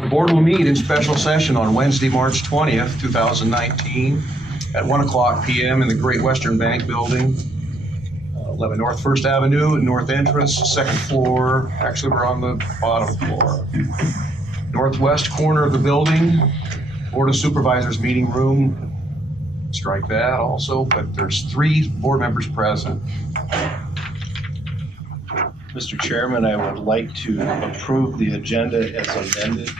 The board will meet in special session on Wednesday, March 20th, 2019 at 1:00 p.m. in the Great Western Bank Building, 11 North First Avenue, north entrance, second floor. Actually, we're on the bottom floor. Northwest corner of the building, Board of Supervisors meeting room. Strike that also, but there's 3 board members present. Mr. Chairman, I would like to approve the agenda as amended,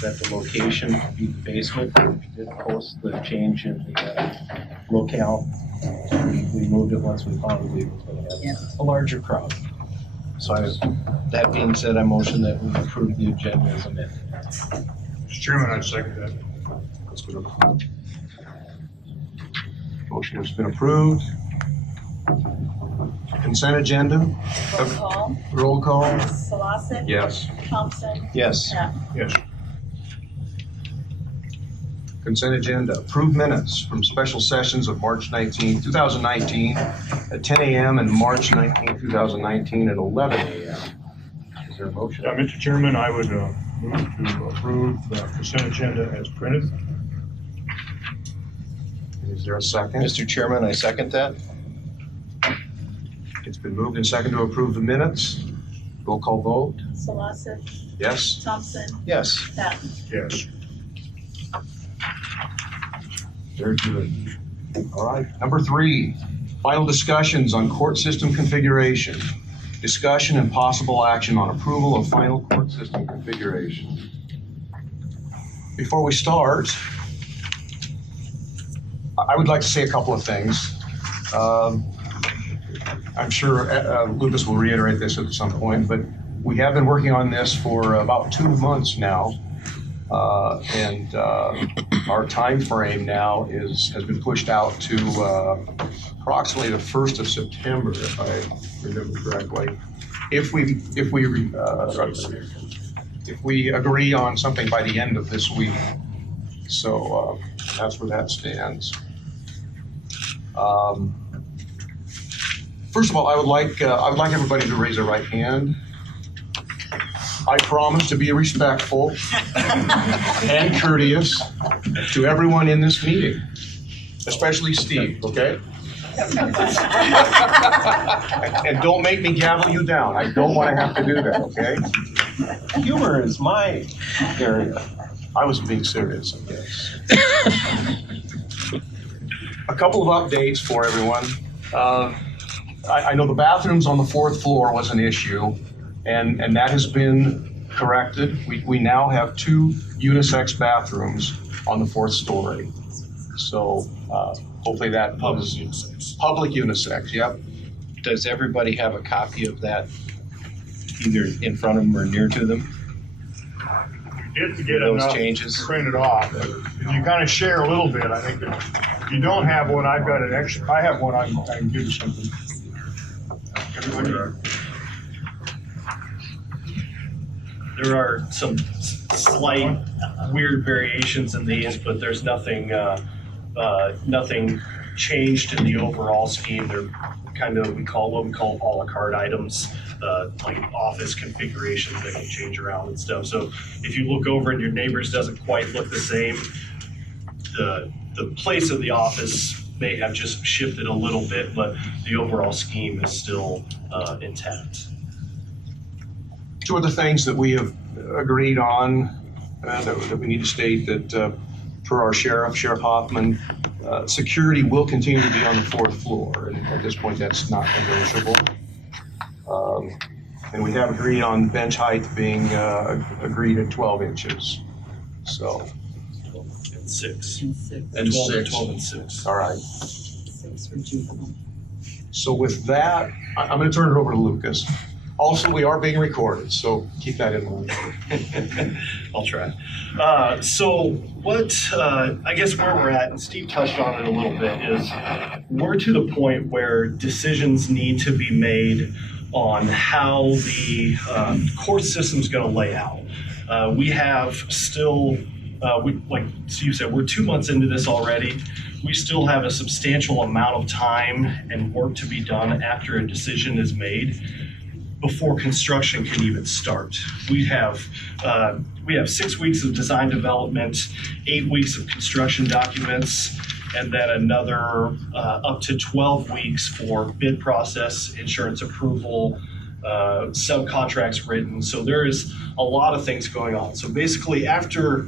that the location be the basement. We did post the change in the locale. We moved it once we found we were going to have a larger crowd. So that being said, I motion that we approve the agenda as amended. Mr. Chairman, I second that. Let's go to the motion has been approved. Consent agenda. Roll call. Roll call. Solosik. Yes. Thompson. Yes. Knapp. Yes. Consent agenda. Approved minutes from special sessions of March 19, 2019 at 10 a.m. and March 19, 2019 at 11 a.m. Is there a motion? Mr. Chairman, I would move to approve the consent agenda as printed. Is there a second? Mr. Chairman, I second that. It's been moved and seconded to approve the minutes. Roll call vote. Solosik. Yes. Thompson. Yes. Knapp. Yes. Very good. All right. Number 3, final discussions on court system configuration. Discussion and possible action on approval of final court system configuration. Before we start, I would like to say a couple of things. I'm sure Lucas will reiterate this at some point, but we have been working on this for about 2 months now. And our time frame now has been pushed out to approximately the 1st of September, if I remember correctly. If we agree on something by the end of this week. So that's where that stands. First of all, I would like everybody to raise their right hand. I promise to be respectful and courteous to everyone in this meeting, especially Steve, okay? And don't make me gavel you down. I don't want to have to do that, okay? Humor is my area. I was being serious, I guess. A couple of updates for everyone. I know the bathrooms on the 4th floor was an issue, and that has been corrected. We now have 2 unisex bathrooms on the 4th story. So hopefully that was public unisex, yep. Does everybody have a copy of that either in front of them or near to them? You did get Those enough changes? printed off. If you kind of share a little bit, I think that if you don't have one, I've got an extra. I have one. I can give you something. Everybody. There are some slight weird variations in these, but there's nothing nothing changed in the overall scheme. They're kind of what we call a la carte items, like office configurations that can change around and stuff. So if you look over and your neighbor's doesn't quite look the same, the place of the office may have just shifted a little bit, but the overall scheme is still intact. 2 other things that we have agreed on that we need to state that per our Sheriff Hoffman, security will continue to be on the 4th floor, and at this point that's not negotiable. And we have agreed on bench height being agreed at 12 inches. So. 6. And 6. 12 and 6. All right. 6 for juvenile. So with that, I'm going to turn it over to Lucas. Also, we are being recorded, so keep that in mind. I'll try. So what, I guess where we're at, and Steve touched on it a little bit, is we're to the point where decisions need to be made on how the court system's going to lay out. We have still, like Steve said, we're 2 months into this already. We still have a substantial amount of time and work to be done after a decision is made. before construction can even start. We have 6 weeks of design development, 8 weeks of construction documents, and then another up to 12 weeks for bid process, insurance approval, subcontracts written. So there is a lot of things going on. So basically, after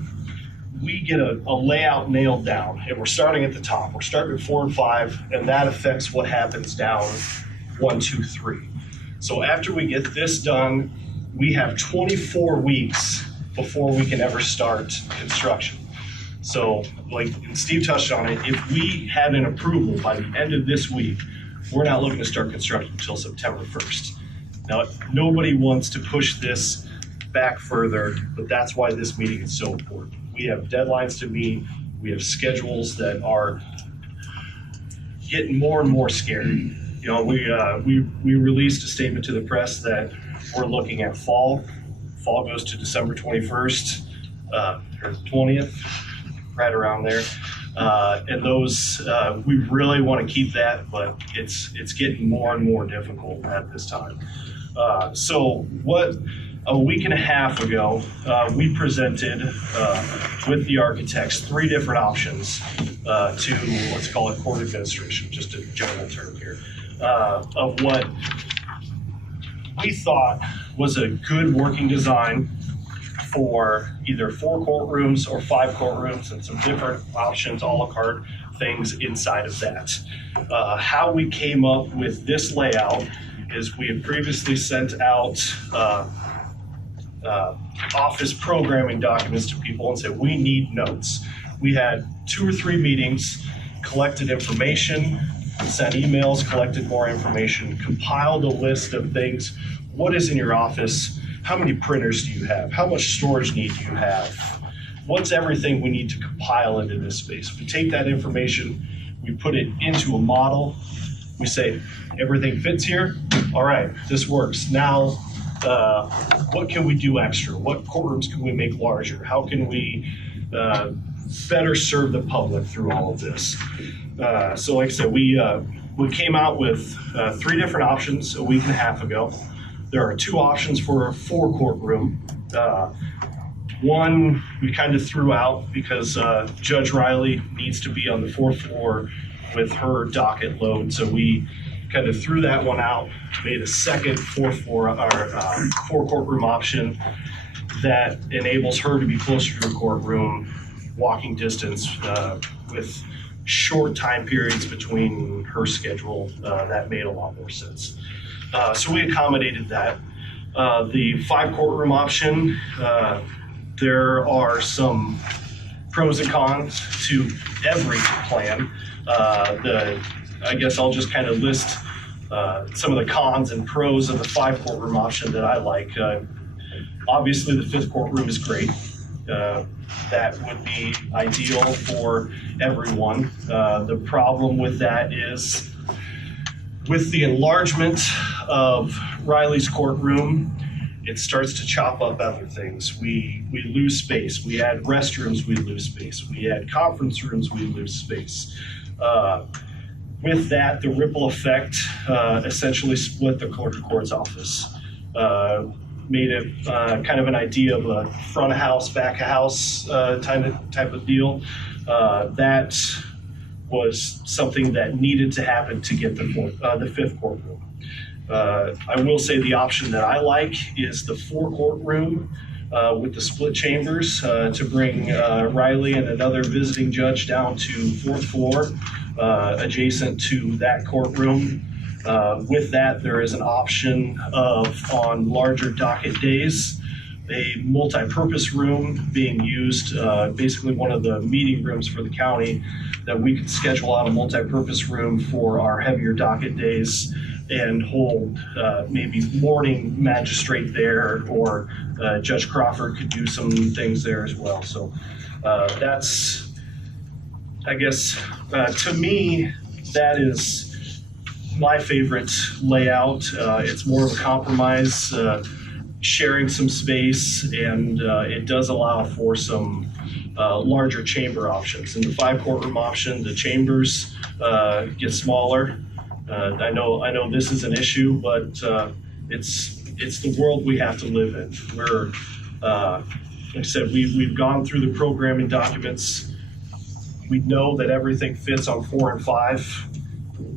we get a layout nailed down, and we're starting at the top, we're starting at 4 and 5, and that affects what happens down 1, 2, 3. So after we get this done, we have 24 weeks before we can ever start construction. So, like Steve touched on it, if we had an approval by the end of this week, we're not looking to start construction until September 1st. Now, nobody wants to push this back further, but that's why this meeting is so important. We have deadlines to meet. We have schedules that are getting more and more scary. You know, we released a statement to the press that we're looking at fall. Fall goes to December 21st or 20th, right around there. And those, we really want to keep that, but it's getting more and more difficult at this time. So a week and a half ago, we presented with the architects 3 different options to, let's call it court administration, just a general term here, of what we thought was a good working design for either 4 courtrooms or 5 courtrooms, and some different options, a la carte things inside of that. How we came up with this layout is we had previously sent out office programming documents to people and said, we need notes. We had 2 or 3 meetings, collected information, sent emails, collected more information, compiled a list of things. What is in your office? How many printers do you have? How much storage need do you have? What's everything we need to compile into this space? We take that information, we put it into a model. We say, everything fits here. All right, this works. Now, what can we do extra? What courtrooms can we make larger? How can we better serve the public through all of this? So like I said, we came out with 3 different options a week and a half ago. There are 2 options for a 4 courtroom. One we kind of threw out because Judge Riley needs to be on the 4th floor with her docket load. So we kind of threw that one out, made a second 4th floor or 4 courtroom option that enables her to be closer to the courtroom, walking distance with short time periods between her schedule. That made a lot more sense. So we accommodated that. The 5 courtroom option, there are some pros and cons to every plan. I guess I'll just kind of list some of the cons and pros of the 5 courtroom option that I like. Obviously, the 5th courtroom is great. That would be ideal for everyone. The problem with that is with the enlargement of Riley's courtroom, it starts to chop up other things. We lose space. We add restrooms, we lose space. We add conference rooms, we lose space. With that, the ripple effect essentially split the clerk of court's office. Made it kind of an idea of a front of house, back of house type of deal. That was something that needed to happen to get the 5th courtroom. I will say the option that I like is the 4 courtroom with the split chambers to bring Riley and another visiting judge down to 4th floor adjacent to that courtroom. With that, there is an option of, on larger docket days, a multi-purpose room being used, basically one of the meeting rooms for the county, that we could schedule out a multi-purpose room for our heavier docket days and hold maybe morning magistrate there, or Judge Crawford could do some things there as well. So that's, I guess, to me, that is my favorite layout. It's more of a compromise, sharing some space, and it does allow for some larger chamber options. In the 5 courtroom option, the chambers get smaller. I know this is an issue, but it's it's the world we have to live in. We're, like I said, we've gone through the programming documents. We know that everything fits on 4 and 5.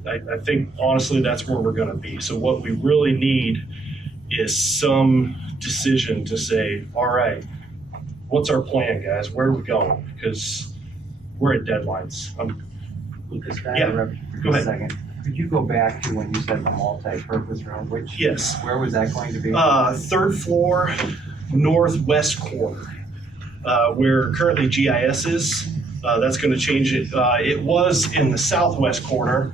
I think honestly that's where we're going to be. So what we really need is some decision to say, all right, what's our plan, guys? Where are we going? Because we're at deadlines. Lucas, can I Yeah, interrupt you go for a ahead. second? Could you go back to when you said the multi-purpose room? Yes. Where was that going to be? Third floor, northwest corner, where currently GIS is. That's going to change it. It was in the southwest corner.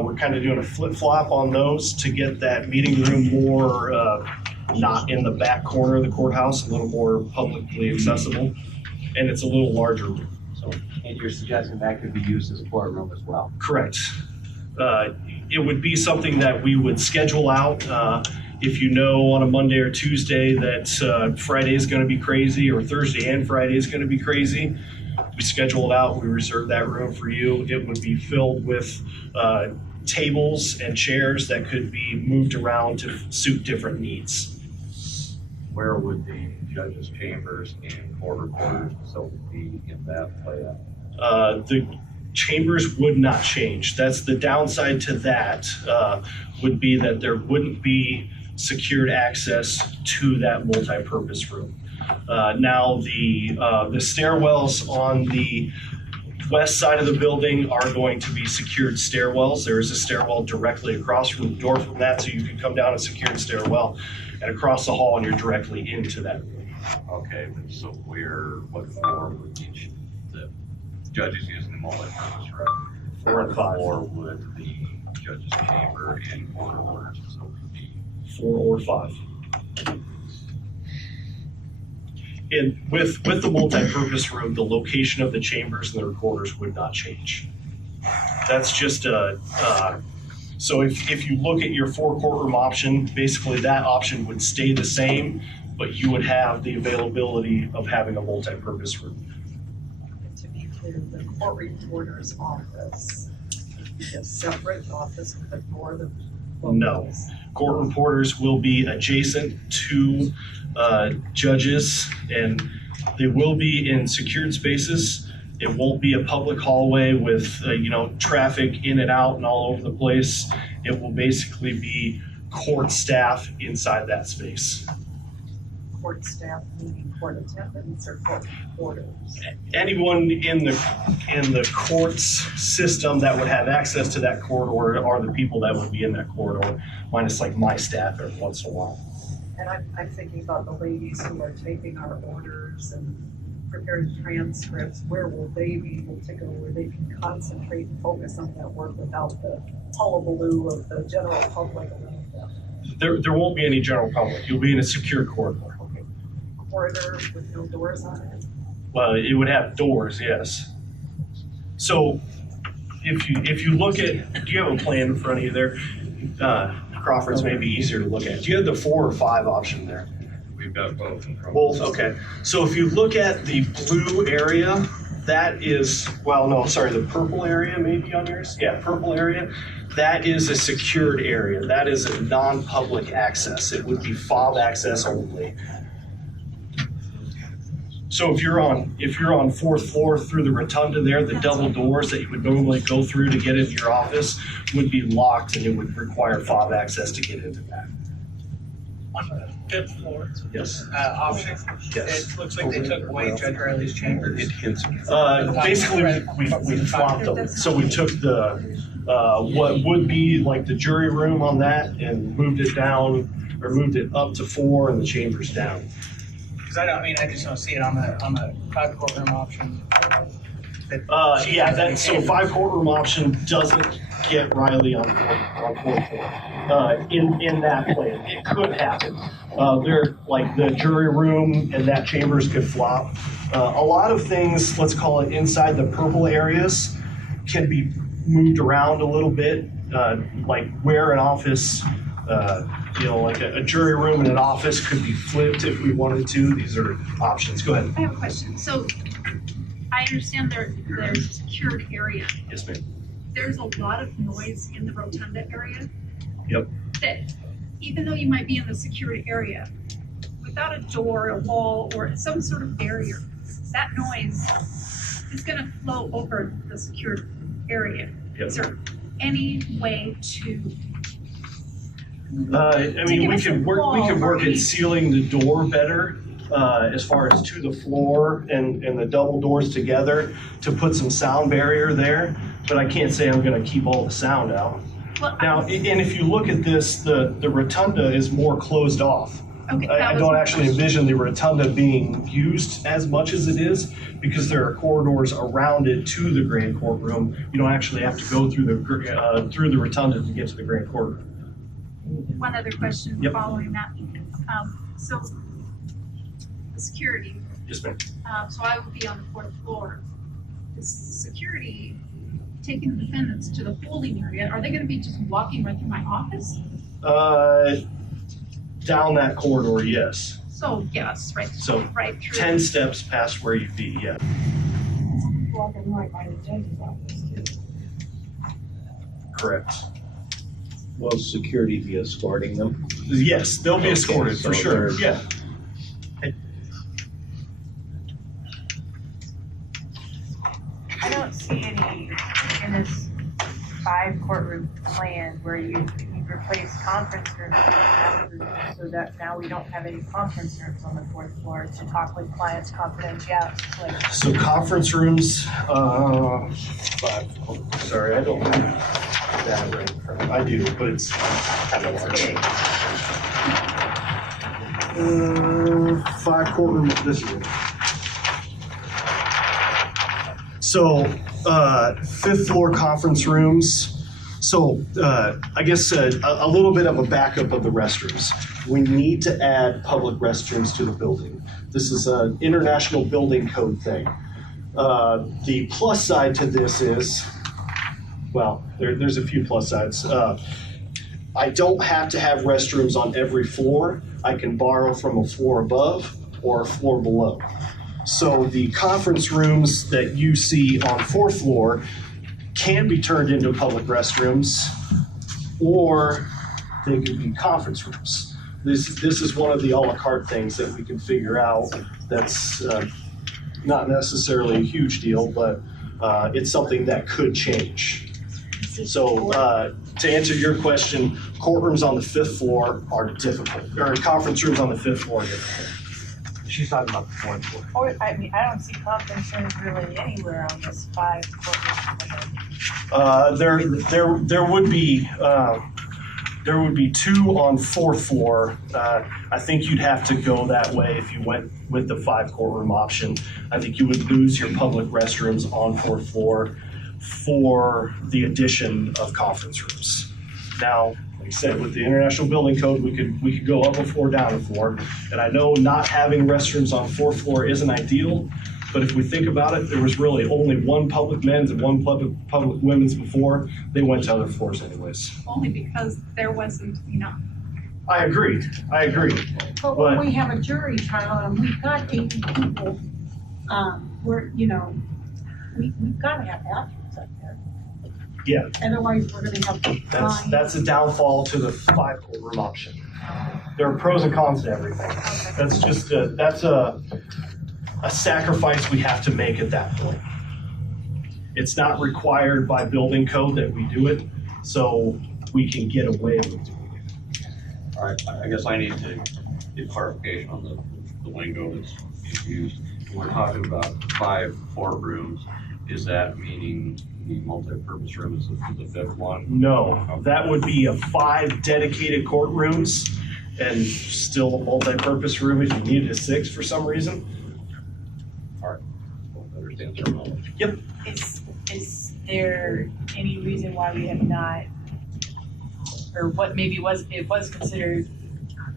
We're kind of doing a flip-flop on those to get that meeting room more not in the back corner of the courthouse, a little more publicly accessible, and it's a little larger room. So, and you're suggesting that could be used as a courtroom as well? Correct. It would be something that we would schedule out. If you know on a Monday or Tuesday that Friday is going to be crazy, or Thursday and Friday is going to be crazy, we schedule it out. We reserve that room for you. It would be filled with tables and chairs that could be moved around to suit different needs. Where would the judges' chambers and court reporters facility be in that plan? The chambers would not change. That's the downside to that, would be that there wouldn't be secured access to that multi-purpose room. Now the stairwells on the west side of the building are going to be secured stairwells. There is a stairwell directly across from the door from that, so you can come down a secured stairwell and across the hall, and you're directly into that room. Okay, then so what floor would each, the judges using the multi-purpose room? 4 and 5. Or would the judges' chamber and court reporters facility be? 4 or 5. And with the multi-purpose room, the location of the chambers and the recorders would not change. That's just so if you look at your 4 courtroom option, basically that option would stay the same, but you would have the availability of having a multi-purpose room. To be clear, the court reporter's office is a separate office for the. No. Court reporters will be adjacent to judges, and they will be in secured spaces. It won't be a public hallway with traffic in and out and all over the place. It will basically be court staff inside that space. Court staff, meaning court attendants or court reporters? Anyone in the court's system that would have access to that corridor are the people that would be in that corridor, minus like my staff every once in a while. And I'm thinking about the ladies who are taking our orders and preparing transcripts. Where will they be able to go where they can concentrate and focus on that work without the hullabaloo of the general public around them? There won't be any general public. You'll be in a secure corridor. Okay, corridor with no doors on it? Well, it would have doors, yes. So if you look at, do you have a plan in front of you there? Crawford's may be easier to look at. Do you have the 4 or 5 option there? We've got both in front. Both, okay. So if you look at the blue area, that is, well, no, sorry, the purple area maybe on yours? Yeah, purple area. That is a secured area. That is a non-public access. It would be fob access only. So if you're on 4th floor through the rotunda there, the double doors that you would normally go through to get into your office would be locked, and it would require fob access to get into that. On the 5th floor, Yes. option, Yes. it looks like they took away Judge Riley's chambers. It hints. Basically, we flopped them. So we took the what would be like the jury room on that and moved it down, or moved it up to 4 and the chambers down. Because I just don't see it on the 5 courtroom option. Yeah, that, so 5 courtroom option doesn't get Riley on 4th floor. In that plan, it could happen. There, like the jury room and that chambers could flop. A lot of things, let's call it inside the purple areas, can be moved around a little bit, like where an office, like a jury room and an office could be flipped if we wanted to. These are options. Go ahead. I have a question. So I understand there's a secured area. Yes, ma'am. There's a lot of noise in the rotunda area. Yep. That even though you might be in the secured area, without a door, a wall, or some sort of barrier, that noise is gonna flow over the secured area. Yep. Is there any way to, I mean, give we us a could work wall or at any- sealing the door better, as far as to the floor and the double doors together to put some sound barrier there, but I can't say I'm gonna keep all the sound out. well, Now, and if you look at this, the rotunda is more closed off. okay, I that was don't my actually question. envision the rotunda being used as much as it is because there are corridors around it to the grand courtroom. You don't actually have to go through the rotunda to get to the grand courtroom. One other question Yep. following that. So the security, Yes, ma'am. so I would be on the fourth floor. Is security taking the defendants to the holding area? Are they gonna be just walking right through my office? Down that corridor, yes. So, yes, right, So right through. 10 steps past where you'd be, yeah. Walking right by the judge's office too. Correct. Will security be escorting them? Yes, they'll be Okay, escorted for so sure, they're- yeah. I don't see any in this 5 courtroom plan where you replace conference rooms with bathrooms, so that now we don't have any conference rooms on the 4th floor to talk with clients confidentiality. Like, So conference rooms, 5, sorry, I don't have that right in front of me. I do, but it's kind of large. 5 courtroom, this is it. So, 5th floor conference rooms. So, I guess a little bit of a backup of the restrooms. We need to add public restrooms to the building. This is an international building code thing. The plus side to this is, well, there's a few plus sides. I don't have to have restrooms on every floor. I can borrow from a floor above or a floor below. So the conference rooms that you see on 4th floor can be turned into public restrooms, or they could be conference rooms. This is one of the a la carte things that we can figure out that's not necessarily a huge deal, but it's something that could change. So to answer your question, courtrooms on the 5th floor are difficult, or conference rooms on the 5th floor are difficult. She's talking about the 4th floor. or, I mean, I don't see conference rooms really anywhere on this 5 courtroom plan. There would be 2 on 4th floor. I think you'd have to go that way if you went with the 5 courtroom option. I think you would lose your public restrooms on 4th floor for the addition of conference rooms. Now, like I said, with the International Building Code, we could go up a floor, down a floor. And I know not having restrooms on 4th floor isn't ideal, but if we think about it, there was really only one public men's and one public women's before. They went to other floors anyways. Only because there wasn't enough. I agree. But when we have a jury trial and we've got 80 people, we're, we've gotta have bathrooms up there. Yeah. Otherwise, we're gonna have to find. That's a downfall to the 5 courtroom option. There are pros and cons to everything. That's just a sacrifice we have to make at that point. It's not required by building code that we do it, so we can get away with doing it. All right, I guess I need to get clarification on the lingo that's being used. When we're talking about 5 courtrooms, is that meaning the multi-purpose room is the 5th one? No, that would be 5 dedicated courtrooms and still a multi-purpose room if you needed a 6th for some reason. All right, well, understand terminology. Yep. Is there any reason why we have not, or what maybe it was considered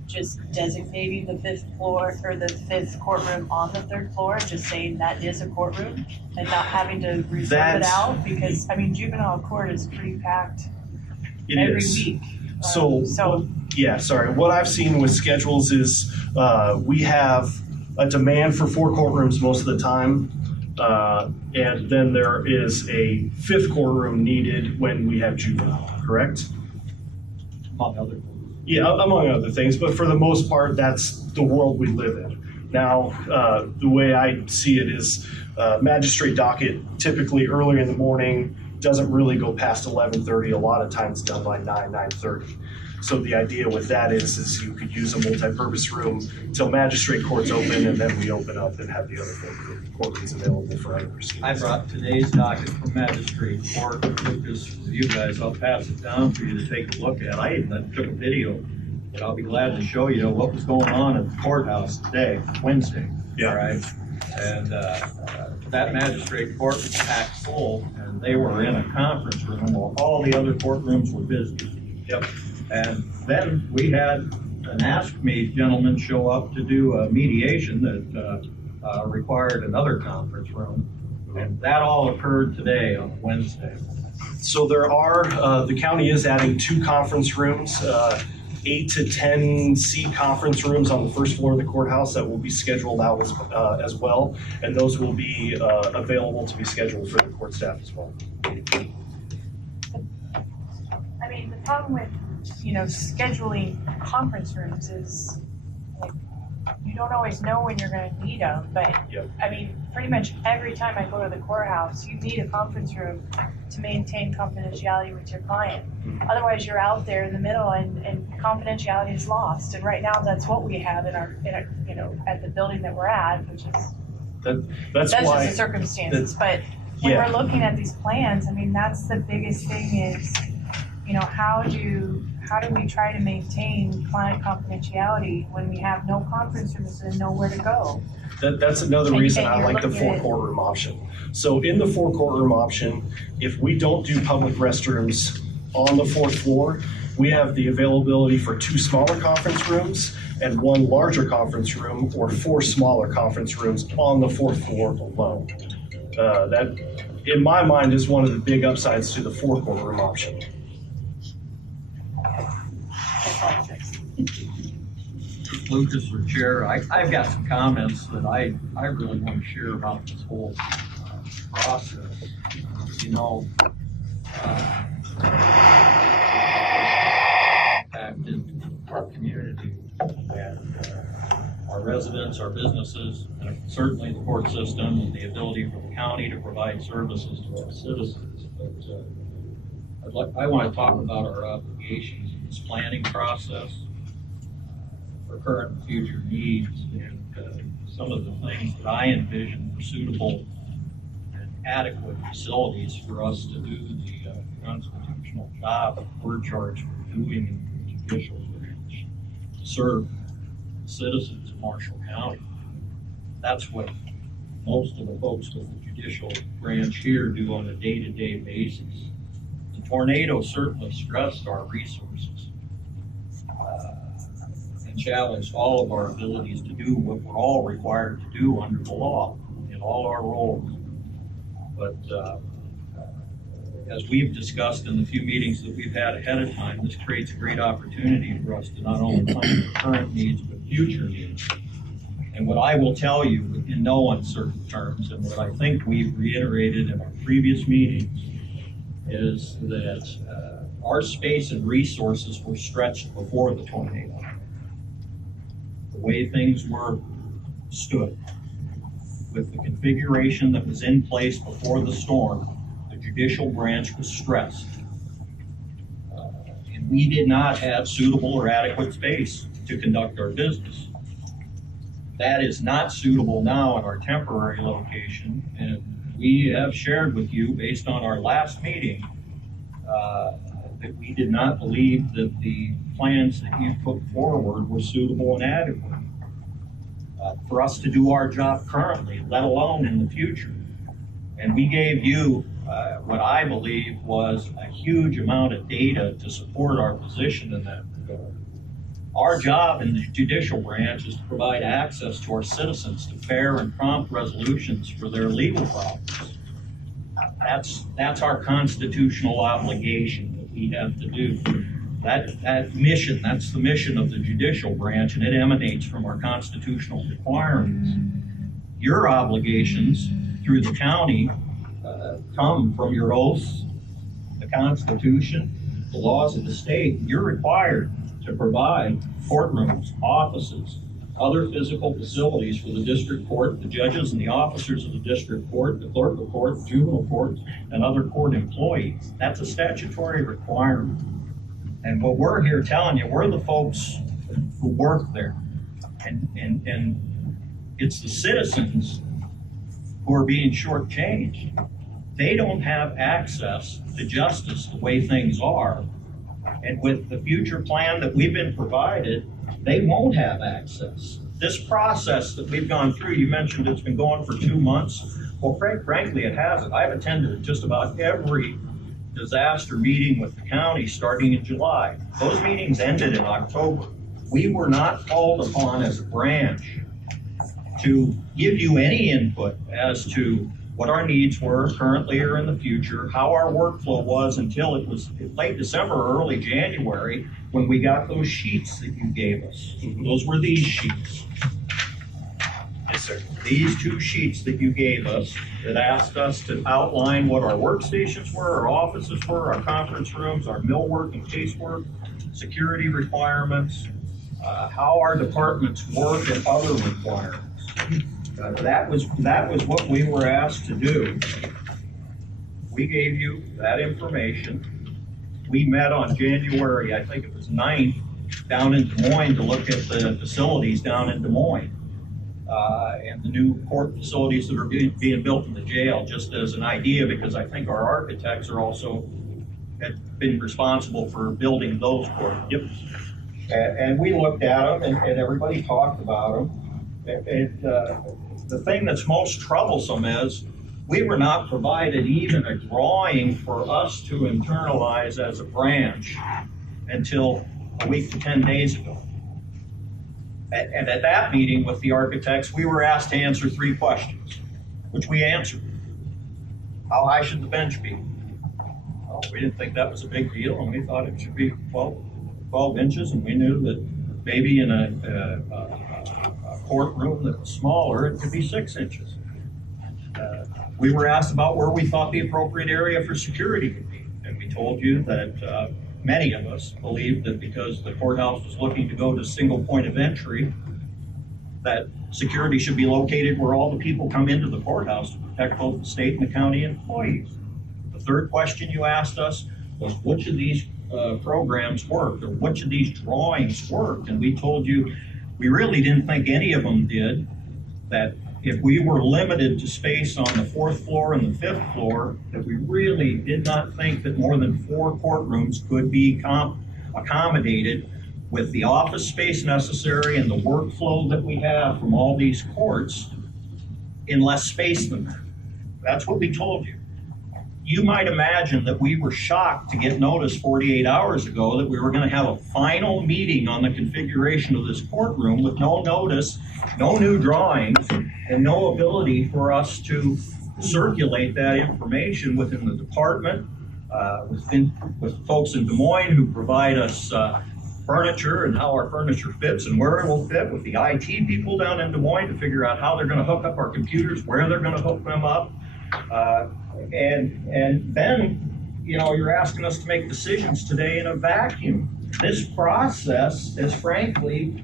just designating the 5th floor or the 5th courtroom on the 3rd floor, just saying that is a courtroom and not having to reserve it out? Because, I mean, juvenile court is pretty packed every week. What I've seen with schedules is we have a demand for 4 courtrooms most of the time. And then there is a 5th courtroom needed when we have juvenile, correct? Among other. Yeah, among other things, but for the most part, that's the world we live in. Now, the way I see it is magistrate docket typically early in the morning, doesn't really go past 11:30, a lot of times done by 9:30. So the idea with that is you could use a multi-purpose room till magistrate court's open, and then we open up and have the other courtrooms available for other proceedings. I brought today's docket from magistrate court, Lucas, for you guys. I'll pass it down for you to take a look at. I even took a video, but I'll be glad to show you what was going on at the courthouse today, Wednesday. Yeah. All right. And that magistrate court was packed full, and they were in a conference room while all the other courtrooms were busy. Yep. And then we had an Ask Me gentleman show up to do a mediation that required another conference room. And that all occurred today on Wednesday. So there are, the county is adding 2 conference rooms, 8 to 10 seat conference rooms on the first floor of the courthouse that will be scheduled out as well. And those will be available to be scheduled for the court staff as well. I mean, the problem with, scheduling conference rooms is, like, you don't always know when you're gonna need them, but, Yep. I mean, pretty much every time I go to the courthouse, you need a conference room to maintain confidentiality with your client. Otherwise, you're out there in the middle and confidentiality is lost, and right now, that's what we have in our at the building that we're at, which is, That's just why, the circumstances, but when yeah. we're looking at these plans, I mean, that's the biggest thing is, how do we try to maintain client confidentiality when we have no conference rooms and nowhere to go? That's another And- reason and I you're like the looking 4 at- courtroom option. So in the 4 courtroom option, if we don't do public restrooms on the 4th floor, we have the availability for 2 smaller conference rooms and 1 larger conference room, or 4 smaller conference rooms on the 4th floor alone. That, in my mind, is one of the big upsides to the 4 courtroom option. Lucas or Chair, I've got some comments that I really want to share about this whole process. Impacted our community and our residents, our businesses, and certainly the court system and the ability for the county to provide services to our citizens. But I want to talk about our obligations in this planning process for current and future needs, and some of the things that I envision for suitable and adequate facilities for us to do the constitutional job that we're charged with doing in the judicial branch, to serve citizens of Marshall County. That's what most of the folks with the judicial branch here do on a day-to-day basis. The tornado certainly stressed our resources and challenged all of our abilities to do what we're all required to do under the law in all our roles. But as we've discussed in the few meetings that we've had ahead of time, this creates a great opportunity for us to not only plan for current needs, but future needs. And what I will tell you in no uncertain terms, and what I think we've reiterated in our previous meetings, is that our space and resources were stretched before the tornado. The way things were stood, with the configuration that was in place before the storm, the judicial branch was stressed. And we did not have suitable or adequate space to conduct our business. That is not suitable now in our temporary location, and we have shared with you, based on our last meeting, that we did not believe that the plans that you put forward were suitable and adequate for us to do our job currently, let alone in the future. And we gave you what I believe was a huge amount of data to support our position in that regard. Our job in the judicial branch is to provide access to our citizens to fair and prompt resolutions for their legal problems. That's our constitutional obligation that we have to do. That mission, that's the mission of the judicial branch, and it emanates from our constitutional requirements. Your obligations through the county come from your oaths, the Constitution, the laws of the state. You're required to to provide courtrooms, offices, other physical facilities for the district court, the judges and the officers of the district court, the clerk of court, juvenile court, and other court employees. That's a statutory requirement. And what we're here telling you, we're the folks who work there. And it's the citizens who are being shortchanged. They don't have access to justice the way things are. And with the future plan that we've been provided, they won't have access. This process that we've gone through, you mentioned it's been going for 2 months. Well, frankly, it hasn't. I've attended just about every disaster meeting with the county starting in July. Those meetings ended in October. We were not called upon as a branch to give you any input as to what our needs were currently or in the future, how our workflow was until it was late December or early January when we got those sheets that you gave us. Those were these sheets. Yes, sir. These 2 sheets that you gave us that asked us to outline what our workstations were, our offices were, our conference rooms, our millwork and casework, security requirements, how our departments work and other requirements. That was what we were asked to do. We gave you that information. We met on January, I think it was 9th, down in Des Moines to look at the facilities down in Des Moines. And the new court facilities that are being built in the jail, just as an idea, because I think our architects are also have been responsible for building those courts. Yep. And we looked at them, and everybody talked about them. The thing that's most troublesome is we were not provided even a drawing for us to internalize as a branch until a week to 10 days ago. And at that meeting with the architects, we were asked to answer 3 questions, which we answered. How high should the bench be? Well, we didn't think that was a big deal, and we thought it should be 12 inches, and we knew that maybe in a courtroom that was smaller, it could be 6 inches. We were asked about where we thought the appropriate area for security would be, and we told you that many of us believed that because the courthouse was looking to go to single point of entry, that security should be located where all the people come into the courthouse to protect both the state and the county employees. The 3rd question you asked us was which of these programs worked, or which of these drawings worked, and we told you we really didn't think any of them did, that if we were limited to space on the 4th floor and the 5th floor, that we really did not think that more than 4 courtrooms could be accommodated with the office space necessary and the workflow that we have from all these courts in less space than that. That's what we told you. You might imagine that we were shocked to get notice 48 hours ago that we were going to have a final meeting on the configuration of this courtroom with no notice, no new drawings, and no ability for us to circulate that information within the department, with folks in Des Moines who provide us furniture and how our furniture fits and where it will fit, with the IT people down in Des Moines to figure out how they're going to hook up our computers, where they're going to hook them up. And then, you're asking us to make decisions today in a vacuum. This process has frankly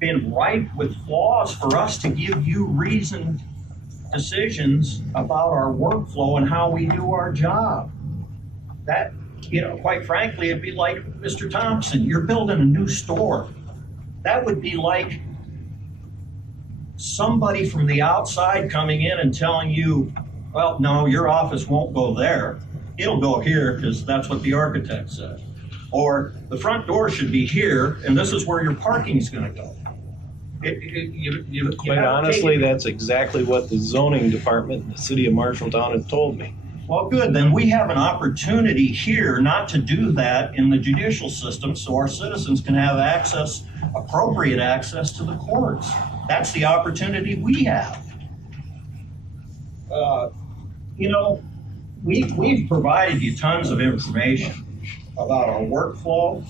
been ripe with flaws for us to give you reasoned decisions about our workflow and how we do our job. That, quite frankly, it'd be like, Mr. Thompson, you're building a new store. That would be like somebody from the outside coming in and telling you, well, no, your office won't go there. It'll go here because that's what the architect said. Or the front door should be here and this is where your parking is going to go. Quite honestly, that's exactly what the zoning department in the city of Marshalltown has told me. Well, good. Then we have an opportunity here not to do that in the judicial system so our citizens can have access, appropriate access to the courts. That's the opportunity we have. We've provided you tons of information about our workflow,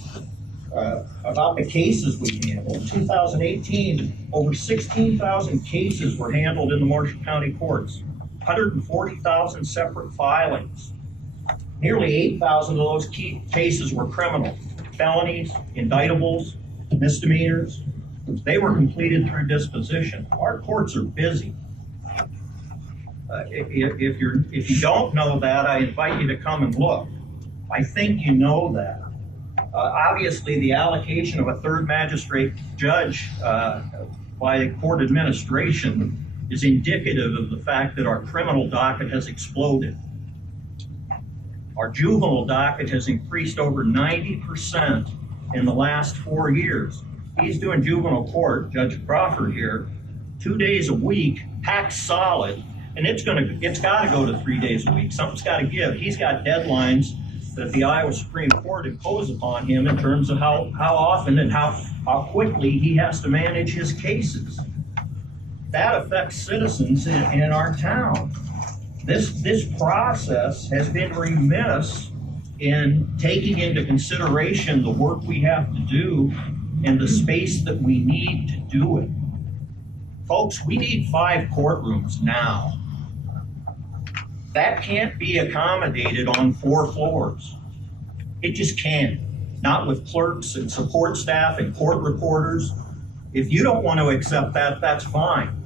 about the cases we handled. In 2018, over 16,000 cases were handled in the Marshall County courts, 140,000 separate filings. Nearly 8,000 of those cases were criminal, felonies, indictables, misdemeanors. They were completed through disposition. Our courts are busy. If you don't know that, I invite you to come and look. I think you know that. Obviously, the allocation of a third magistrate judge by the court administration is indicative of the fact that our criminal docket has exploded. Our juvenile docket has increased over 90% in the last 4 years. He's doing juvenile court, Judge Crawford here, 2 days a week, packed solid, and it's got to go to 3 days a week. Something's got to give. He's got deadlines that the Iowa Supreme Court impose upon him in terms of how often and how quickly he has to manage his cases. That affects citizens in our town. This process has been remiss in taking into consideration the work we have to do and the space that we need to do it. Folks, we need 5 courtrooms now. That can't be accommodated on 4 floors. It just can't. Not with clerks and support staff and court reporters. If you don't want to accept that, that's fine.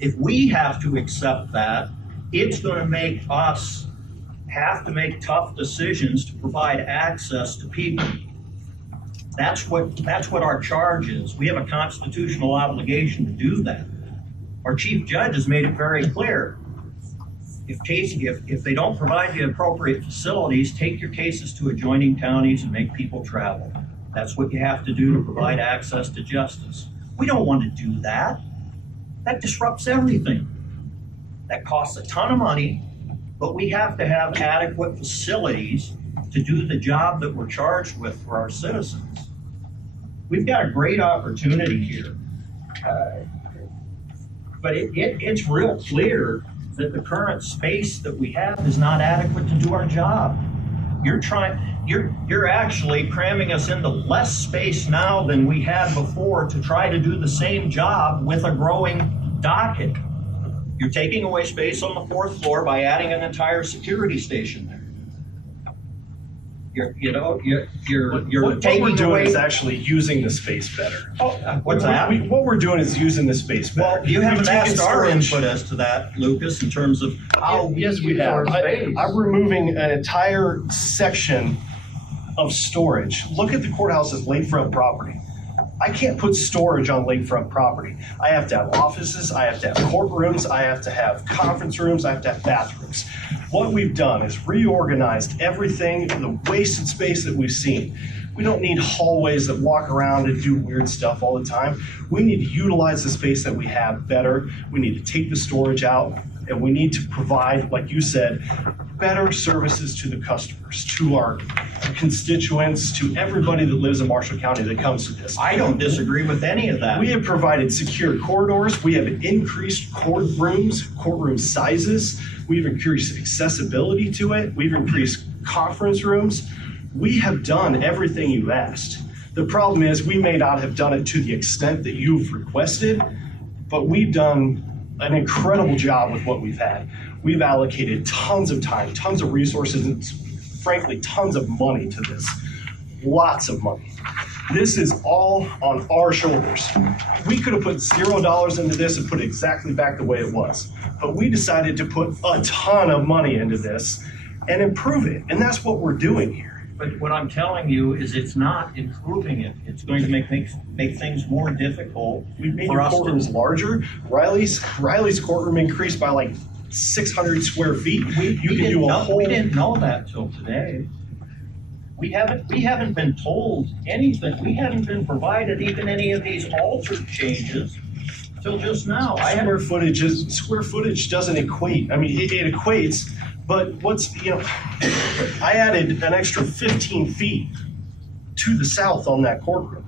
If we have to accept that, it's going to make us have to make tough decisions to provide access to people. That's what our charge is. We have a constitutional obligation to do that. Our chief judge has made it very clear. If they don't provide the appropriate facilities, take your cases to adjoining counties and make people travel. That's what you have to do to provide access to justice. We don't want to do that. That disrupts everything. That costs a ton of money, but we have to have adequate facilities to do the job that we're charged with for our citizens. We've got a great opportunity here. But it's real clear that the current space that we have is not adequate to do our job. You're actually cramming us into less space now than we had before to try to do the same job with a growing docket. You're taking away space on the 4th floor by adding an entire security station there. You're taking what we're doing away. is actually using the space better. What's that? What we're doing is using the space better. Well, you haven't We've taken asked our storage- input as to that, Lucas, in terms of how Yes, we use our have. space. I'm removing an entire section of storage. Look at the courthouse's lakefront property. I can't put storage on lakefront property. I have to have offices, I have to have courtrooms, I have to have conference rooms, I have to have bathrooms. What we've done is reorganized everything, the wasted space that we've seen. We don't need hallways that walk around and do weird stuff all the time. We need to utilize the space that we have better. We need to take the storage out, and we need to provide, like you said, better services to the customers, to our constituents, to everybody that lives in Marshall County that comes to this. I don't disagree with any of that. We have provided secure corridors. We have increased courtroom sizes. We've increased accessibility to it. We've increased conference rooms. We have done everything you've asked. The problem is we may not have done it to the extent that you've requested, but we've done an incredible job with what we've had. We've allocated tons of time, tons of resources, and frankly, tons of money to this. Lots of money. This is all on our shoulders. We could have put $0 into this and put it exactly back the way it was. But we decided to put a ton of money into this and improve it. And that's what we're doing here. But what I'm telling you is it's not improving it. It's going to make things more difficult We've made for your us to. courtrooms larger. Riley's courtroom increased by like 600 square feet. We didn't know that till today. We haven't been told anything. We haven't been provided even any of these altered changes till just now. Square footage doesn't equate. I mean, it equates, but I added an extra 15 feet to the south on that courtroom.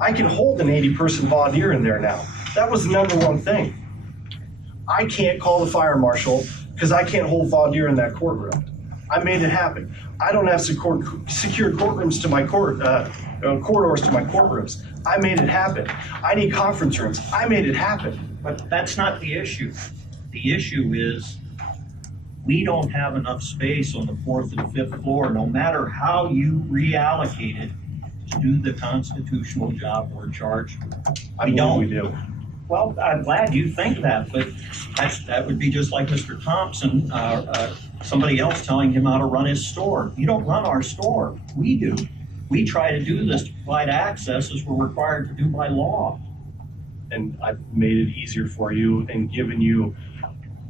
I can hold an 80-person voir dire in there now. That was the number one thing. I can't call the fire marshal because I can't hold voir dire in that courtroom. I made it happen. I don't have secure courtrooms to my corridors to my courtrooms. I made it happen. I need conference rooms. I made it happen. But that's not the issue. The issue is We don't have enough space on the 4th and 5th floor, no matter how you reallocate it, to do the constitutional job we're charged with. We don't. We do. Well, I'm glad you think that, but that would be just like Mr. Thompson, somebody else telling him how to run his store. You don't run our store, we do. We try to do this to provide access as we're required to do by law. And I've made it easier for you and given you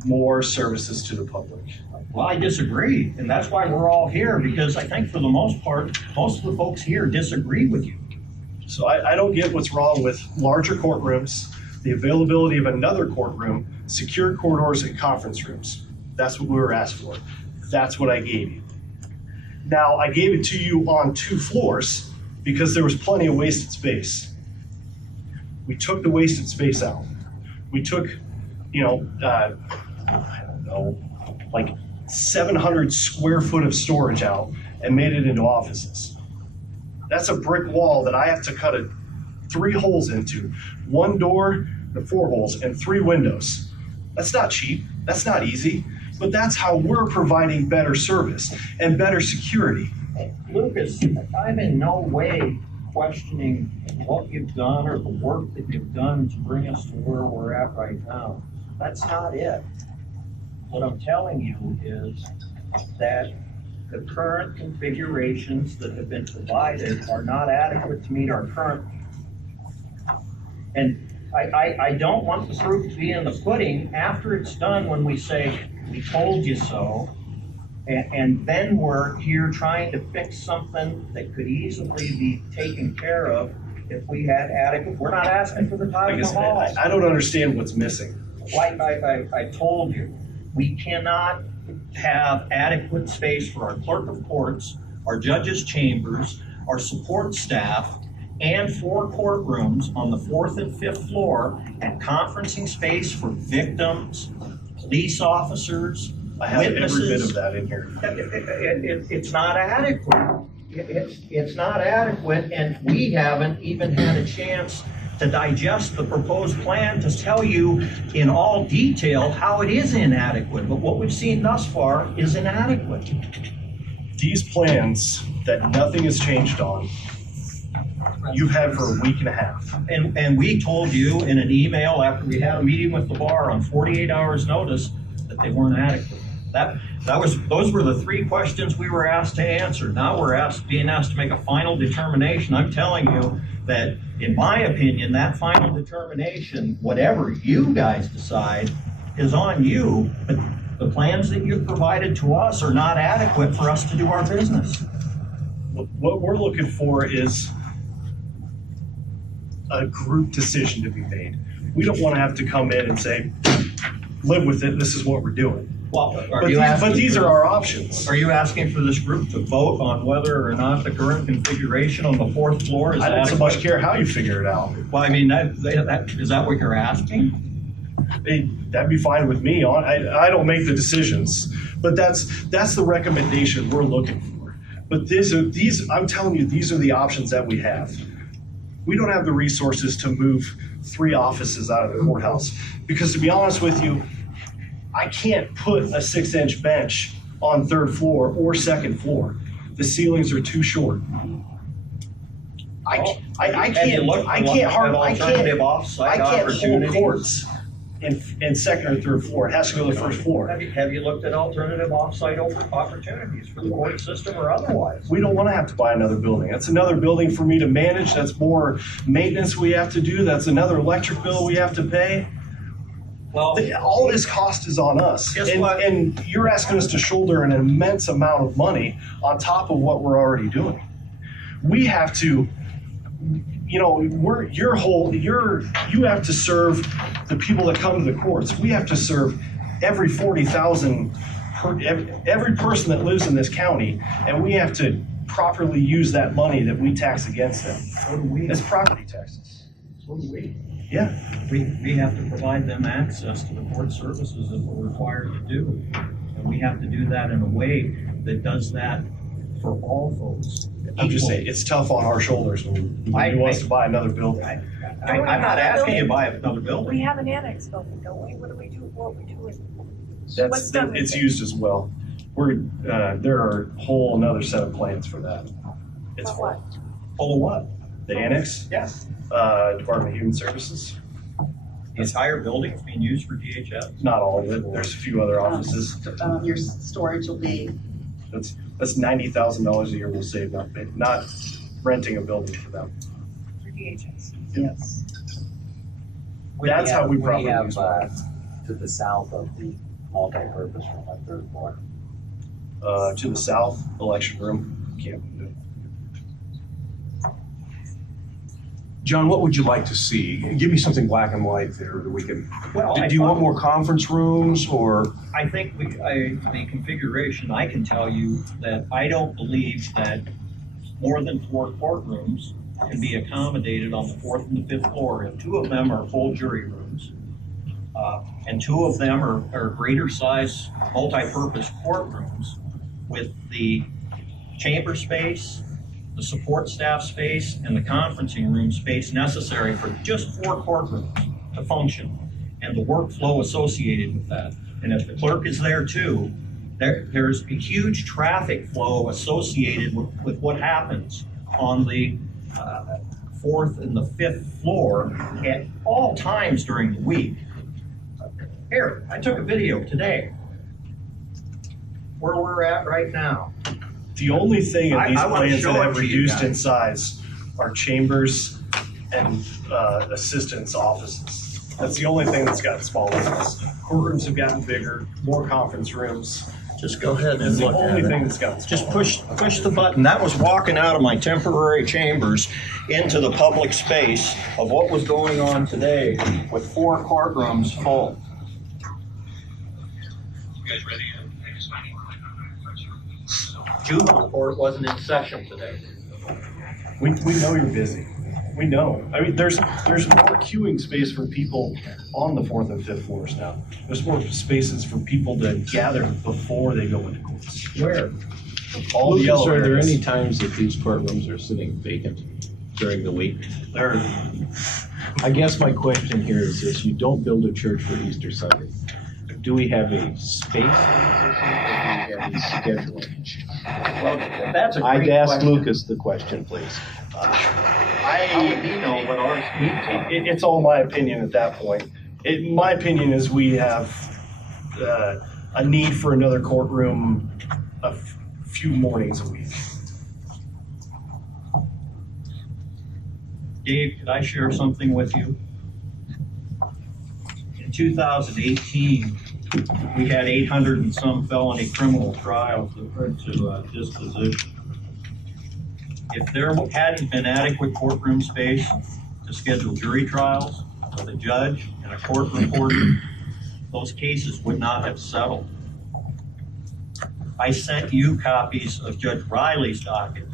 more services to the public. Well, I disagree, and that's why we're all here, because I think for the most part, most of the folks here disagree with you. So I don't get what's wrong with larger courtrooms, the availability of another courtroom, secure corridors, and conference rooms. That's what we were asked for. That's what I gave you. Now, I gave it to you on 2 floors because there was plenty of wasted space. We took the wasted space out. We took, I don't know, like 700 square foot of storage out and made it into offices. That's a brick wall that I have to cut 3 holes into, 1 door, the 4 holes, and 3 windows. That's not cheap, that's not easy, but that's how we're providing better service and better security. Lucas, I'm in no way questioning what you've done or the work that you've done to bring us to where we're at right now. That's not it. What I'm telling you is that the current configurations that have been provided are not adequate to meet our current. And I don't want the proof to be in the pudding after it's done when we say, we told you so. And then we're here trying to fix something that could easily be taken care of if we had adequate, we're not asking for the Taj Mahal. I don't understand what's missing. Like I told you, we cannot have adequate space for our clerk of courts, our judges' chambers, our support staff, and 4 courtrooms on the 4th and 5th floor, and conferencing space for victims, police officers, I have every bit of that in here. It's not adequate. It's not adequate, and we haven't even had a chance to digest the proposed plan to tell you in all detail how it is inadequate. But what we've seen thus far is inadequate. These plans that nothing has changed on, you've had for a week and a half. And we told you in an email after we had a meeting with the bar on 48 hours notice that they weren't adequate. Those were the 3 questions we were asked to answer. Now we're being asked to make a final determination. I'm telling you that, in my opinion, that final determination, whatever you guys decide, is on you. But the plans that you've provided to us are not adequate for us to do our business. What we're looking for is a group decision to be made. We don't want to have to come in and say, live with it, this is what we're doing. Well, but these are our options. Are you asking for this group to vote on whether or not the current configuration on the 4th floor is I don't so adequate? much care how you figure it out. Well, I mean, is that what you're asking? That'd be fine with me. I don't make the decisions, but that's the recommendation we're looking for. But I'm telling you, these are the options that we have. We don't have the resources to move 3 offices out of the courthouse because, to be honest with you, I can't put a 6-inch bench on 3rd floor or 2nd floor. The ceilings are too short. I can't hold courts in 2nd or 3rd floor. It has to go to the 1st floor. Have you looked at alternative off-site opportunities for the court system or otherwise? We don't want to have to buy another building. That's another building for me to manage. That's more maintenance we have to do. That's another electric bill we have to pay. Well, all this cost is on us. And you're asking us to shoulder an immense amount of money on top of what we're already doing. We have to, you have to serve the people that come to the courts. We have to serve every 40,000, every person that lives in this county, and we have to properly use that money that we tax against them. So do we. It's property taxes. So do we. Yeah. We have to provide them access to the court services that we're required to do. And we have to do that in a way that does that for all folks. I'm just saying, it's tough on our shoulders when he wants to buy another building. I'm not asking you to buy another building. We have an annex building, don't we? What do we do with What's done with It's it? used as well. There are a whole another set of plans for that. It's For what? full of what? The annex? Yeah. Department of Human Services. The entire building's being used for DHS. Not all of it. There's a few other offices. Your storage will be, That's $90,000 a year we'll save, not renting a building for them. For DHS. yes. That's how we probably have, use to the south of the multi-purpose room on third floor. To the south, election room. Can't. John, what would you like to see? Give me something black and white there that we can, Well, do you want more conference rooms or? I think the configuration, I can tell you that I don't believe that more than 4 courtrooms can be accommodated on the 4th and the 5th floor. If 2 of them are full jury rooms, and 2 of them are greater size multi-purpose courtrooms with the chamber space, the support staff space, and the conferencing room space necessary for just 4 courtrooms to function, and the workflow associated with that. And if the clerk is there too, there's a huge traffic flow associated with what happens on the 4th and the 5th floor at all times during the week. Here, I took a video today where we're at right now. The only thing in these I wanna plans show that it have to you reduced in guys. size are chambers and assistants' offices. That's the only thing that's gotten smaller. Courtrooms have gotten bigger, more conference rooms. Just go ahead That's and the look only at thing it. that's gotten Just smaller. push the button. That was walking out of my temporary chambers into the public space of what was going on today with 4 courtrooms full. Juvenile court wasn't in session today. We know you're busy. We know. I mean, there's more queuing space for people on the 4th and 5th floors now. There's more spaces for people to gather before they go into courts. Where? All the Lucas, yellow are there areas. any times that these courtrooms are sitting vacant during the week? There, I guess my question here is this, you don't build a church for Easter Sunday. Do we have a space? Or do we have a scheduling? Well, that's a great I'd ask question. Lucas the question, please. How would he know what ours needs? it's all my opinion at that point. My opinion is we have a need for another courtroom a few mornings a week. Dave, could I share something with you? In 2018, we had 800 and some felony criminal trials that led to disposition. If there hadn't been adequate courtroom space to schedule jury trials with a judge and a court reporter, those cases would not have settled. I sent you copies of Judge Riley's docket.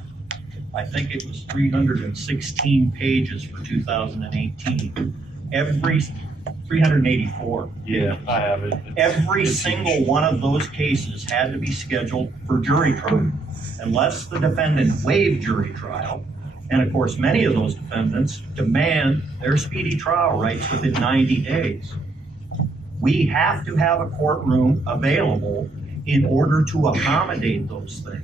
I think it was 316 pages for 2018. 384. Yeah, I have it. Every It's single huge. one of those cases had to be scheduled for jury trial, unless the defendant waived jury trial. And of course, many of those defendants demand their speedy trial rights within 90 days. We have to have a courtroom available in order to accommodate those things.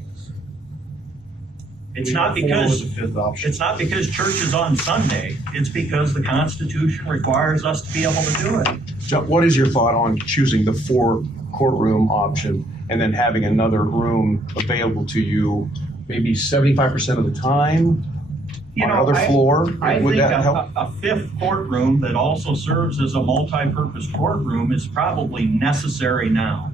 It's not because the 5th option. it's not because church is on Sunday. It's because the Constitution requires us to be able to do it. John, what is your thought on choosing the 4 courtroom option and then having another room available to you maybe 75% of the time You on know, another floor? I Would think that help? a 5th courtroom that also serves as a multi-purpose courtroom is probably necessary now.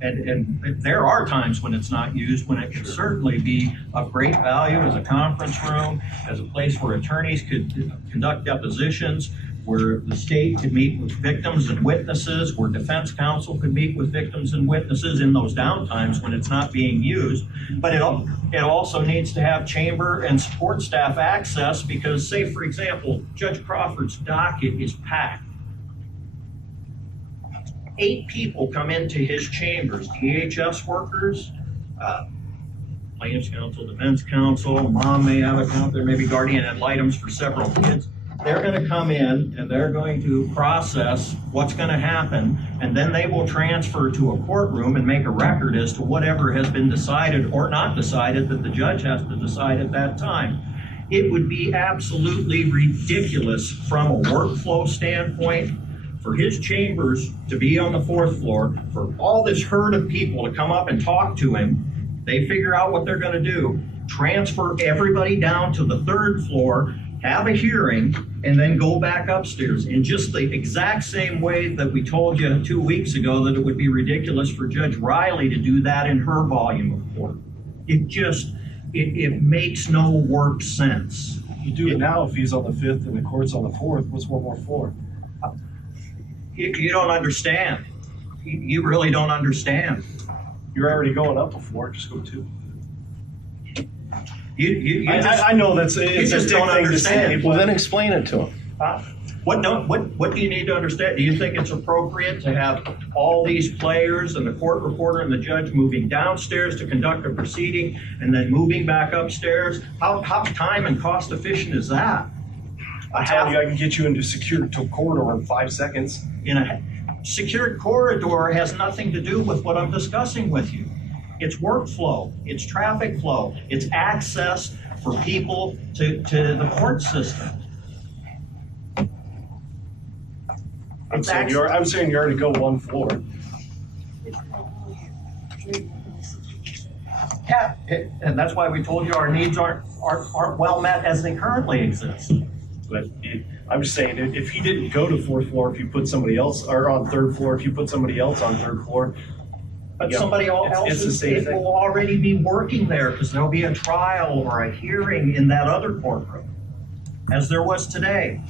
And there are times when it's not used, when it can certainly be of great value as a conference room, as a place where attorneys could conduct depositions, where the state could meet with victims and witnesses, where defense counsel could meet with victims and witnesses in those downtimes when it's not being used. But it also needs to have chamber and support staff access because, say, for example, Judge Crawford's docket is packed. 8 people come into his chambers, DHS workers, plaintiff's counsel, defense counsel, mom may have a count, there may be guardian ad litems for several kids. they're gonna come in and they're going to process what's gonna happen, and then they will transfer to a courtroom and make a record as to whatever has been decided or not decided that the judge has to decide at that time. It would be absolutely ridiculous from a workflow standpoint for his chambers to be on the 4th floor, for all this herd of people to come up and talk to him. They figure out what they're gonna do, transfer everybody down to the 3rd floor, have a hearing, and then go back upstairs in just the exact same way that we told you 2 weeks ago that it would be ridiculous for Judge Riley to do that in her volume of court. It makes no work sense. You do it now if he's on the 5th and the court's on the 4th. What's one more floor? You don't understand. You really don't understand. You're already going up a floor. Just go 2. I know it's you a just big don't thing to say, understand. but- Well, then explain it to him. What do you need to understand? Do you think it's appropriate to have all these players and the court reporter and the judge moving downstairs to conduct a proceeding and then moving back upstairs? How time and cost efficient is that? I'm telling you, I can get you into a secured corridor in 5 seconds. In a secured corridor has nothing to do with what I'm discussing with you. It's workflow, it's traffic flow, it's access for people to the court system. I'm saying you already go 1 floor. Yeah, and that's why we told you our needs aren't well met as they currently exist. But I'm just saying, if he didn't go to 4th floor, if you put somebody else, or on 3rd floor, if you put somebody else on 3rd floor. But you know, somebody else it's the same it thing. will already be working there because there'll be a trial or a hearing in that other courtroom, as there was today.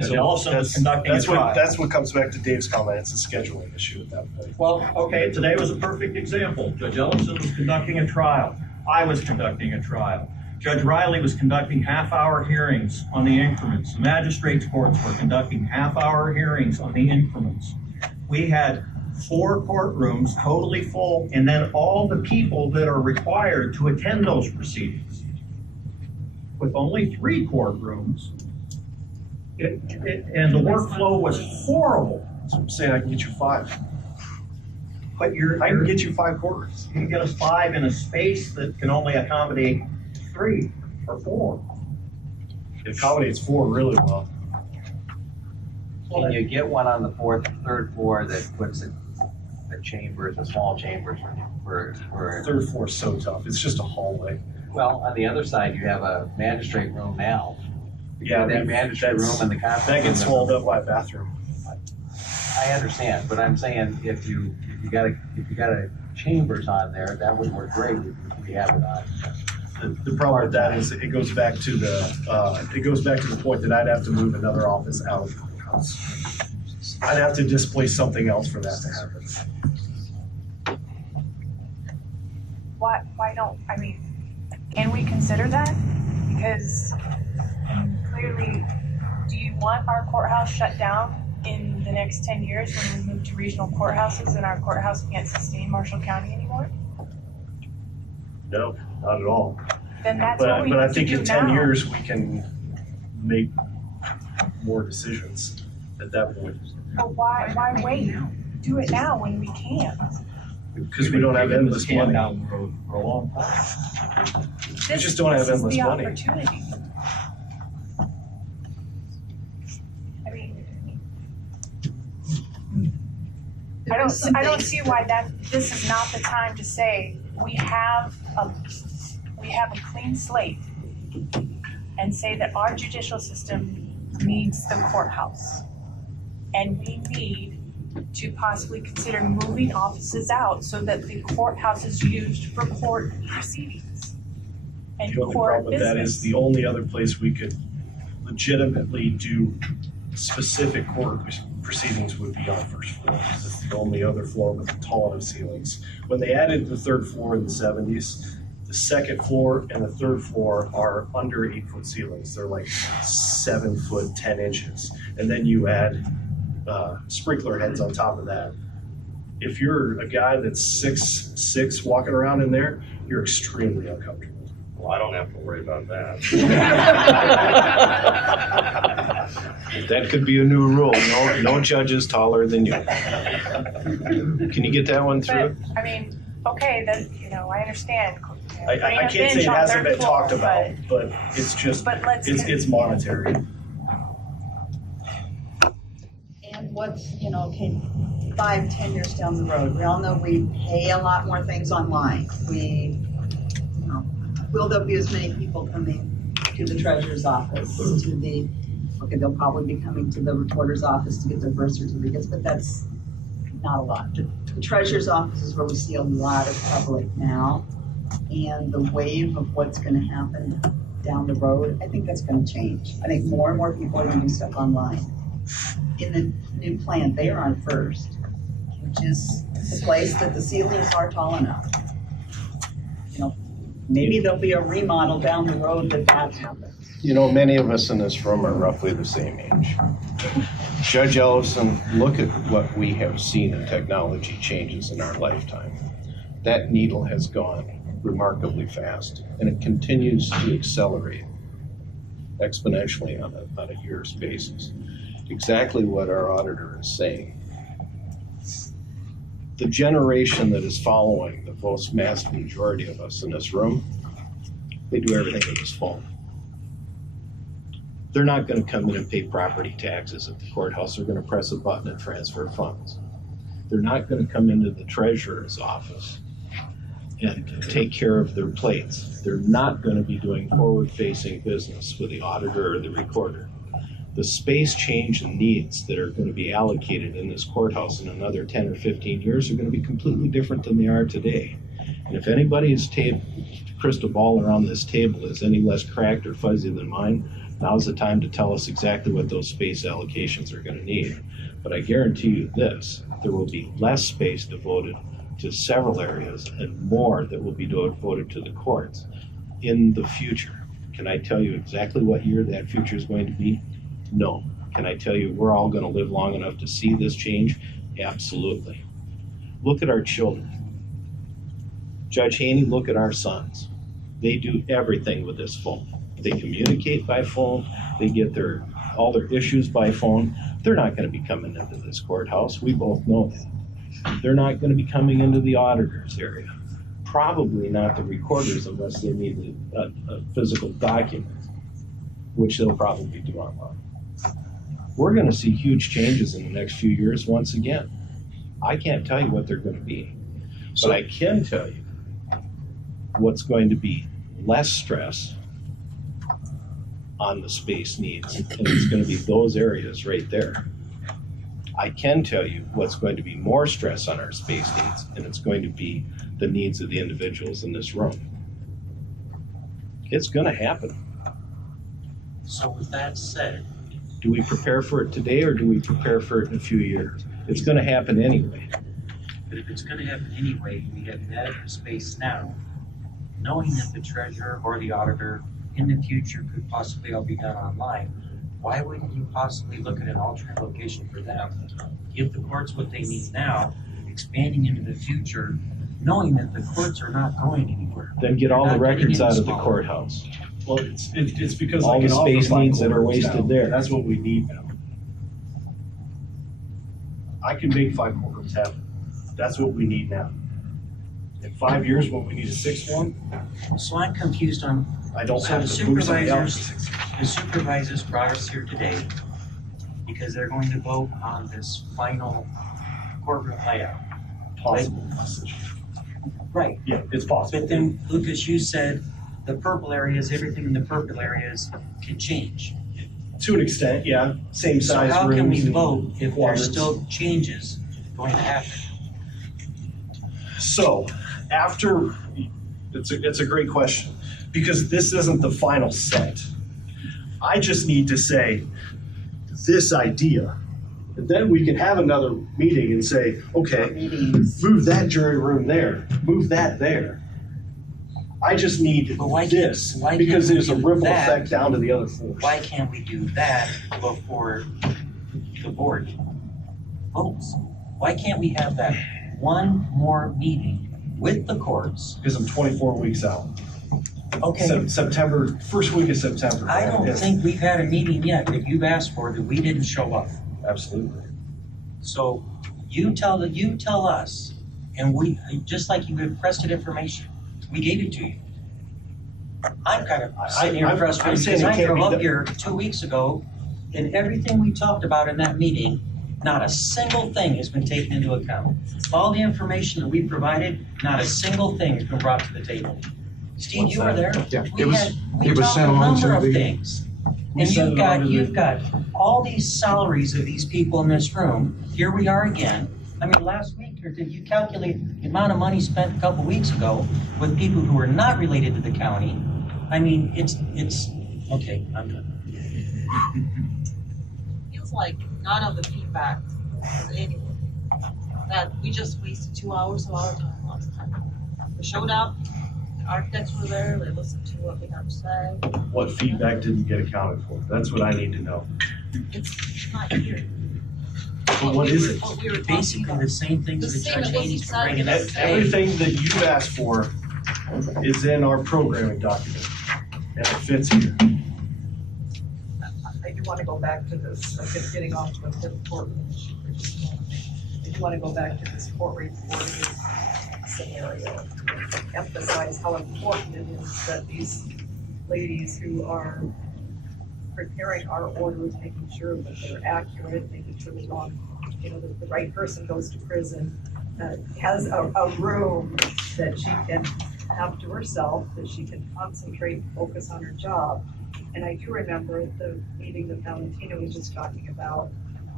Judge Ellison was conducting a trial. That's what comes back to Dave's comment. It's a scheduling issue at that point. Well, okay, today was a perfect example. Judge Ellison was conducting a trial. I was conducting a trial. Judge Riley was conducting half-hour hearings on the increments. The magistrates' courts were conducting half-hour hearings on the increments. We had 4 courtrooms totally full, and then all the people that are required to attend those proceedings. With only 3 courtrooms, and the workflow was horrible. So I'm saying I can get you 5. But I can get you 5 quarters. you can get us 5 in a space that can only accommodate 3 or 4. It accommodates 4 really well. Can you get one on the 3rd floor that puts the chambers, the small chambers for 3rd floor is so tough. It's just a hallway. well, on the other side, you have a magistrate room now. Yeah, That magistrate room and the conference that gets room. swallowed up by a bathroom. I understand, but I'm saying if you got a chambers on there, that would work great if we have it on. The problem with that is it goes back to the point that I'd have to move another office out of the house. I'd have to displace something else for that to happen. Why don't, I mean, can we consider that? Because clearly, do you want our courthouse shut down in the next 10 years when we move to regional courthouses and our courthouse can't sustain Marshall County anymore? No, not at all. Then that's what we But I need to think do in 10 now. years, we can make more decisions at that point. But why wait? Do it now when we can. Because we don't have endless money. Down the road for a long time. We just don't have endless money. This is the opportunity. I mean, I don't see why this is not the time to say, we have a clean slate and say that our judicial system needs the courthouse. And we need to possibly consider moving offices out so that the courthouse is used for court proceedings and The only court problem with that is business. the only other place we could legitimately do specific court proceedings would be on 1st floor. It's the only other floor with tall enough ceilings. When they added the 3rd floor in the 70s, the 2nd floor and the 3rd floor are under 8-foot ceilings. They're like 7 foot 10 inches. And then you add sprinkler heads on top of that. If you're a guy that's 6'6" walking around in there, you're extremely uncomfortable. Well, I don't have to worry about that. That could be a new rule. No judges taller than you. Can you get that one But, through? I mean, okay, that, I understand. I Putting a can't say bench it on hasn't third been talked floor, about, but it's just, But let's. it's monetary. And what's, okay, 5-10 years down the road, we all know we pay a lot more things online. Will there be as many people coming to the treasurer's office, they'll probably be coming to the recorder's office to get their birth certificates, but that's not a lot. The treasurer's office is where we see a lot of public now, and the wave of what's gonna happen down the road, I think that's gonna change. I think more and more people are gonna do stuff online. In the new plant, they are on First, which is a place that the ceilings are tall enough. Maybe there'll be a remodel down the road that happens. Many of us in this room are roughly the same age. Judge Ellison, look at what we have seen in technology changes in our lifetime. That needle has gone remarkably fast, and it continues to accelerate exponentially on a year's basis. Exactly what our auditor is saying. The generation that is following the vast majority of us in this room, they do everything with this phone. They're not going to come in and pay property taxes at the courthouse. They're going to press a button and transfer funds. They're not going to come into the treasurer's office and take care of their plates. They're not going to be doing forward-facing business with the auditor or the recorder. The space change and needs that are going to be allocated in this courthouse in another 10 or 15 years are going to be completely different than they are today. And if anybody's crystal ball around this table is any less cracked or fuzzy than mine, now's the time to tell us exactly what those space allocations are going to need. But I guarantee you this, there will be less space devoted to several areas and more that will be devoted to the courts in the future. Can I tell you exactly what year that future is going to be? No. Can I tell you we're all going to live long enough to see this change? Absolutely. Look at our children. Judge Haney, look at our sons. They do everything with this phone. They communicate by phone. They get all their issues by phone. They're not going to be coming into this courthouse. We both know that. They're not going to be coming into the auditor's area. Probably not the recorders unless they need a physical document, which they'll probably do online. We're going to see huge changes in the next few years once again. I can't tell you what they're going to be, but I can tell you what's going to be less stress on the space needs, and it's going to be those areas right there. I can tell you what's going to be more stress on our space needs, and it's going to be the needs of the individuals in this room. It's going to happen. So with that said, Do we prepare for it today or do we prepare for it in a few years? It's going to happen anyway. but if it's gonna happen anyway, we have adequate space now, knowing that the treasurer or the auditor in the future could possibly all be done online. Why wouldn't you possibly look at an alternate location for them? Give the courts what they need now, expanding into the future, knowing that the courts are not going anywhere. Then get all the records out of the smaller. courthouse. Well, it's because All I the can offer space 5 needs that are courtrooms wasted now. there. That's what we need now. I can make 5 courtrooms happen. That's what we need now. In 5 years, when we need a 6th one, So I'm confused on, I don't so have the to move somebody else. supervisors brought us here today because they're going to vote on this final courtroom layout. Possible. Right. Yeah, it's possible. But then, Lucas, you said the purple areas, everything in the purple areas can change. To an extent, yeah, same So size how can we rooms and vote if there's quadrants. still changes going to happen? So, after, it's a great question, because this isn't the final set. I just need to say this idea, and then we can have another meeting and say, okay, move that jury room there, move that there. I just need this, why because can't we there's a do ripple that? effect down to the other floors. Why can't we do that before the board votes? Why can't we have that one more meeting with the courts? Because I'm 24 weeks out. Okay. September, first week of September. I don't Yes. think we've had a meeting yet that you've asked for that we didn't show up. Absolutely. So you tell us, and we, just like you requested information, we gave it to you. I'm kind of sitting here I'm frustrated saying because it I can't drove be up done. here 2 weeks ago, and everything we talked about in that meeting, not a single thing has been taken into account. All the information that we provided, not a single thing has been brought to the table. Steve, What's you were there. Yeah, We it was talked sent a on number to of the- things. We And sent it on to the- you've got all these salaries of these people in this room. Here we are again. I mean, last week, or did you calculate the amount of money spent a couple weeks ago with people who are not related to the county? I mean, it's, okay, I'm done. Feels like none of the feedback was anything. That we just wasted 2 hours of our time last time. We showed up, the architects were there, they listened to what we had to say. What feedback didn't get accounted for? That's what I need to know. It's not here. But what is it? What we were talking Basically, about. the same things The that same, Judge it wasn't Haney's been said. bringing up today. Everything that you asked for is in our programming document, and it fits here. I do want to go back to this, getting off the important issue for just a moment. I do want to go back to this court reporting scenario. Emphasize how important it is that these ladies who are preparing our orders, making sure that they're accurate, making sure the wrong, the right person goes to prison, has a room that she can have to herself, that she can concentrate and focus on her job. And I do remember the meeting that Valentina was just talking about,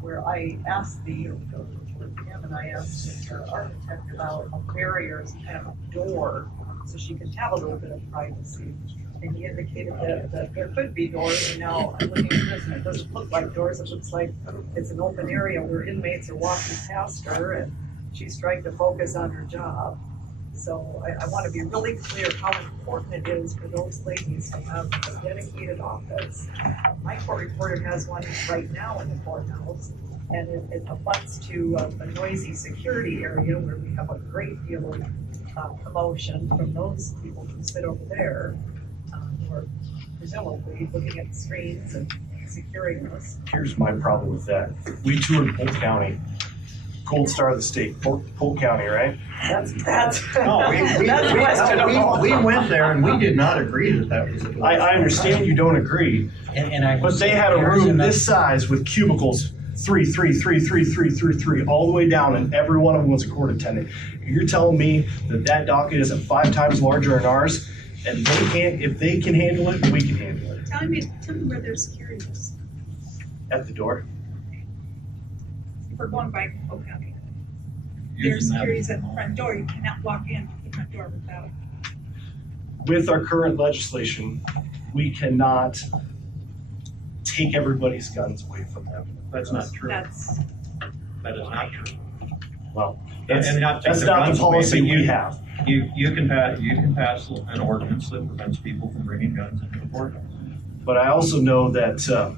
where I asked Pam and I asked the architect about a barrier, some kind of a door, so she could have a little bit of privacy. And he indicated that there could be doors, and now I'm looking at this, and it doesn't look like doors, it looks like it's an open area where inmates are walking past her, and she's trying to focus on her job. So I want to be really clear how important it is for those ladies to have a dedicated office. My court reporter has one right now in the courthouse, and it abuts to a noisy security area where we have a great deal of commotion from those people who sit over there, who are presumably looking at the screens and securing us. Here's my problem with that. We toured Polk County, gold star of the state, Polk County, right? That's No, we went there and we did not agree that was. I understand you don't agree, And but they had a room this size with cubicles, three, all the way down, and every one of them was a court attendant. You're telling me that docket isn't 5 times larger than ours, and they can't, if they can handle it, we can handle it. Tell me where their security is. At the door. If we're going by Polk County. Their security is at the front door. You cannot walk in the front door without. With our current legislation, we cannot take everybody's guns away from them. That's not true. That is not true. Well, And that's not take that's their not the guns away, policy but we have. You can pass an ordinance that prevents people from bringing guns into the courthouse. But I also know that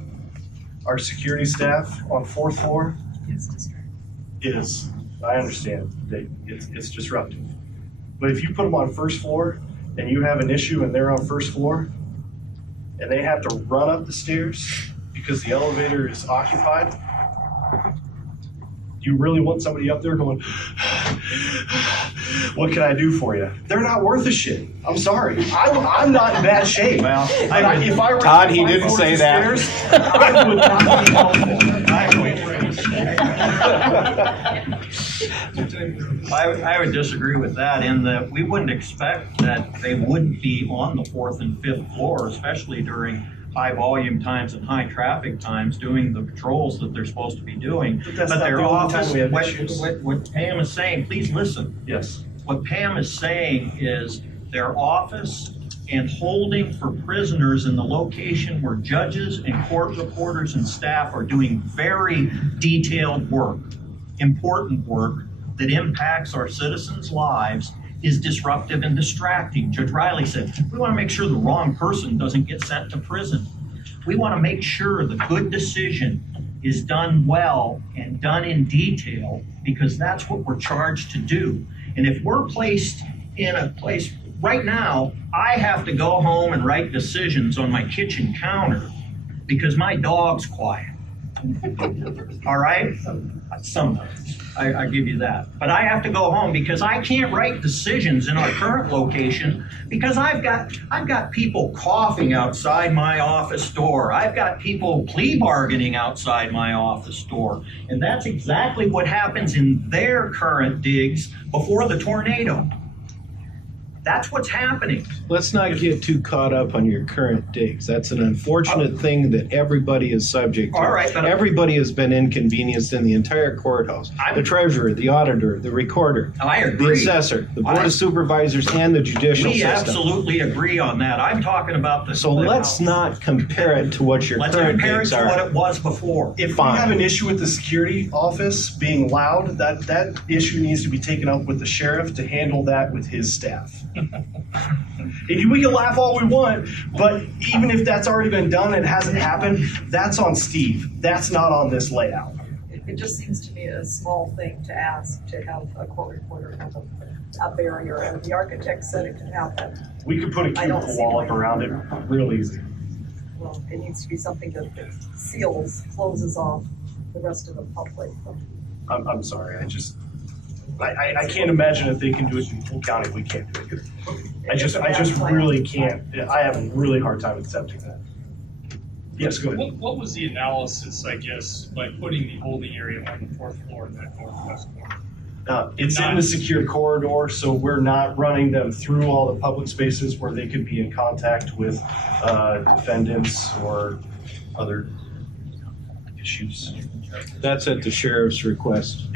our security staff on 4th floor is, I understand, it's disruptive. But if you put them on 1st floor and you have an issue and they're on 1st floor and they have to run up the stairs because the elevator is occupied, do you really want somebody up there going, what can I do for you? They're not worth a shit. I'm sorry. I'm not in bad shape. Well, if I were Todd, he 5 didn't floors say of that. stairs, I would not be helpful. I would disagree with that in that we wouldn't expect that they wouldn't be on the 4th and 5th floor, especially during high volume times and high traffic times, doing the patrols that they're supposed to be doing. That's But not their the only office, time we have issues. what Pam is saying, please listen. Yes. What Pam is saying is their office and holding for prisoners in the location where judges and court reporters and staff are doing very detailed work, important work that impacts our citizens' lives is disruptive and distracting. Judge Riley said, we want to make sure the wrong person doesn't get sent to prison. We want to make sure the good decision is done well and done in detail because that's what we're charged to do. And if we're placed in a place right now, I have to go home and write decisions on my kitchen counter because my dog's quiet. All right? Sometimes, I give you that. But I have to go home because I can't write decisions in our current location because I've got people coughing outside my office door. I've got people plea bargaining outside my office door. And that's exactly what happens in their current digs before the tornado. That's what's happening. Let's not get too caught up on your current digs. That's an unfortunate thing that everybody is subject to. All right, but everybody has been inconvenienced in the entire courthouse. The treasurer, the auditor, the recorder, I agree. the assessor, the board of supervisors, and the judicial We system. absolutely agree on that. I'm talking about the. So let's not compare it to what your Let's current compare it digs to are. what it was before. If Fine. we have an issue with the security office being loud, that issue needs to be taken up with the sheriff to handle that with his staff. And we can laugh all we want, but even if that's already been done and it hasn't happened, that's on Steve. That's not on this layout. It just seems to me a small thing to ask to have a court reporter have a barrier, and the architect said it could happen. We could put a I don't cubicle see wall why up not. around it real easy. Well, it needs to be something that closes off the rest of the public. I'm sorry, I can't imagine if they can do it in full county, we can't do it. I just really can't. I have a really hard time accepting that. Yes, go ahead. What was the analysis, I guess, by putting the holding area on the fourth floor in that northwest corner? It's in the secured corridor, so we're not running them through all the public spaces where they could be in contact with defendants or other issues. That's at the sheriff's request.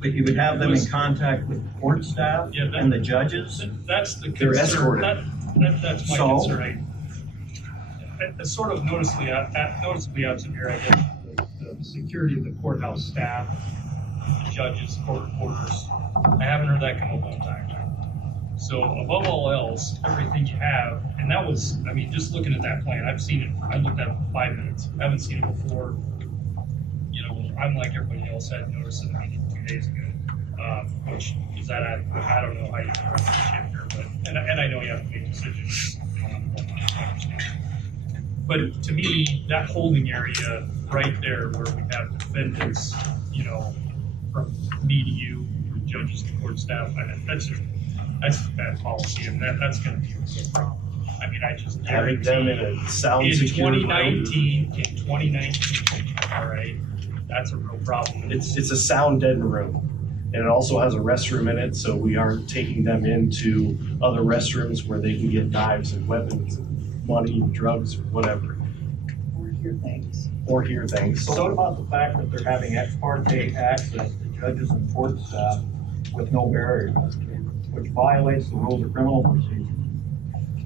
But you would have them in contact with the court staff and the judges? That's the They're concern. escorted. That's my So? concern. I sort of noticeably absent here, I guess, the security of the courthouse staff, the judges, court reporters. I haven't heard that come up one time. So above all else, everything you have, and that was, I mean, just looking at that plan, I've seen it, I looked at it for 5 minutes. I haven't seen it before. You know, I'm like everybody else, I noticed it 2 days ago. Which is that I don't know how you can run the ship here, but and I know you have to make decisions. But to me, that holding area right there where we have defendants, you know, from me to you, from judges to court staff, that's bad policy, and that's going to be a big problem. I mean, I just Having them in a sound secured room. in 2019, all right, that's a real problem. It's a sound deadened room. And it also has a restroom in it, so we aren't taking them into other restrooms where they can get knives and weapons and money and drugs or whatever. Or hear things. So what about the fact that they're having ex parte access to judges and court staff with no barrier, which violates the rules of criminal procedure?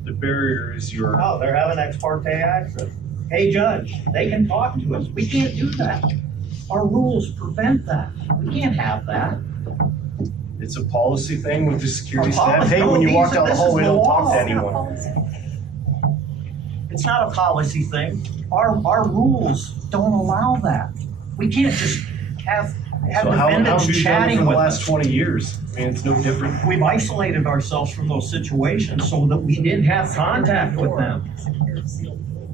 The barrier is your... No, they're having ex parte access. Hey, judge, they can talk to us. We can't do that. Our rules prevent that. We can't have that. It's a policy thing with the security A staff. policy? Hey, No, when you these walk are- down the this is hallway, the don't talk law. to anyone. It's not a policy thing. Our rules don't allow that. We can't just have So how have defendants you done it chatting for the with last us. 20 years? I mean, it's no different. We've isolated ourselves from those situations so that we didn't have contact with them.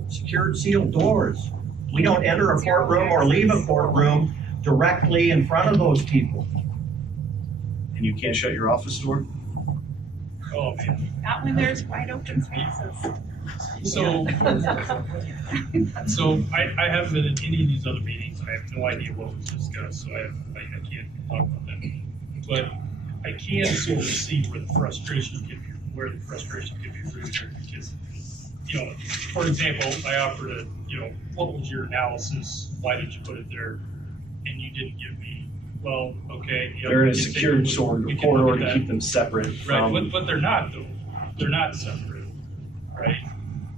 Secured sealed doors. We don't enter a courtroom or leave a courtroom directly in front of those people. And you can't shut your office door? Oh, man. Not when there's wide open spaces. So I haven't been in any of these other meetings. I have no idea what was discussed, so I can't talk about that. But I can sort of see where the frustration could be rooted here, because, you know, for example, I offered what was your analysis? Why did you put it there? And you didn't give me, well, okay. You know, They're in a we can take secured look- sort we of can look corridor at to that. keep them separate Right, from... but they're not though. They're not separate, right?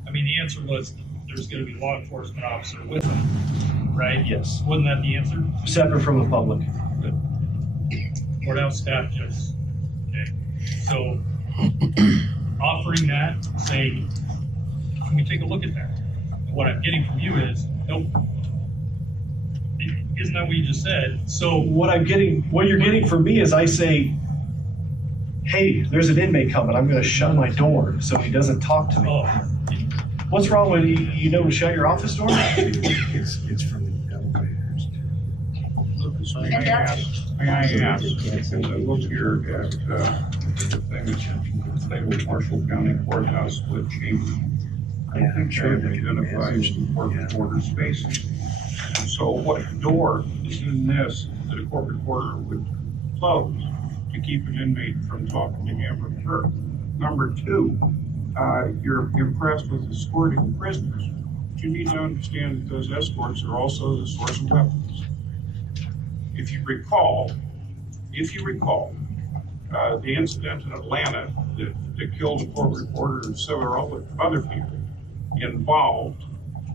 I mean, the answer was there's going to be a law enforcement officer with them, right? Yes. Wasn't that the answer? Separate from the public. Courthouse staff just, okay. So offering that, saying, can we take a look at that? And what I'm getting from you is, nope. Isn't that what you just said? So what you're getting from me is I say, hey, there's an inmate coming, I'm gonna shut my door so he doesn't talk to me. What's wrong with you know to shut your office door? It's from the elevators. Lucas, may I ask, as I look here at the thing labeled Marshall County Courthouse Split Chamber, I think that identifies the corporate quarter spaces. So what door is in this that a corporate quarter would close to keep an inmate from talking to him or her? Number two, you're impressed with escorting prisoners. But you need to understand that those escorts are also the source of weapons. If you recall, the incident in Atlanta that killed a court reporter and several other people involved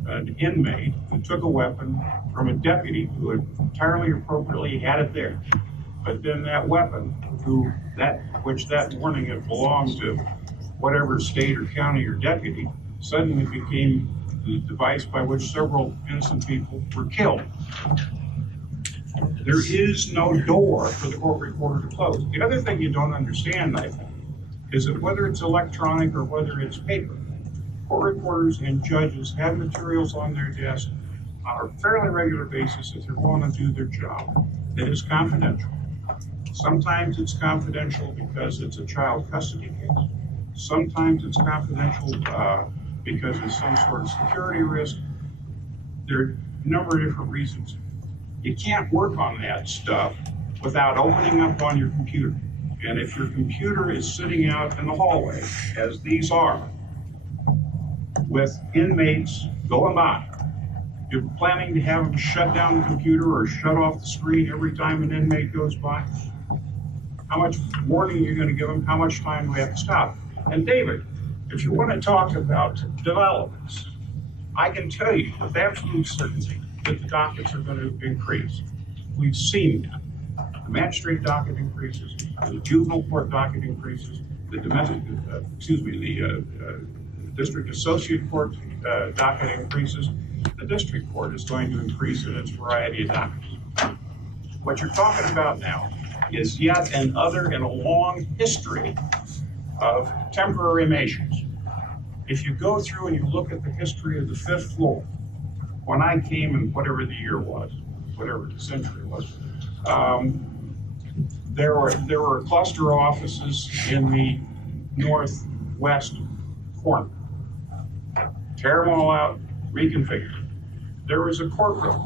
an inmate who took a weapon from a deputy who had entirely appropriately had it there. But then that weapon, which that morning had belonged to whatever state or county or deputy, suddenly became the device by which several innocent people were killed. There is no door for the court reporter to close. The other thing you don't understand, I think, is that whether it's electronic or whether it's paper, court reporters and judges have materials on their desk on a fairly regular basis if they're going to do their job that is confidential. Sometimes it's confidential because it's a child custody case. Sometimes it's confidential because of some sort of security risk. There are a number of different reasons. You can't work on that stuff without opening up on your computer. And if your computer is sitting out in the hallway, as these are, with inmates going by, you're planning to have them shut down the computer or shut off the screen every time an inmate goes by? How much warning are you going to give them? How much time do we have to stop? And David, if you want to talk about developments, I can tell you with absolute certainty that the dockets are going to increase. We've seen that. The magistrate docket increases, the juvenile court docket increases, the district associate court docket increases. The district court is going to increase in its variety of dockets. What you're talking about now is yet another in a long history of temporary measures. If you go through and you look at the history of the fifth floor, when I came in whatever the year was, whatever the century was, there were cluster offices in the northwest corner. Tear them all out, reconfigure. There was a courtroom,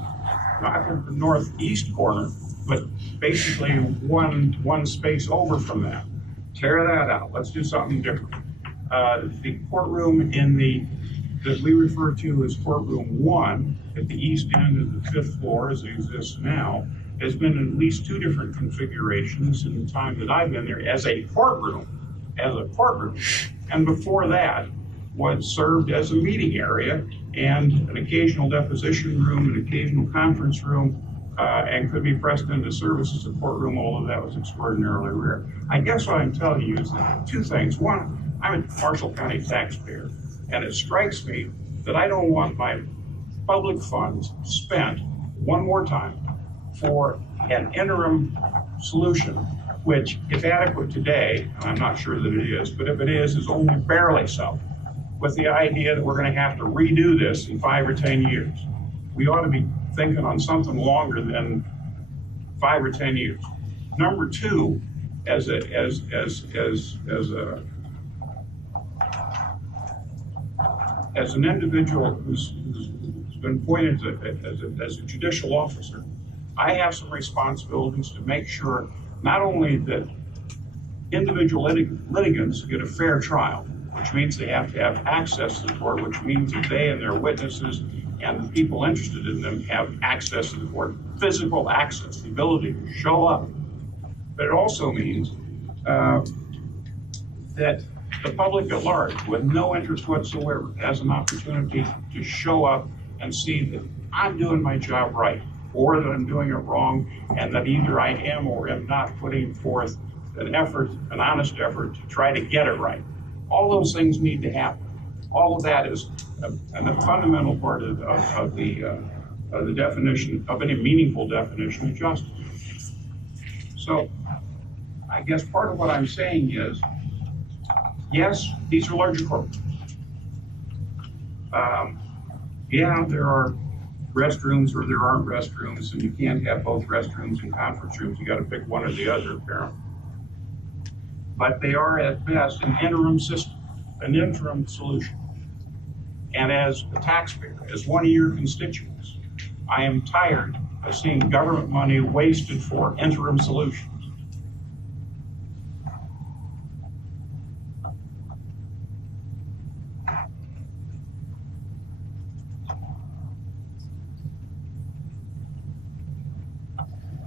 not in the northeast corner, but basically one space over from that. Tear that out. Let's do something different. The courtroom that we refer to as courtroom 1 at the east end of the fifth floor, as it exists now, has been in at least 2 different configurations in the time that I've been there as a courtroom. And before that, was served as a meeting area and an occasional deposition room, an occasional conference room, and could be pressed into service as a courtroom, although that was extraordinarily rare. I guess what I'm telling you is that 2 things. One, I'm a Marshall County taxpayer, and it strikes me that I don't want my public funds spent one more time for an interim solution, which, if adequate today, and I'm not sure that it is, but if it is only barely so, with the idea that we're going to have to redo this in 5 or 10 years. We ought to be thinking on something longer than 5 or 10 years. Number 2, as an individual who's been appointed as a judicial officer, I have some responsibilities to make sure not only that individual litigants get a fair trial, which means they have to have access to the court, which means that they and their witnesses and the people interested in them have access to the court, physical access, the ability to show up. But it also means that the public at large, with no interest whatsoever, has an opportunity to show up and see that I'm doing my job right, or that I'm doing it wrong, and that either I am or am not putting forth an effort, an honest effort to try to get it right. All those things need to happen. All of that is a fundamental part of the definition, of any meaningful definition of justice. So I guess part of what I'm saying is, yes, these are larger courtrooms. Yeah, there are restrooms or there aren't restrooms, and you can't have both restrooms and conference rooms. You gotta pick one or the other, apparently. But they are at best an interim system, an interim solution. And as a taxpayer, as one of your constituents, I am tired of seeing government money wasted for interim solutions.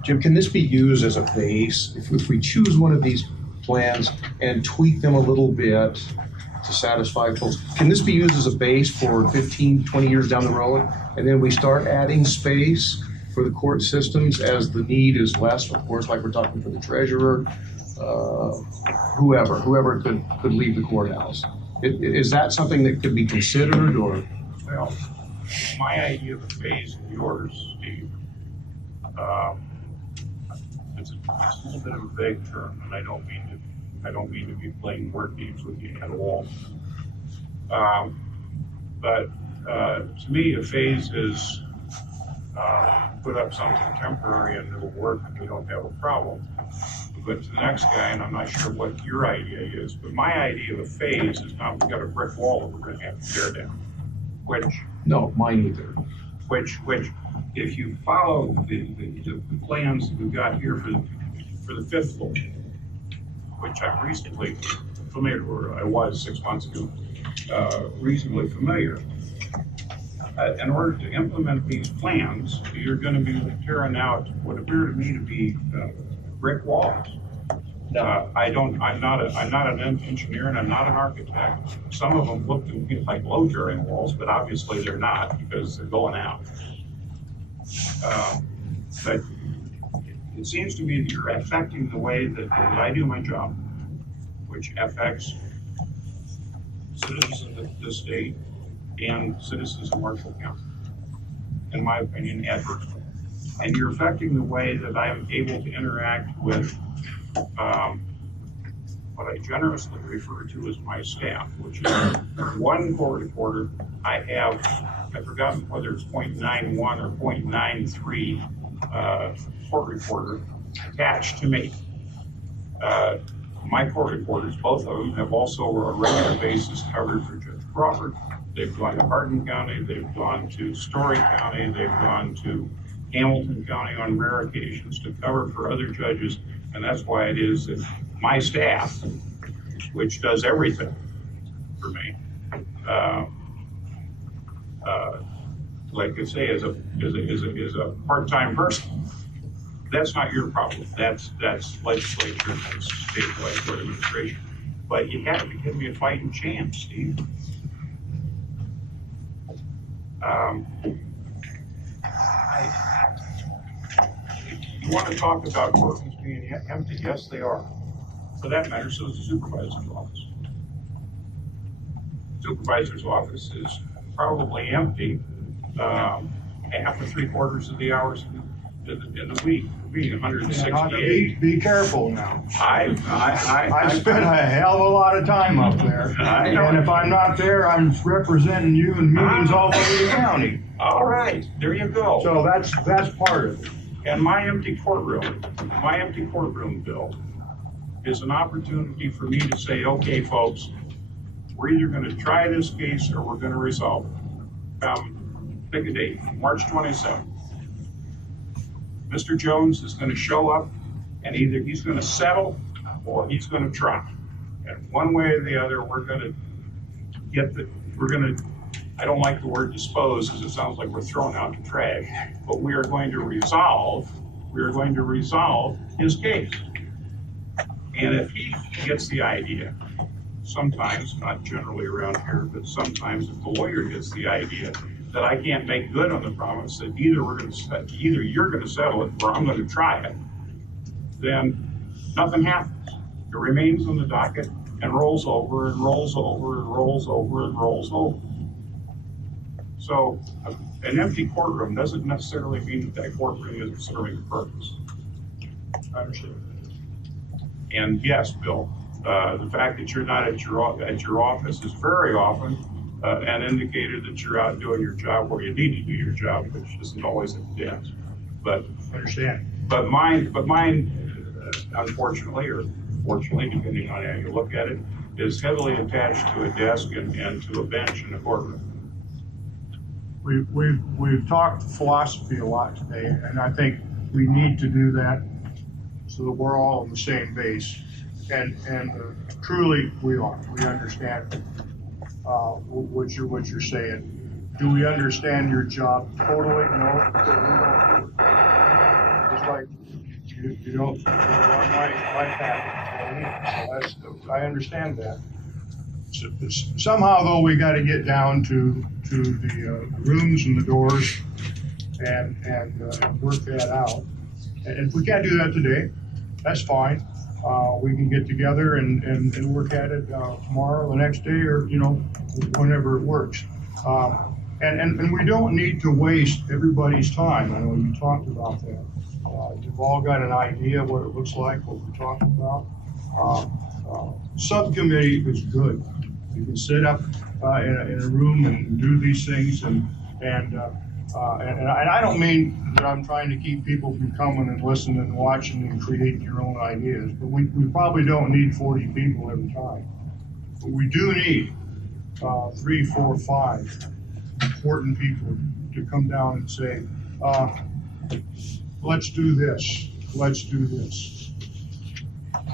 Jim, can this be used as a base? If we choose one of these plans and tweak them a little bit to satisfy folks, can this be used as a base for 15, 20 years down the road? And then we start adding space for the court systems as the need is less, of course, like we're talking for the treasurer, whoever could leave the courthouse. Is that something that could be considered, or? Well, my idea of a phase is yours, Steve. It's a little bit of a vague term, and I don't mean to be playing word games with you at all. But to me, a phase is put up something temporary and it'll work and we don't have a problem. But to the next guy, and I'm not sure what your idea is, but my idea of a phase is now we've got a brick wall that we're going to have to tear down. No, mine either. Which, if you follow the plans that we've got here for the fifth floor, which I'm reasonably familiar, or I was 6 months ago, reasonably familiar. In order to implement these plans, you're going to be tearing out what appear to me to be brick walls. I'm not an engineer and I'm not an architect. Some of them look to me like load-bearing walls, but obviously they're not because they're going out. But it seems to me that you're affecting the way that I do my job, which affects citizens of the state and citizens of Marshall County, in my opinion, adversely. And you're affecting the way that I am able to interact with what I generously refer to as my staff, which is one court reporter. I've forgotten whether it's 0.91 or 0.93 court reporter attached to me. My court reporters, both of them, have also on a regular basis covered for Judge Crawford. They've gone to Hardin County, they've gone to Story County, they've gone to Hamilton County on rare occasions to cover for other judges. And that's why it is that my staff, which does everything for me, like I say, is a part-time person. That's not your problem. That's legislature, that's statewide court administration. But you have to give me a fighting chance, Steve. You want to talk about courtrooms being empty? Yes, they are. For that matter, so is the supervisor's office. Supervisor's office is probably empty half or 3/4 of the hours in the week. Being 168. Be careful now. I spent a hell of a lot of time up there. And if I'm not there, I'm representing you in meetings all over the county. All right, there you go. So that's part of it. And my empty courtroom bill is an opportunity for me to say, okay, folks, we're either going to try this case or we're going to resolve it. Pick a date, March 27th. Mr. Jones is going to show up and either he's going to settle or he's going to try. And one way or the other, we're going to I don't like the word dispose because it sounds like we're throwing out the trash, but we are going to resolve his case. And if he gets the idea, sometimes, not generally around here, but sometimes if the lawyer gets the idea that I can't make good on the promise that either you're going to settle it or I'm going to try it, then nothing happens. It remains on the docket and rolls over and rolls over and rolls over and rolls over. So an empty courtroom doesn't necessarily mean that courtroom isn't serving a purpose. I understand. And yes, Bill, the fact that you're not at your office is very often an indicator that you're out doing your job where you need to do your job, which isn't always at the desk. But Understand. But mine, unfortunately, or fortunately, depending on how you look at it, is heavily attached to a desk and to a bench in a courtroom. We've talked philosophy a lot today, and I think we need to do that so that we're all on the same base. And truly, we are. We understand what you're saying. Do we understand your job totally? No, we don't. Just like you don't run my path. So I understand that. Somehow, though, we got to get down to the rooms and the doors and work that out. And if we can't do that today, that's fine. We can get together and work at it tomorrow, the next day, or whenever it works. And we don't need to waste everybody's time. I know you talked about that. You've all got an idea of what it looks like, what we're talking about. Subcommittee is good. You can sit up in a room and do these things, and I don't mean that I'm trying to keep people from coming and listening and watching and creating your own ideas, but we probably don't need 40 people every time. But we do need 3, 4, 5 important people to come down and say, let's do this, let's do this.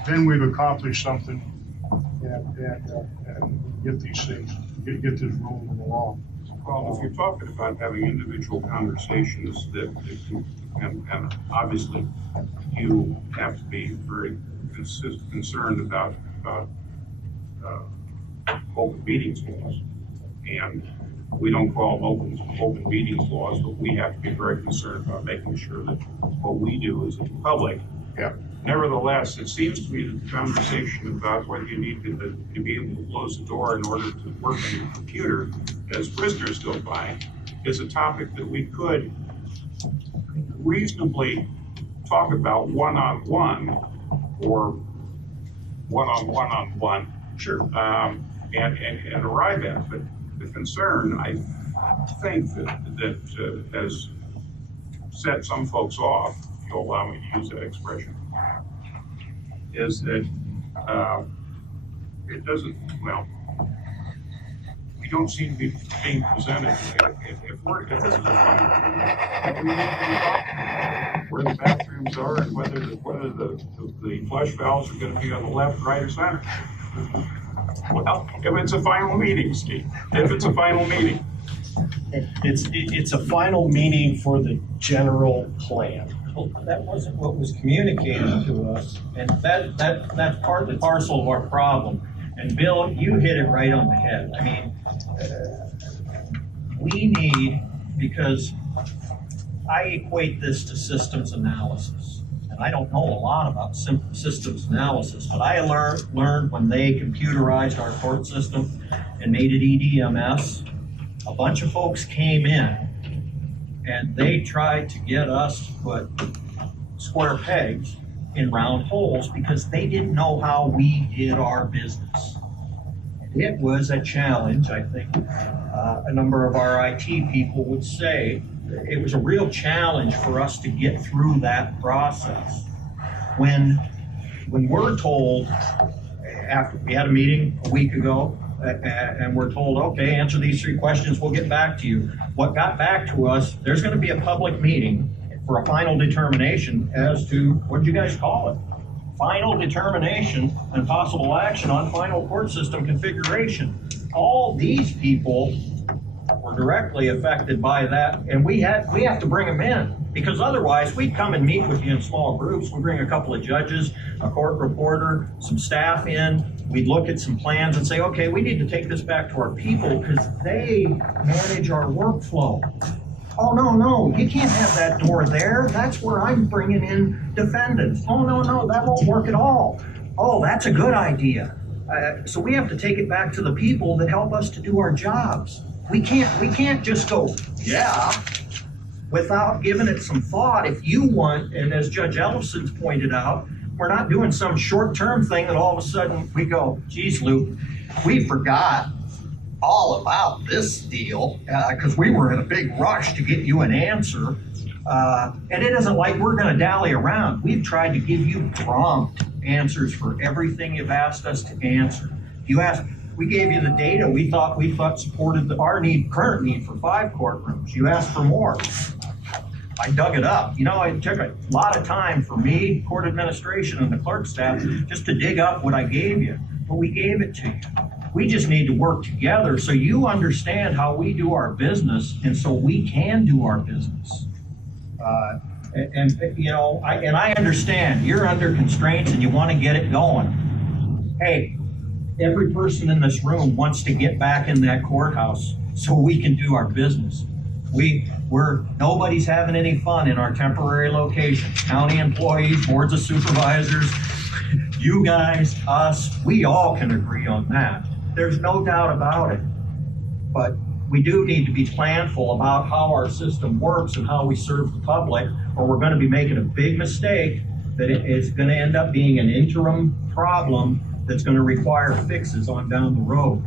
Then we've accomplished something and get these things, get this rolling along. Well, if you're talking about having individual conversations and obviously you have to be very concerned about open meetings laws. And we don't call them open meetings laws, but we have to be very concerned about making sure that what we do is in public. Yeah. Nevertheless, it seems to me that the conversation about whether you need to be able to close the door in order to work on your computer as prisoners go by is a topic that we could reasonably talk about one-on-one or one-on-one-on-one. Sure. And arrive at. But the concern, I think, that has set some folks off, if you'll allow me to use that expression, is that it doesn't, well, we don't seem to be being presented. If this is a fun, we need to be talking where the bathrooms are and whether the flush valves are going to be on the left, right, or center. Well, if it's a final meeting, Steve, if it's a final meeting. It's a final meeting for the general plan. Well, that wasn't what was communicated to us, and that's part and parcel of our problem. And Bill, you hit it right on the head. I mean, we need, because I equate this to systems analysis. And I don't know a lot about systems analysis, but I learned when they computerized our court system and made it EDMS, a bunch of folks came in and they tried to get us to put square pegs in round holes because they didn't know how we did our business. It was a challenge, I think. A number of our IT people would say it was a real challenge for us to get through that process. When we're told, after we had a meeting a week ago, and we're told, okay, answer these 3 questions, we'll get back to you. What got back to us, there's going to be a public meeting for a final determination as to, what did you guys call it? Final determination and possible action on final court system configuration. All these people were directly affected by that, and we have to bring them in, because otherwise we'd come and meet with you in small groups. We bring a couple of judges, a court reporter, some staff in. We'd look at some plans and say, okay, we need to take this back to our people because they manage our workflow. Oh, no, you can't have that door there. That's where I'm bringing in defendants. Oh, no, that won't work at all. Oh, that's a good idea. So we have to take it back to the people that help us to do our jobs. We can't just go, yeah, without giving it some thought. If you want, and as Judge Ellison's pointed out, we're not doing some short-term thing that all of a sudden we go, geez, Luke, we forgot all about this deal because we were in a big rush to get you an answer. And it isn't like we're going to dally around. We've tried to give you prompt answers for everything you've asked us to answer. We gave you the data we thought supported our current need for 5 courtrooms. You asked for more. I dug it up. It took a lot of time for me, court administration, and the clerk staff just to dig up what I gave you. But we gave it to you. We just need to work together so you understand how we do our business and so we can do our business. I understand you're under constraints and you want to get it going. Hey, every person in this room wants to get back in that courthouse so we can do our business. Nobody's having any fun in our temporary location. County employees, boards of supervisors, you guys, us, we all can agree on that. There's no doubt about it. But we do need to be planful about how our system works and how we serve the public, or we're going to be making a big mistake that is going to end up being an interim problem that's going to require fixes on down the road.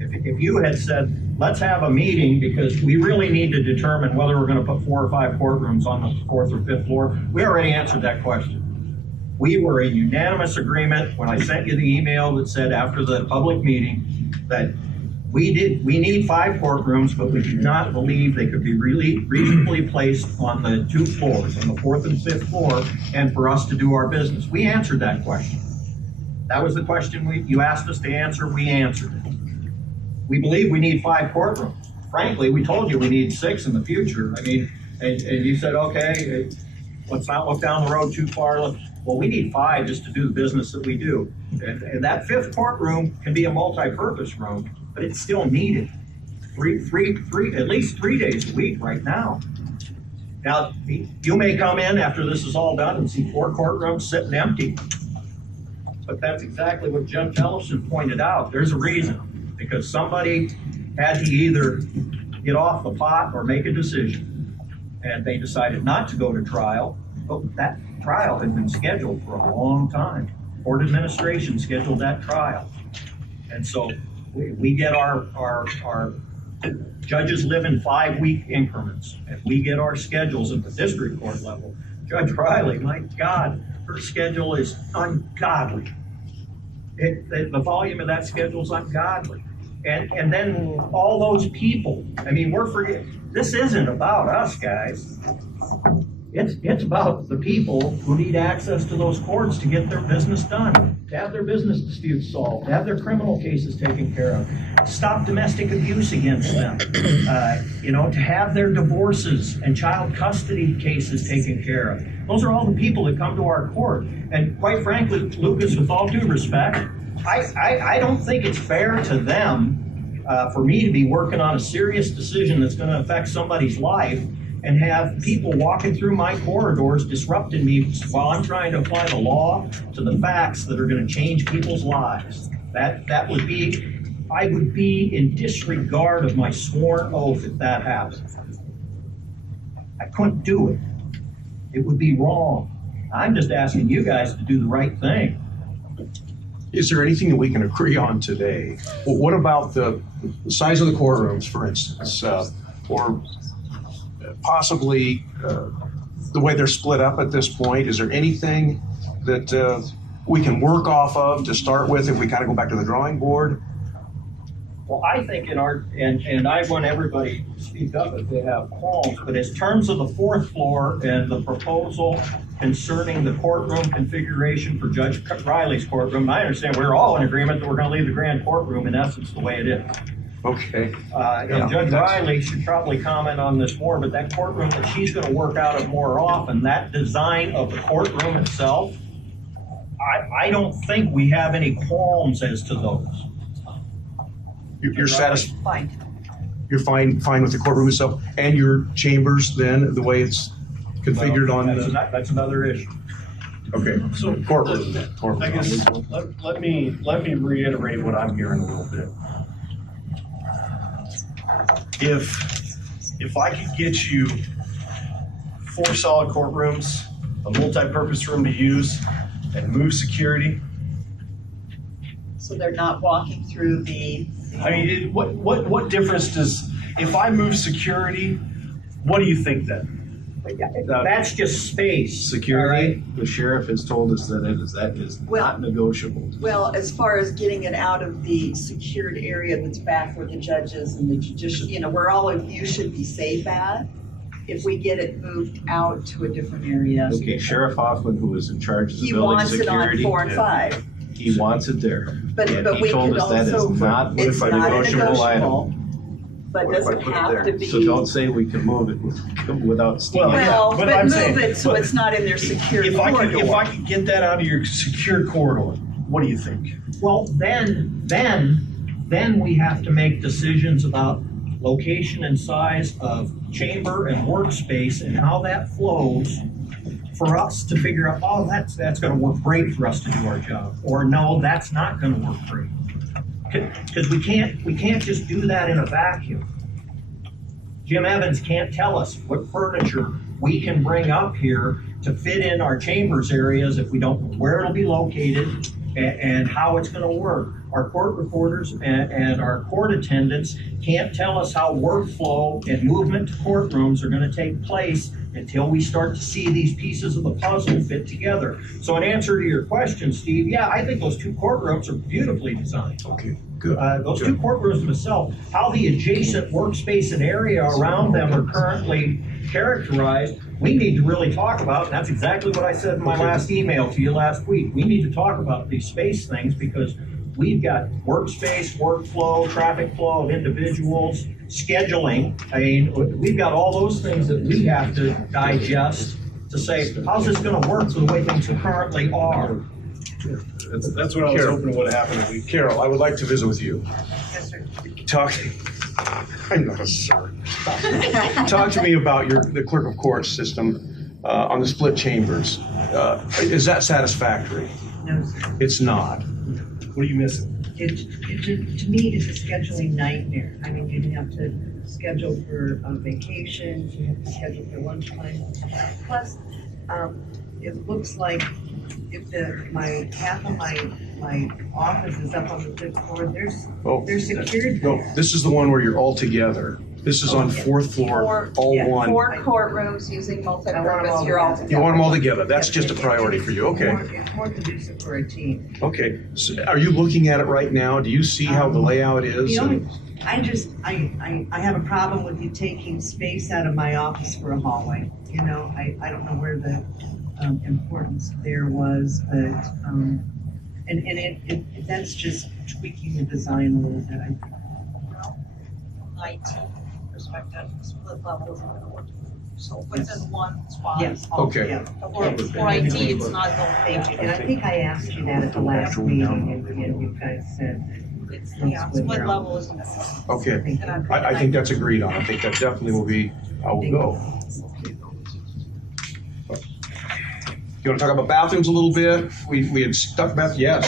If you had said, let's have a meeting because we really need to determine whether we're going to put 4 or 5 courtrooms on the 4th or 5th floor, we already answered that question. We were in unanimous agreement when I sent you the email that said after the public meeting that we need 5 courtrooms, but we do not believe they could be really reasonably placed on the 2 floors, on the 4th and 5th floor, and for us to do our business. We answered that question. That was the question you asked us to answer, we answered it. We believe we need 5 courtrooms. Frankly, we told you we need 6 in the future. I mean, and you said, okay, let's not look down the road too far. Well, we need 5 just to do the business that we do. And that 5th courtroom can be a multi-purpose room, but it's still needed. At least 3 days a week right now. Now, you may come in after this is all done and see 4 courtrooms sitting empty. But that's exactly what Judge Ellison pointed out. There's a reason, because somebody had to either get off the pot or make a decision. And they decided not to go to trial, but that trial had been scheduled for a long time. Court administration scheduled that trial. And so we get our judges live in 5-week increments, and we get our schedules at the district court level. Judge Riley, my God, her schedule is ungodly. The volume of that schedule is ungodly. And then all those people, I mean, this isn't about us, guys. It's about the people who need access to those courts to get their business done, to have their business disputes solved, to have their criminal cases taken care of, stop domestic abuse against them, to have their divorces and child custody cases taken care of. Those are all the people that come to our court. And quite frankly, Lucas, with all due respect, I don't think it's fair to them for me to be working on a serious decision that's going to affect somebody's life and have people walking through my corridors disrupting me while I'm trying to apply the law to the facts that are going to change people's lives. I would be in disregard of my sworn oath if that happened. I couldn't do it. It would be wrong. I'm just asking you guys to do the right thing. Is there anything that we can agree on today? Well, what about the size of the courtrooms, for instance, or possibly the way they're split up at this point? Is there anything that we can work off of to start with if we kind of go back to the drawing board? Well, I think and I want everybody to speak up if they have qualms, but in terms of the 4th floor and the proposal concerning the courtroom configuration for Judge Riley's courtroom, I understand we're all in agreement that we're going to leave the grand courtroom in essence the way it is. Okay. And Judge Riley should probably comment on this more, but that courtroom that she's going to work out of more often, that design of the courtroom itself, I don't think we have any qualms as to those. You're satisfied? You're fine with the courtroom itself and your chambers then, the way it's configured that's another issue. Okay, so courtroom. I guess let me reiterate what I'm hearing a little bit. If I could get you 4 solid courtrooms a multi-purpose room to use and move security. So they're not walking through the. I mean, what difference does, if I move security, what do you think then? That's just space. Security, the sheriff has told us that that is not negotiable. Well, as far as getting it out of the secured area that's back where the judges and the judicial, where all of you should be safe at, if we get it moved out to a different area. Okay, Sheriff Hoffman, who is in charge of the He building wants it on security. 4 and 5. He wants it there. But And we he told could us that also, is not it's a not a negotiable item. negotiable, but What if I doesn't put it have there? to be. So don't say we can move it without Steve. Well, but but I'm move saying- it so but it's not in their secured If I corridor. could get that out of your secured corridor, what do you think? Well, then we have to make decisions about location and size of chamber and workspace and how that flows for us to figure out, oh, that's gonna work great for us to do our job, or no, that's not gonna work great. Because we can't just do that in a vacuum. Jim Evans can't tell us what furniture we can bring up here to fit in our chambers areas if we don't know where it'll be located and how it's gonna work. Our court reporters and our court attendants can't tell us how workflow and movement to courtrooms are gonna take place until we start to see these pieces of the puzzle fit together. So in answer to your question, Steve, yeah, I think those 2 courtrooms are beautifully designed. Okay, good. Those 2 courtrooms themselves, how the adjacent workspace and area around them are currently characterized, we need to really talk about, and that's exactly what I said in my last email to you last week. We need to talk about these space things because we've got workspace, workflow, traffic flow of individuals, scheduling. I mean, we've got all those things that we have to digest to say, how's this gonna work for the way things currently are? That's what I was hoping would happen. Carol, I would like to visit with you. Yes, sir. I'm not a sir. Talk to me about the clerk of court system on the split chambers. Is that satisfactory? No, sir. It's not. What are you missing? To me, it's a scheduling nightmare. I mean, you have to schedule for vacations, you have to schedule for lunchtime. Plus, it looks like if half of my office is up on the 5th floor, there's secured. No, this is the one where you're all together. This is on 4th floor, all one. 4 courtrooms using multi-purpose, you're all together. You want them all together. That's just a priority for you. Okay. It's more conducive for a team. Okay. So are you looking at it right now? Do you see how the layout is? The only, I have a problem with you taking space out of my office for a hallway. I don't know where the importance there was, but and that's just tweaking the design a little bit. IT perspective, split levels are gonna work. So within one spot. Yes. Okay. Yeah. For IT, it's not going. Thank you. And I think I asked you that at the last meeting, and you guys said. Yeah, split level is. Okay. I think that's agreed on. I think that definitely will be how we'll go. You want to talk about bathrooms a little bit? We had stuff about, yes.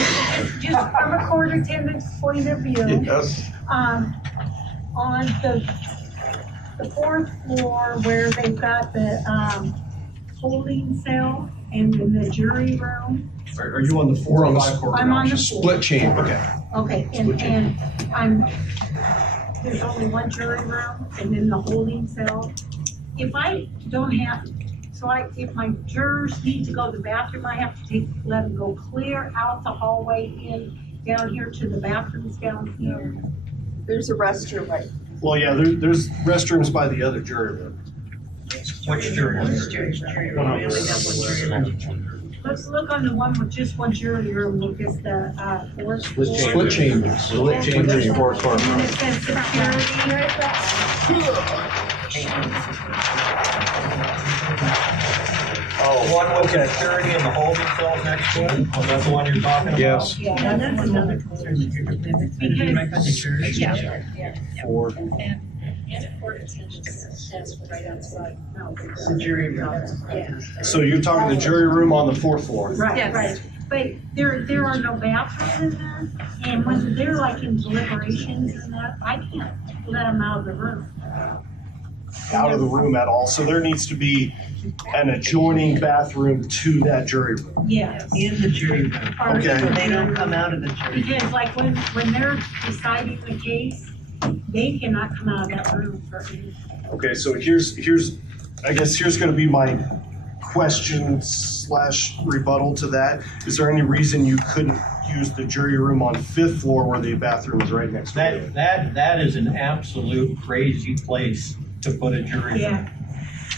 Just from a court attendant's point of view. Yes. On the 4th floor where they've got the holding cell and in the jury room. Are you on the 4 or 5 court? I'm on the 4. Split chamber. Okay, and there's only one jury room and then the holding cell. If I don't have, if my jurors need to go to the bathroom, I have to let them go clear out the hallway down here to the bathrooms down here. There's a restroom right. Well, yeah, there's restrooms by the other jury room. Which jury? Let's look on the one with just one jury room, look at the 4th floor. Split chambers. Split chambers, 4 And courtrooms. it says Oh, one with security and the holding cells next to it? Oh, that's the one you're talking about? Yes. Yeah, that's another concern. Yeah. 4. And court attendance desk right outside. The jury room. Yeah. So you're talking the jury room on the 4th floor? Right, right. But there are no bathrooms in there, and when they're like in deliberations and that, I can't let them out of the room. out of the room at all. So there needs to be an adjoining bathroom to that jury room. Yes. In the jury room. Okay. So they don't come out of the jury room. Because like when they're deciding the case, they cannot come out of that room for anything. Okay, so here's I guess here's gonna be my question / rebuttal to that. Is there any reason you couldn't use the jury room on 5th floor where the bathroom is right next door? That is an absolute crazy place to put a jury room. Yeah.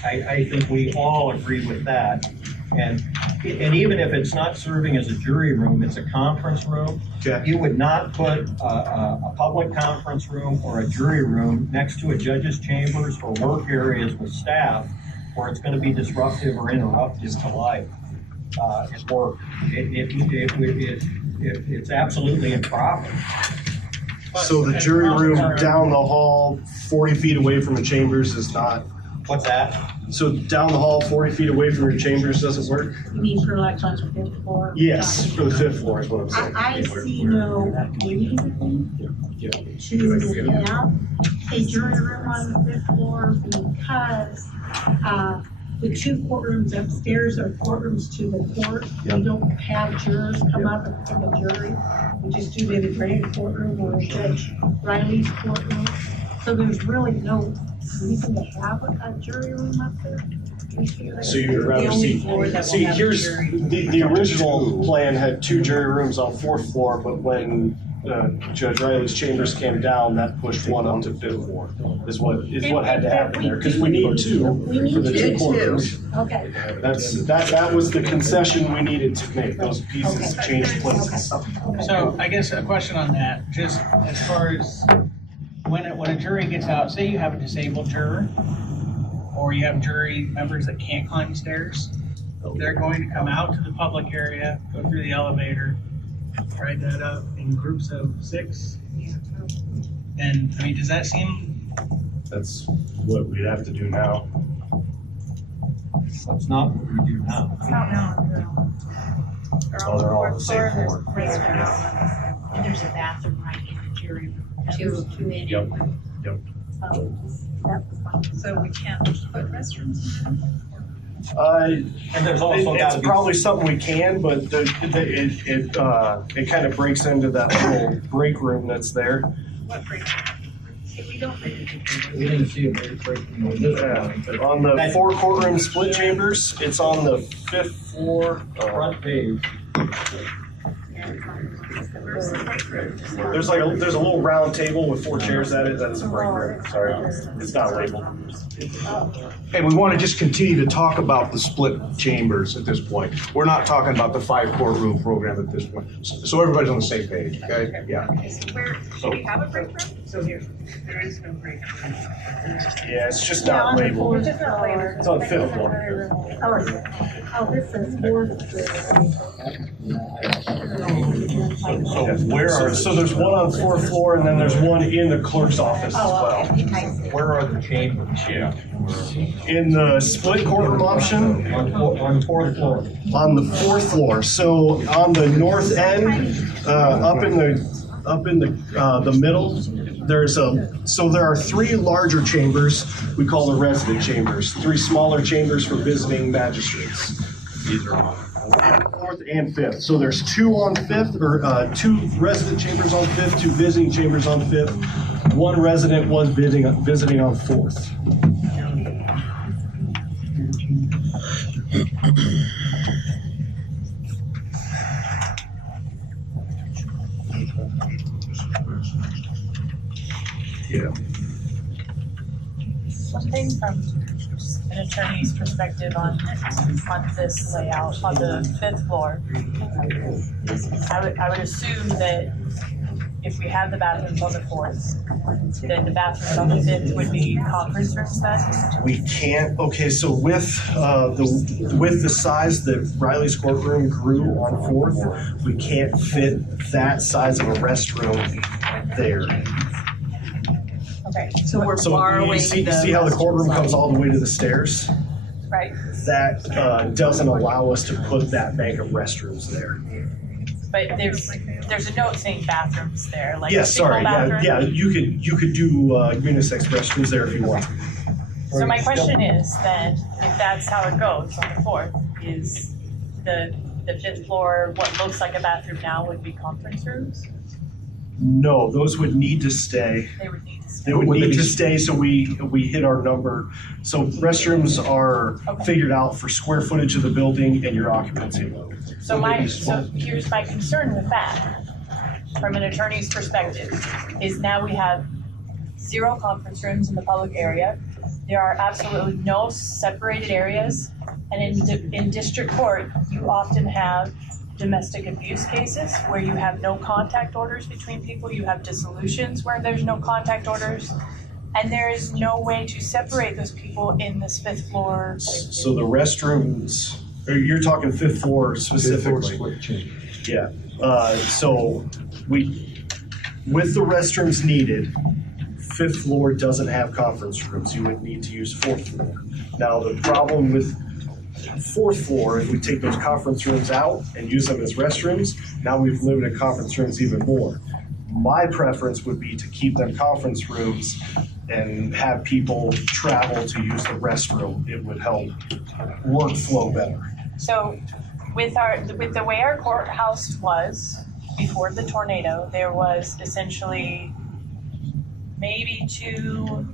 I think we all agree with that. And even if it's not serving as a jury room, it's a conference room. Okay. You would not put a public conference room or a jury room next to a judge's chambers or work areas with staff where it's going to be disruptive or interruptive to life at work. It's absolutely improper. So the jury room down the hall, 40 feet away from the chambers is not. What's that? So down the hall, 40 feet away from your chambers doesn't work? You mean for like on the 5th floor? Yes, for the 5th floor is what I'm saying. I see no reason to have a jury room on the 5th floor because the 2 courtrooms upstairs are courtrooms to the court. We don't have jurors come up from the jury. We just do the grand courtroom or Judge Riley's courtroom. So there's really no reason to have a jury room up there. So you'd rather see here's the original plan had 2 jury rooms on 4th floor, but when Judge Riley's chambers came down, that pushed one up to 5th floor is what had to happen there, because we need 2 for the 2 courtrooms. Okay. That was the concession we needed to make, those pieces changed places. So I guess a question on that, just as far as when a jury gets out, say you have a disabled juror, or you have jury members that can't climb stairs, they're going to come out to the public area, go through the elevator, ride that up in groups of 6. And I mean, does that seem? That's what we'd have to do now. That's not what we do now. It's not now. Oh, they're all on the same floor. And there's a bathroom right in the jury room. Two in. Yep. So we can't put restrooms in there? And there's also it's probably something we can, but it kind of breaks into that little break room that's there. What break? We don't. We didn't see a very break room on this one. On the 4 courtroom split chambers, it's on the 5th floor. Front page. There's a little round table with 4 chairs at it. That's a break room. Sorry, it's not labeled. Hey, we want to just continue to talk about the split chambers at this point. We're not talking about the 5 courtroom program at this point. So everybody's on the same page, okay? Yeah. Where, do we have a break room? So here, there is no break room. Yeah, it's just not labeled. It's just not labeled. It's on 5th floor. Oh, this is 4th. So there's one on 4th floor, and then there's one in the clerk's office as well. Where are the chambers? Yeah. In the split courtroom option? On 4th floor. On the 4th floor. So on the north end, up in the middle, there are 3 larger chambers we call the resident chambers. 3 smaller chambers for visiting magistrates. These are on 4th and 5th. So there's 2 on 5th, or 2 resident chambers on 5th, 2 visiting chambers on 5th. 1 resident was visiting on 4th. Yeah. Something from an attorney's perspective on this layout, on the 5th floor. I would assume that if we had the bathrooms on the 4th, then the bathrooms on the 5th would be conference rooms then? We can't, okay, so with the size that Riley's courtroom grew on 4th, we can't fit that size of a restroom there. Okay. So we're far away. See how the courtroom comes all the way to the stairs? Right. That doesn't allow us to put that bank of restrooms there. But there's a note saying bathrooms there, like Yeah, a single sorry, bathroom. yeah, you could do unisex restrooms there if you want. So my question is then, if that's how it goes on the 4th, is the 5th floor, what looks like a bathroom now would be conference rooms? No, those would need to stay. They would need to stay. They would need to stay so we hit our number. So restrooms are figured out for square footage of the building and your occupancy load. So here's my concern with that, from an attorney's perspective, is now we have 0 conference rooms in the public area. There are absolutely no separated areas. And in district court, you often have domestic abuse cases where you have no contact orders between people. You have dissolutions where there's no contact orders. And there is no way to separate those people in this 5th floor. So the restrooms, or you're talking 5th floor specifically? Yeah. So with the restrooms needed, 5th floor doesn't have conference rooms. You would need to use 4th floor. Now, the problem with 4th floor, if we take those conference rooms out and use them as restrooms, now we've limited conference rooms even more. My preference would be to keep them conference rooms and have people travel to use the restroom. It would help workflow better. So with the way our courthouse was before the tornado, there was essentially maybe 2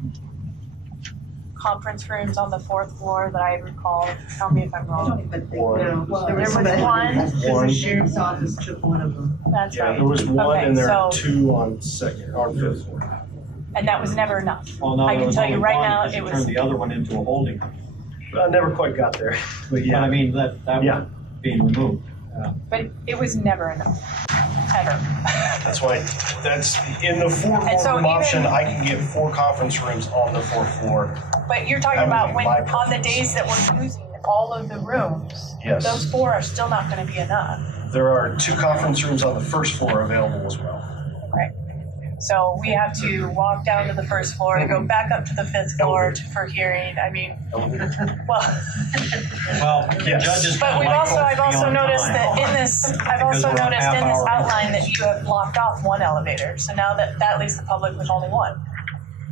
conference rooms on the 4th floor that I recall. Tell me if I'm wrong. There was one. Because the sheriff's office took one of them. That's right. Yeah, there was one Okay, and there so- are 2 on 5th floor. And that was never enough. Well, no, I there can was tell you only right one now, because it you was. turned the other one into a holding. I never quite got there, but yeah. I mean, that Yeah. was being removed. But it was never enough, ever. That's why, that's, in the 4 And so room option, even- I can get 4 conference rooms on the 4th floor. But you're talking That would about be when, my on the days that we're using all of the rooms, Yes. those 4 are still not gonna be enough. There are 2 conference rooms on the 1st floor available as well. Right. So we have to walk down to the 1st floor to go back up to the 5th floor for hearing. I mean, well. Well, Yes. judges. But I've also noticed that in this, I've also Because we're on noticed in this half-hour outline that you have blocked off 1 elevator. So now that leaves the public with only 1.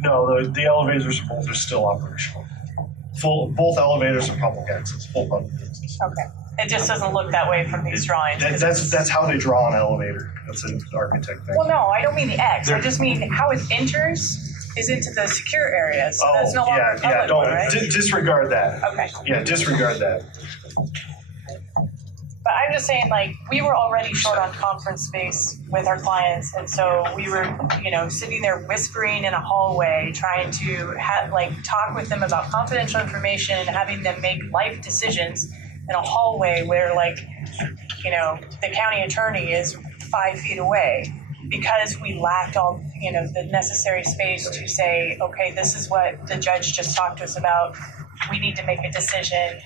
No, the elevators both are still operational. Both elevators are public access, full public access. Okay. It just doesn't look that way from these drawings. That's how they draw an elevator. That's an architect thing. Well, no, I don't mean the X. I just mean how it enters is into the secure area. So that's no longer a public don't, one, right? disregard that. Okay. Yeah, disregard that. But I'm just saying, like, we were already short on conference space with our clients, and so we were, sitting there whispering in a hallway, trying to talk with them about confidential information and having them make life decisions in a hallway where, the county attorney is 5 feet away, because we lacked all, the necessary space to say, okay, this is what the judge just talked to us about. We need to make a decision.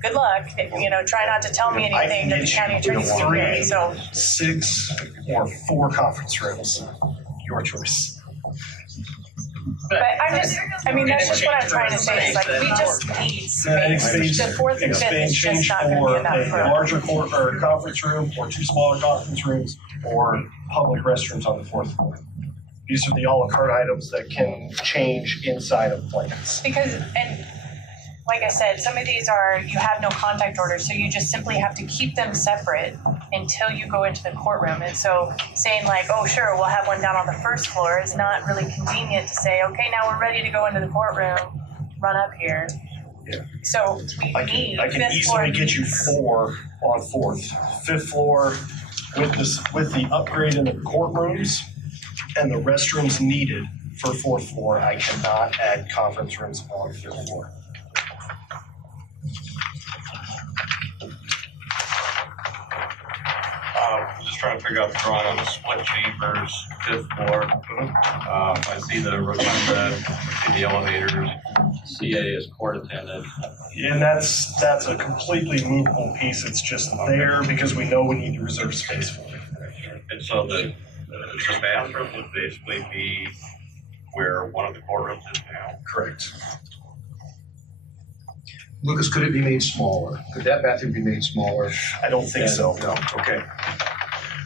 Good luck. Try not to tell me anything that the county attorney's going to hear. 3, So 6, or 4 conference rooms. Your choice. But that's just what I'm trying to say. It's like, we just need space. The 4th and 5th is just not going to be enough for a us. larger or conference room, or 2 smaller conference rooms, or public restrooms on the 4th floor. These are the a la carte items that can change inside of plans. Because, and like I said, some of these you have no contact orders, so you just simply have to keep them separate until you go into the courtroom. And so saying oh, sure, we'll have one down on the 1st floor is not really convenient to say, okay, now we're ready to go into the courtroom, run up here. Yeah. So we need I can 5th floor. easily get you 4 on 4th. 5th floor with the upgrade in the courtrooms and the restrooms needed for 4th floor. I cannot add conference rooms on 5th floor. Just trying to figure out the drawing on the split chambers, 5th floor. I see the rotunda, I see the elevators, CA is court attendant. And that's a completely movable piece. It's just there because we know we need to reserve space for it. And so the bathroom would basically be where one of the courtrooms is now. Correct. Lucas, could it be made smaller? Could that bathroom be made smaller? I don't think so. No, okay.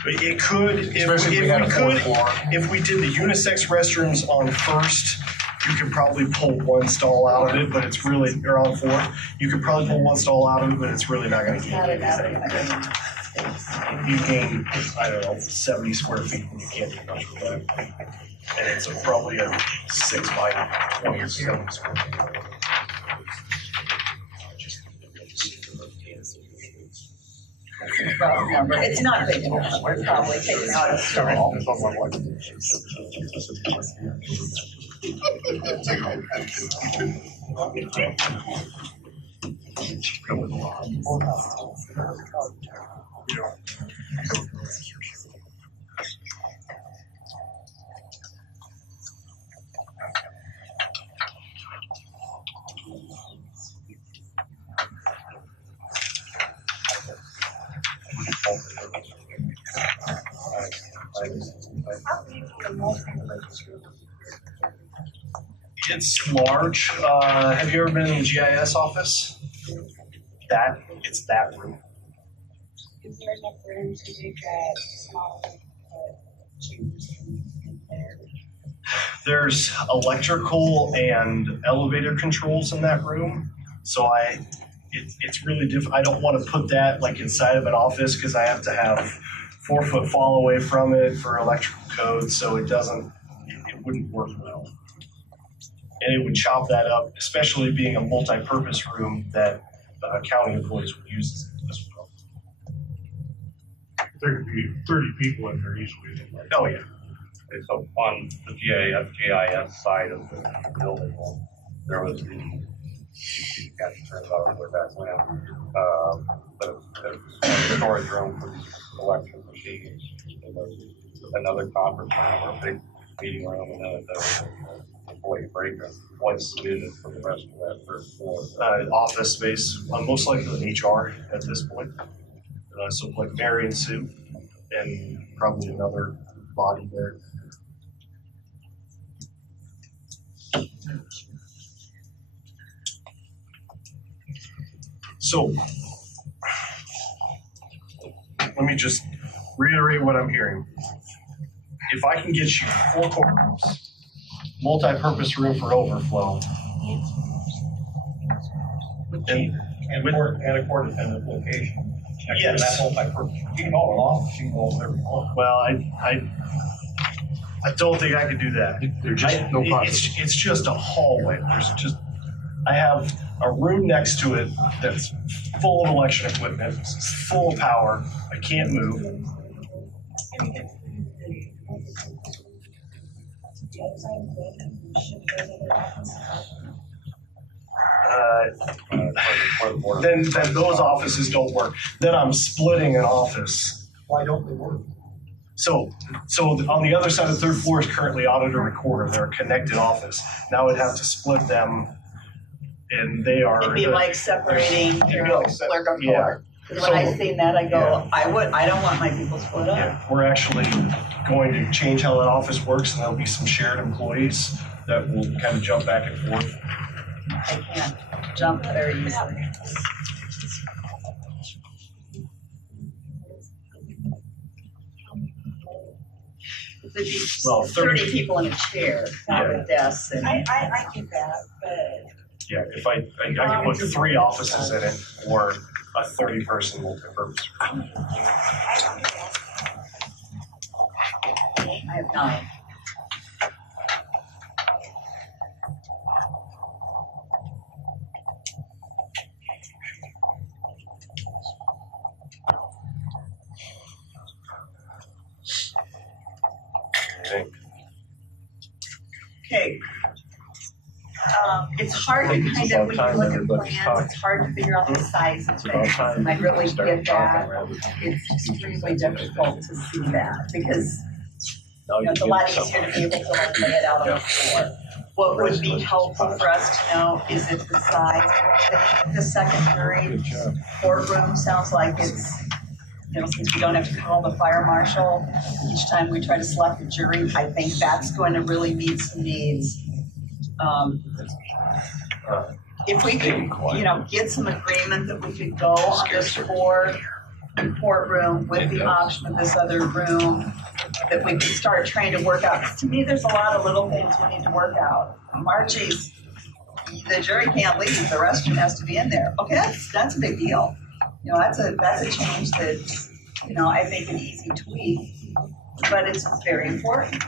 But it could, Especially if we had a 4th floor. if we did the unisex restrooms on 1st, you could probably pull one stall out of it, but it's really, or on 4, you could probably pull one stall out of it, but it's really not gonna gain anything. You gain, I don't know, 70 square feet and you can't do much with that. And it's probably a 6 by 27 square feet. Rough number. It's not big enough. We're probably taking out a stall. It's large. Have you ever been in the GIS office? It's that room. Is there enough room to do that small chambers in there? There's electrical and elevator controls in that room. So it's really different. I don't want to put that like inside of an office because I have to have 4-foot fall away from it for electrical code. So it wouldn't work well. And it would chop that up, especially being a multi-purpose room that county employees would use as well. There could be 30 people in there easily. Oh, yeah. Okay, so on the GIS side of the building, there was the, you got to turn it out way back when, the storage room for the election machines, and there's another conference room or a big meeting room, and then the employee break room. What's needed for the rest of that 3rd floor? Office space, most likely HR at this point. So like Mary and Sue, and probably another body there. So let me just reiterate what I'm hearing. If I can get you 4 courtrooms, multi-purpose room for overflow, And a court attendant location. Next to Yes. that multi-purpose. You can call it off, you can call it whatever you want. well, I don't think I could do that. There's just no possibility. It's just a hallway. I have a room next to it that's full of election equipment, it's full of power. I can't move. Then those offices don't work. Then I'm splitting an office. Why don't they work? So on the other side of the 3rd floor is currently auditor recorder. They're a connected office. Now I'd have to split them, and they are. It'd be like separating your clerk and yeah. court. When I seen that, I go, I don't want my people split up. Yeah, we're actually going to change how that office works, and there'll be some shared employees that will kind of jump back and forth. I can't jump very easily. There'd be Well, 30 people in a chair, not with desks and. I get that, but. Yeah, if I can put 3 offices in it, or a 30-person multi-purpose. I have 9. Okay. It's hard to kind of, when you look at plans, it's hard to figure out the size of things. And I really get that. It's extremely difficult to see that because it's a lot easier to be able to like lay it out on the floor. What would be helpful for us to know is if the size of the secondary courtroom sounds like it's, since we don't have to call the fire marshal each time we try to select a jury, I think that's going to really meet some needs. If we could, get some agreement that we could go on this 4 courtroom with the option of this other room, that we can start trying to work out. 'Cause to me, there's a lot of little things we need to work out. Marchie's, the jury can't leave, the restroom has to be in there. Okay, that's a big deal. You know, that's a change that, you know, I think an easy tweak, but it's very important.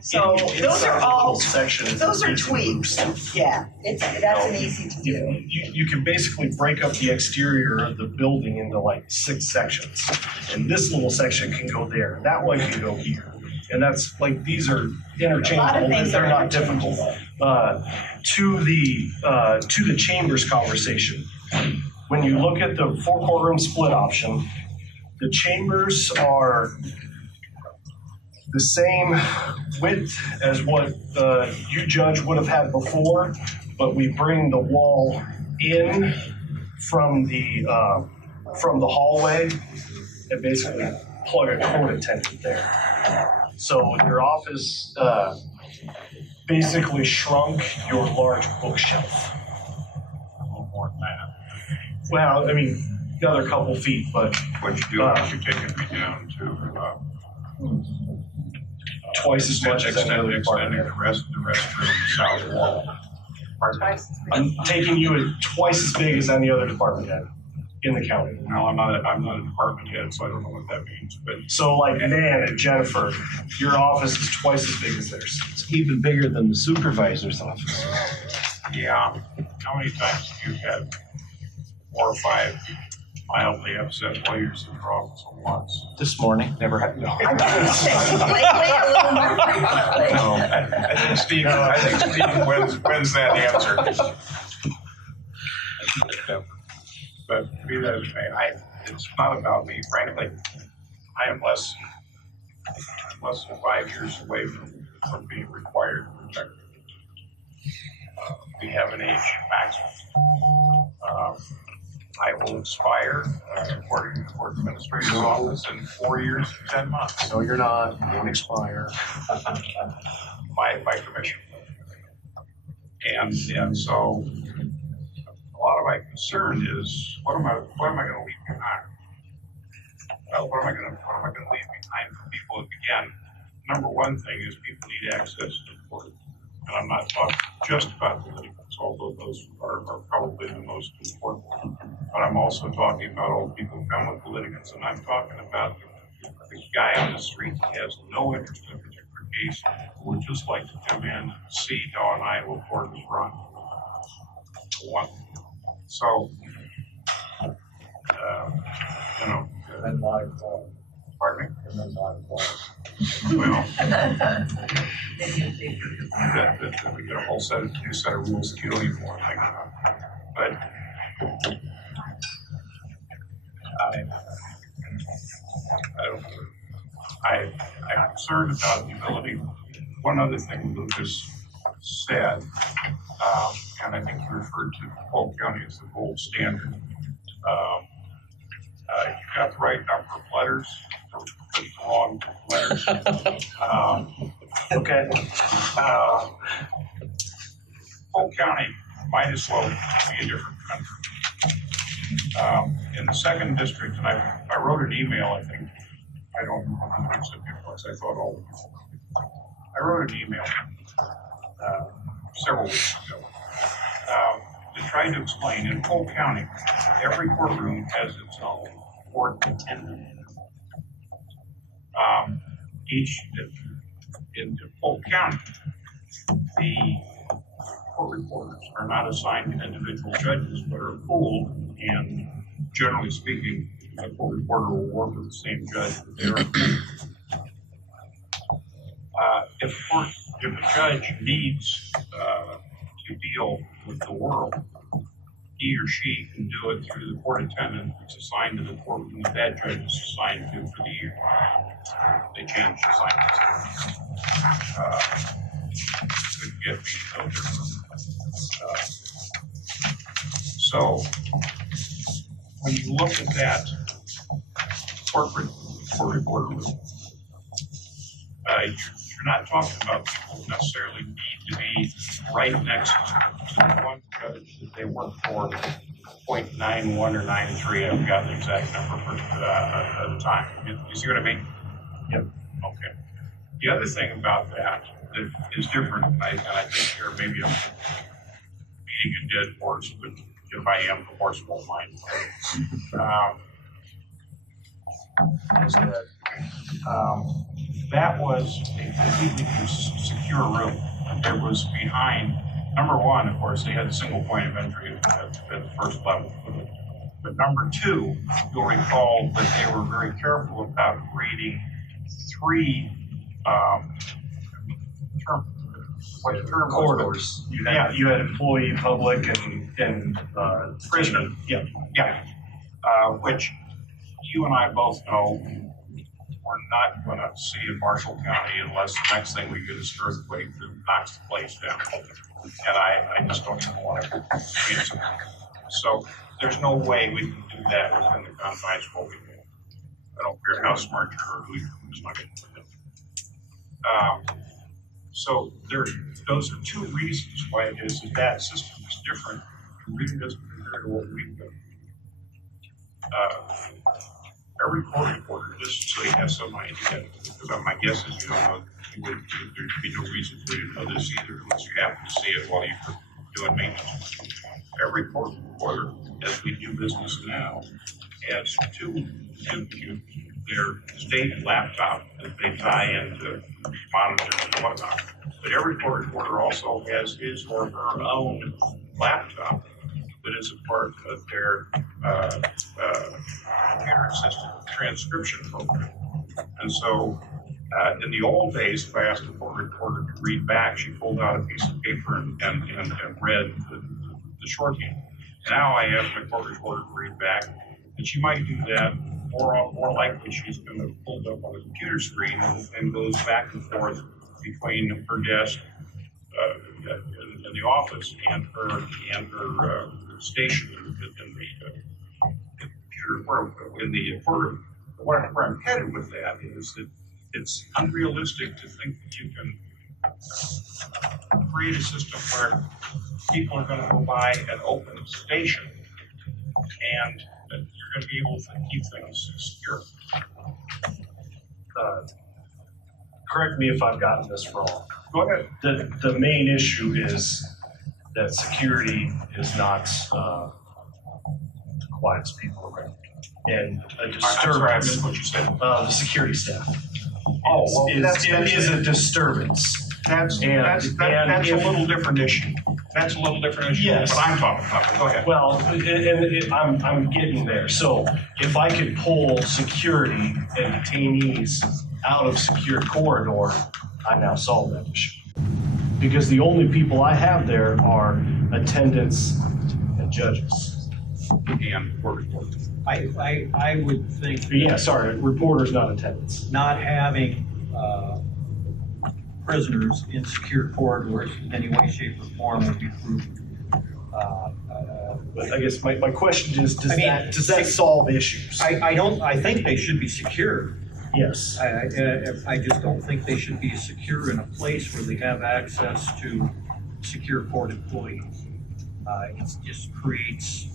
So those are all, those are tweaks. Yeah, that's an easy to do. You can basically break up the exterior of the building into like 6 sections. And this little section can go there, that one can go here. And that's like, these are interchangeable, they're not difficult. To the chambers conversation, when you look at the 4 courtroom split option, the chambers are the same width as what you, Judge, would have had before, but we bring the wall in from the hallway and basically plug a court attendant there. So your office basically shrunk your large bookshelf. A little more than that. Well, I mean, another couple feet, but what you do is you're taking me down to twice as much as any other department. The restroom south wall. I'm taking you at twice as big as any other department head in the county. No, I'm not a department head, so I don't know what that means. But so like Dan and Jennifer, your office is twice as big as theirs. It's even bigger than the supervisor's office. Yeah. How many times have you had 4 or 5 mildly upset lawyers in your office at once? This morning, never had. No. Lately, a little more frequently. No, I think Steve wins that answer. But be that as it may, it's not about me, frankly. I am less than 5 years away from being required to protect. We have an age maximum. I will expire, according to the court administrator's office, in 4 years and 10 months. No, you're not. You won't expire. My commission. And so a lot of my concern is what am I going to leave behind? Well, what am I going to leave behind for people? Again, number one thing is people need access to the court. And I'm not talking just about the litigants, although those are probably the most important. But I'm also talking about all the people who come with the litigants, and I'm talking about the guy on the street that has no interest in a particular case, who would just like to come in and see how an Iowa court is run. One. So, you know. And live call. Pardon me? And then live call. Well, that we get a whole new set of rules that you don't even want to think about. But I'm concerned about the ability. One other thing Lucas said, and I think he referred to Polk County as the gold standard. You've got the right number of letters, the wrong letters. Okay. Polk County might as well be a different country. In the 2nd district, and I wrote an email, I think, I don't remember how many it was, I thought all of you. I wrote an email several weeks ago to try to explain in Polk County, every courtroom has its own court attendant. In Polk County, the court reporters are not assigned to individual judges, but are pooled, and generally speaking, a court reporter will work with the same judge that they're if a judge needs to deal with the world, he or she can do it through the court attendant that's assigned to the courtroom that judge is assigned to for the year. They change assignments. Couldn't get me no different. So when you look at that court reporter room, you're not talking about people who necessarily need to be right next to the one judge that they work for, 0.91 or 93. I haven't got the exact number at the time. You see what I mean? Yep. Okay. The other thing about that is different, and I think here maybe I'm beating a dead horse, but if I am, the horse won't mind. Is that that was a completely secure room. It was behind, number one, of course, they had a single point of entry at the first level. But number two, you'll recall that they were very careful about creating three corridors. You had employee, public, and prisoner. Yeah. Which you and I both know we're not going to see in Marshall County unless the next thing we get is an earthquake that knocks the place down. And I just don't even want to experience it. So there's no way we can do that within the confines of what we do. I don't care how smart you are or who you are, it's not going to do it. So those are two reasons why it is that system is different and really doesn't compare to what we've done. Every court reporter, just so you have some idea, because my guess is there'd be no reason for you to know this either unless you happen to see it while you're doing maintenance. Every court reporter, as we do business now, has two computers, their state laptop that they tie into monitors and whatnot. But every court reporter also has his or her own laptop that is a part of their computer-assisted transcription program. And so in the old days, if I asked a court reporter to read back, she pulled out a piece of paper and read the shorthand. Now I ask my court reporter to read back, and she might do that. More likely, she's going to pull it up on the computer screen and goes back and forth between her desk in the office and her station in the computer in the courtroom. Where I'm headed with that is that it's unrealistic to think that you can create a system where people are going to go by an open station and that you're going to be able to keep things secure. Correct me if I've gotten this wrong. Go ahead. The main issue is that security is not quiets people around. And a disturbance. I'm sorry, I missed what you said. The security staff. It is a disturbance. That's a little different issue. That's a little different issue than what I'm talking about. Go ahead. Well, I'm getting there. So if I could pull security and detainees out of secure corridor, I now solve that issue. Because the only people I have there are attendants and judges. And court reporters. I would think. Yeah, sorry, reporters, not attendants. Not having prisoners in secure corridors in any way, shape, or form would be prudent. But I guess my question is, does that solve issues? I think they should be secure. Yes. I just don't think they should be secure in a place where they have access to secure court employees. It just creates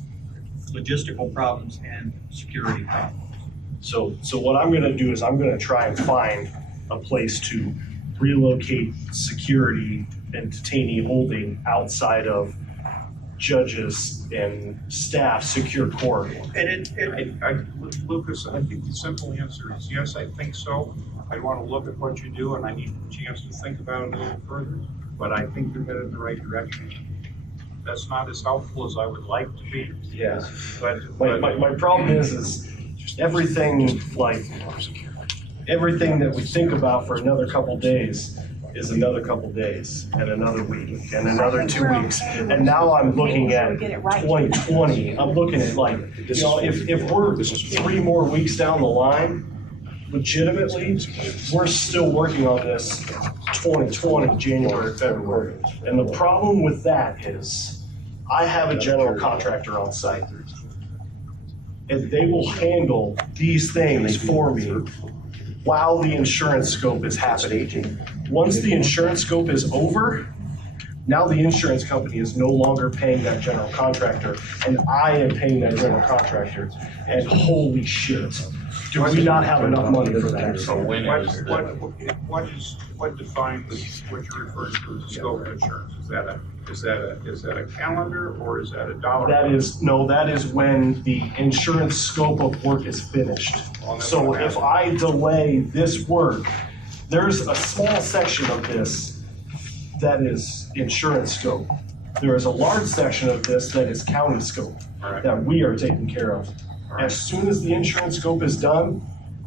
logistical problems and security problems. So what I'm going to do is I'm going to try and find a place to relocate security and detainee holding outside of judges and staff secure corridor. Lucas, I think the simple answer is yes, I think so. I want to look at what you do and I need a chance to think about it a little further, but I think you're headed in the right direction. That's not as helpful as I would like to be. Yeah, but my problem is everything that we think about for another couple days is another couple days and another week and another 2 weeks. And now I'm looking at 2020. I'm looking at if we're 3 more weeks down the line, legitimately, we're still working on this 2020, January, February. And the problem with that is I have a general contractor on site and they will handle these things for me while the insurance scope is happening. Once the insurance scope is over, now the insurance company is no longer paying that general contractor and I am paying that general contractor. And holy shit, do we not have enough money for that? So when is the, What defines what you're referring to as scope insurance? Is that a calendar or is that a dollar? That is when the insurance scope of work is finished. So if I delay this work, there's a small section of this that is insurance scope. There is a large section of this that is county scope that we are taking care of. As soon as the insurance scope is done,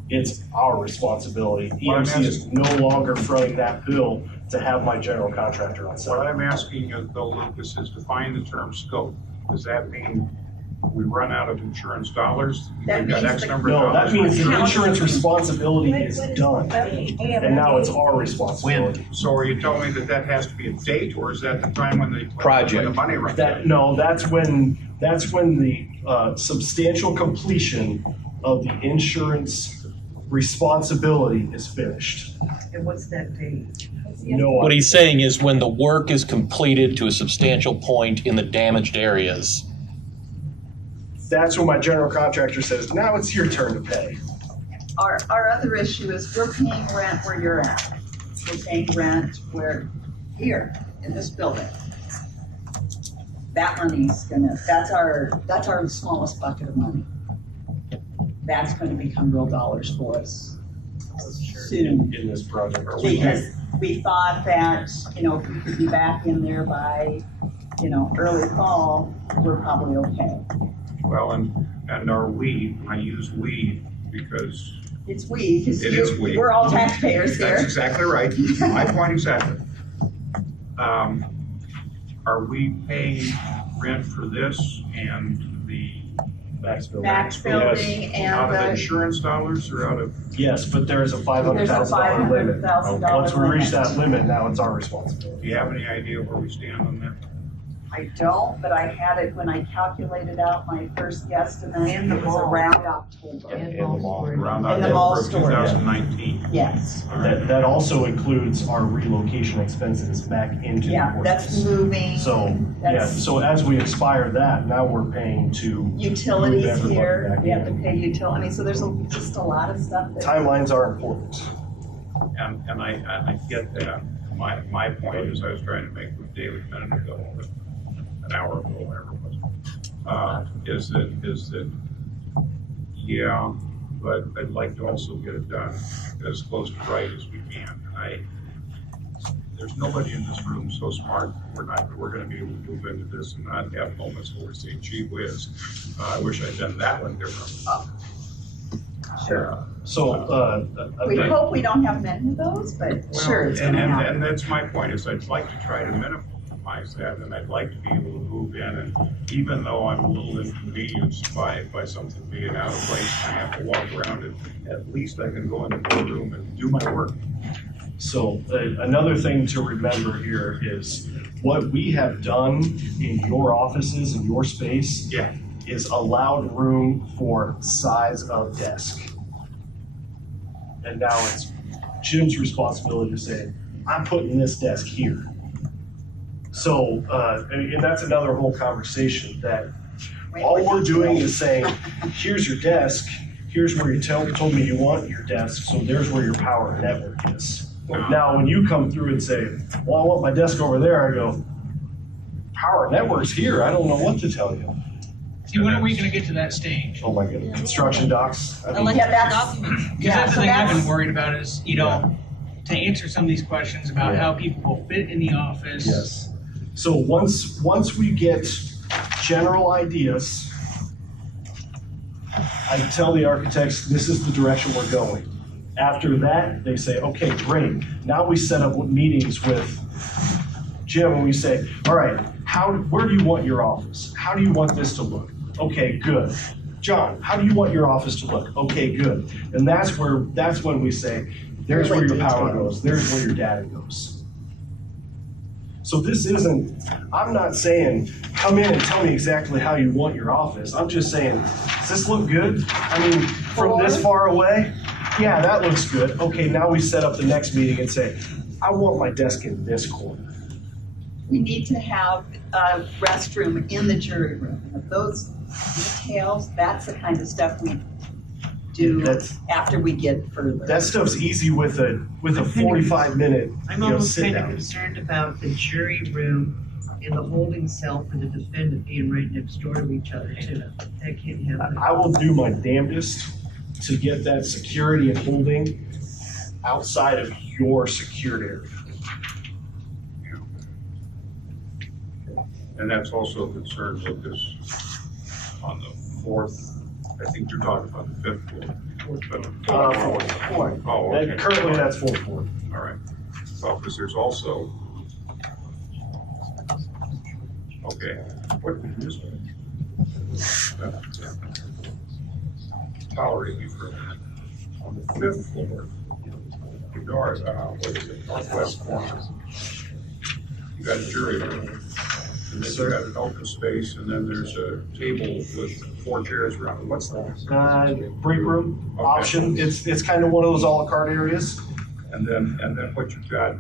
it's our responsibility. EMC is no longer fronting that bill to have my general contractor on site. What I'm asking you, though, Lucas, is define the term scope. Does that mean we run out of insurance dollars? That We've got means X number of No, dollars. that means the insurance responsibility is done, and now it's our responsibility. So are you telling me that has to be a date, or is that the time when the Project. when the money runs out? No, that's when the substantial completion of the insurance responsibility is finished. And what's that date? No, What he's saying is when the work is completed to a substantial point in the damaged areas. that's when my general contractor says, now it's your turn to pay. Our other issue is we're paying rent where you're at. We're paying rent where, here, in this building. That money's that's our smallest bucket of money. That's gonna become real dollars for us soon. In this project. Because we thought that, if we could be back in there by, early fall, we're probably okay. Well, and our we, I use we because It's we, because it is we. we're all taxpayers here. That's exactly right. My point exactly. Are we paying rent for this and the Max building? Max building and out of the, insurance dollars or out of? Yes, but there is a $500,000 limit. $500,000 Once we reach that limit, now it's our responsibility. Do you have any idea where we stand on that? I don't, but I had it when I calculated out my first guesstimate, And the it was mall. around October. And mall Around In the mall October of store. 2019. Yes, That also includes our relocation expenses back into the yeah, ordinance. that's moving. So, so as we expire that, now we're paying to Utilities move everybody here, back we have to in. pay utilities, so there's just a lot of stuff that. Timelines are important. And I get that. My point is I was trying to make with David a minute ago, an hour ago, whatever it was, is that, yeah, but I'd like to also get it done as close to right as we can. There's nobody in this room so smart, we're gonna be able to move into this and not have moments where we say, gee whiz, I wish I'd done that one differently. Sure. So, We hope we don't have many of those, but sure, it's gonna happen. And that's my point, is I'd like to try to minimize that, and I'd like to be able to move in, and even though I'm a little inconvenienced by something being out of place, and I have to walk around it, at least I can go into the room and do my work. So another thing to remember here is what we have done in your offices, in your space, is allowed room for size of desk. And now it's Jim's responsibility to say, I'm putting this desk here. So, and that's another whole conversation that all we're doing is saying, here's your desk, here's where you told me you want your desk, so there's where your power network is. Now, when you come through and say, well, I want my desk over there, I go, power network's here, I don't know what to tell you. See, when are we gonna get to that stage? Oh my goodness, construction docs. I mean, Yeah, that's, Because yeah, that's so the thing I've been that's, worried about is, to answer some of these questions about how people will fit in the office. Yes. So once we get general ideas, I tell the architects, this is the direction we're going. After that, they say, okay, great. Now we set up meetings with Jim and we say, all right, where do you want your office? How do you want this to look? Okay, good. John, how do you want your office to look? Okay, good. And that's when we say, there's where your power goes, there's where your data goes. So this isn't, I'm not saying, come in and tell me exactly how you want your office. I'm just saying, does this look good? I mean, from this far away, yeah, that looks good. Okay, now we set up the next meeting and say, I want my desk in this corner. we need to have a restroom in the jury room. And if those details, that's the kind of stuff do That's- after we get further. That stuff's easy with a 45-minute, I'm almost sit kind of down. concerned about the jury room and the holding cell for the defendant being right next door to each other too. That can't happen. I will do my damnedest to get that security and holding outside of your secured area. And that's also a concern, Lucas, on the fourth, I think you're talking about the fifth floor. Fourth. Oh, okay. Currently, that's fourth floor. All right. Well, because there's also, okay, what is this one? Tolerate me for a minute. On the fifth floor, the guard, what is it, northwest corner. You got a jury room, and then you got an open space, and then there's a table with 4 chairs around it. What's that? Break room option. It's kind of one of those a la carte areas. And then what you've got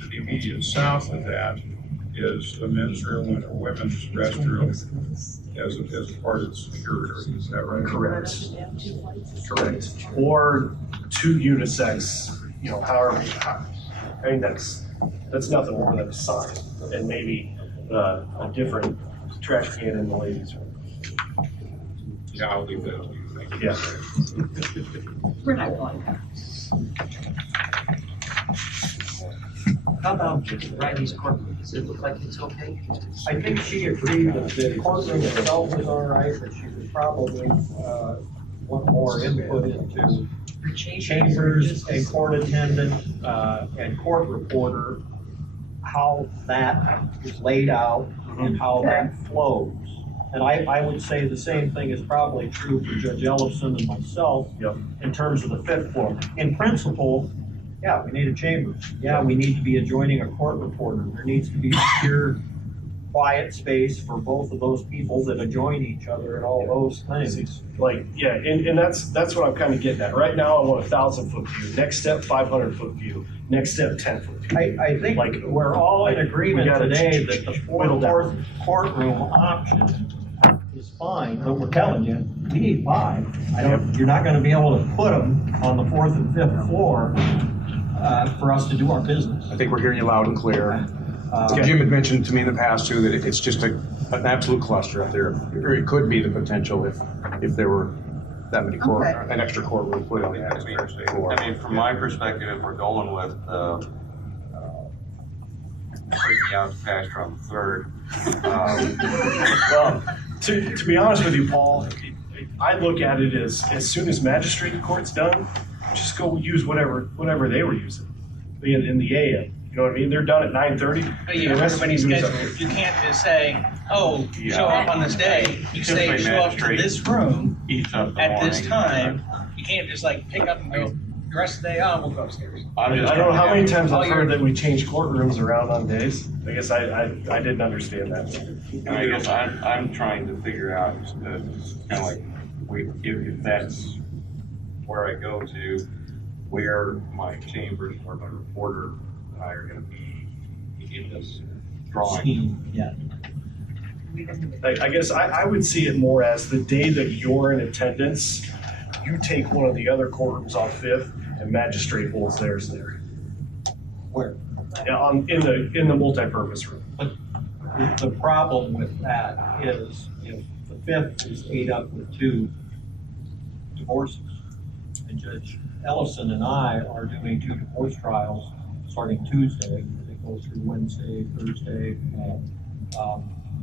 to the immediate south of that is a men's room and a women's restroom as a part of the security. Is that right? Correct. Or 2 unisex, however. I mean, that's nothing more than a sign, and maybe a different trash can in the ladies' room. Yeah, I'll leave that to you. Thank you. Yeah. We're not going there. How about Riley's courtroom? Does it look like it's okay? I think she agreed that the courtroom itself is all right, but she would probably want more input into chambers, a court attendant, and court reporter, how that is laid out and how that flows. And I would say the same thing is probably true for Judge Ellison and myself in terms of the fifth floor. In principle, yeah, we need a chamber. Yeah, we need to be adjoining a court reporter. There needs to be secure, quiet space for both of those people that adjoin each other and all those things. Like, yeah, and that's what I'm kind of getting at. Right now, I want a 1,000-foot view. Next step, 500-foot view. Next step, 10-foot view. I think we're all in agreement today that the fourth courtroom option is fine, but we're telling you, we need 5. You're not gonna be able to put them on the 4th and 5th floor for us to do our business. I think we're hearing you loud and clear. Jim had mentioned to me in the past too that it's just an absolute cluster up there. Or it could be the potential if there were that many an extra courtroom put on the extra floor. I mean, from my perspective, if we're going with taking out the pasture on the third. Well, to be honest with you, Paul, I look at it as soon as magistrate court's done, just go use whatever they were using in the AM. You know what I mean? They're done at 9:30. But you have everybody's schedule. You can't just say, oh, show up on this day. You say show up to this room at this time. You can't just like pick up and go the rest of the day, we'll go upstairs. I don't know how many times I've heard that we change courtrooms around on days. I guess I didn't understand that. And I guess I'm trying to figure out, kind of like, if that's where I go to, where my chambers or my reporter and I are going to be in this drawing. Yeah. I guess I would see it more as the day that you're in attendance, you take one of the other courtrooms on Fifth, and magistrate holds theirs there. Where? Yeah, in the multi-purpose room. But the problem with that is if the Fifth is ate up with 2 divorces, and Judge Ellison and I are doing 2 divorce trials starting Tuesday. They go through Wednesday, Thursday, and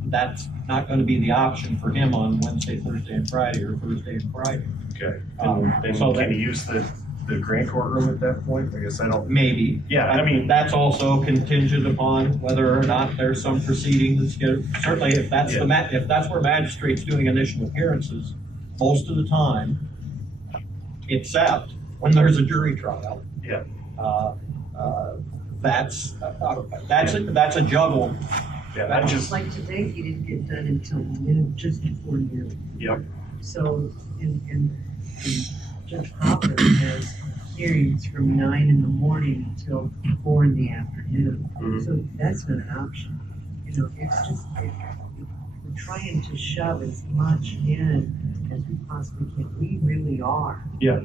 that's not going to be the option for him on Wednesday, Thursday, and Friday, or Thursday and Friday. Okay. And so can you use the grand courtroom at that point? I guess I don't. Maybe. Yeah, I mean. That's also contingent upon whether or not there's some proceeding that's certainly if that's if that's where magistrate's doing initial appearances, most of the time, except when there's a jury trial. Yeah. That's a juggle. Yeah, like today, he didn't get done until noon, just before noon. Yep. So, and Judge Hopper has hearings from 9 in the morning until 4 in the afternoon. Mm-hmm. So that's not an option. You know, it's just we're trying to shove as much in as we possibly can. We really are. Yeah.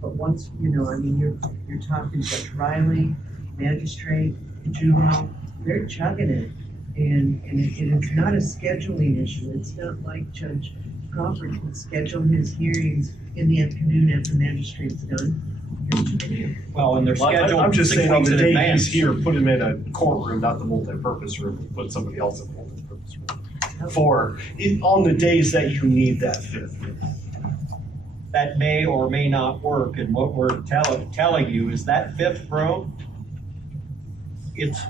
But once, you know, I mean, you're talking Judge Riley, magistrate, juvenile, they're chugging it. And it's not a scheduling issue. It's not like Judge Crawford can schedule his hearings in the afternoon after magistrate's done. There's too many of them. Well, and they're scheduled I'm just 6 saying on weeks the in day advance. he's here, put him in a courtroom, not the multi-purpose room, and put somebody else in the multi-purpose room. On the days that you need that fifth. That may or may not work, and what we're telling you is that fifth room, it's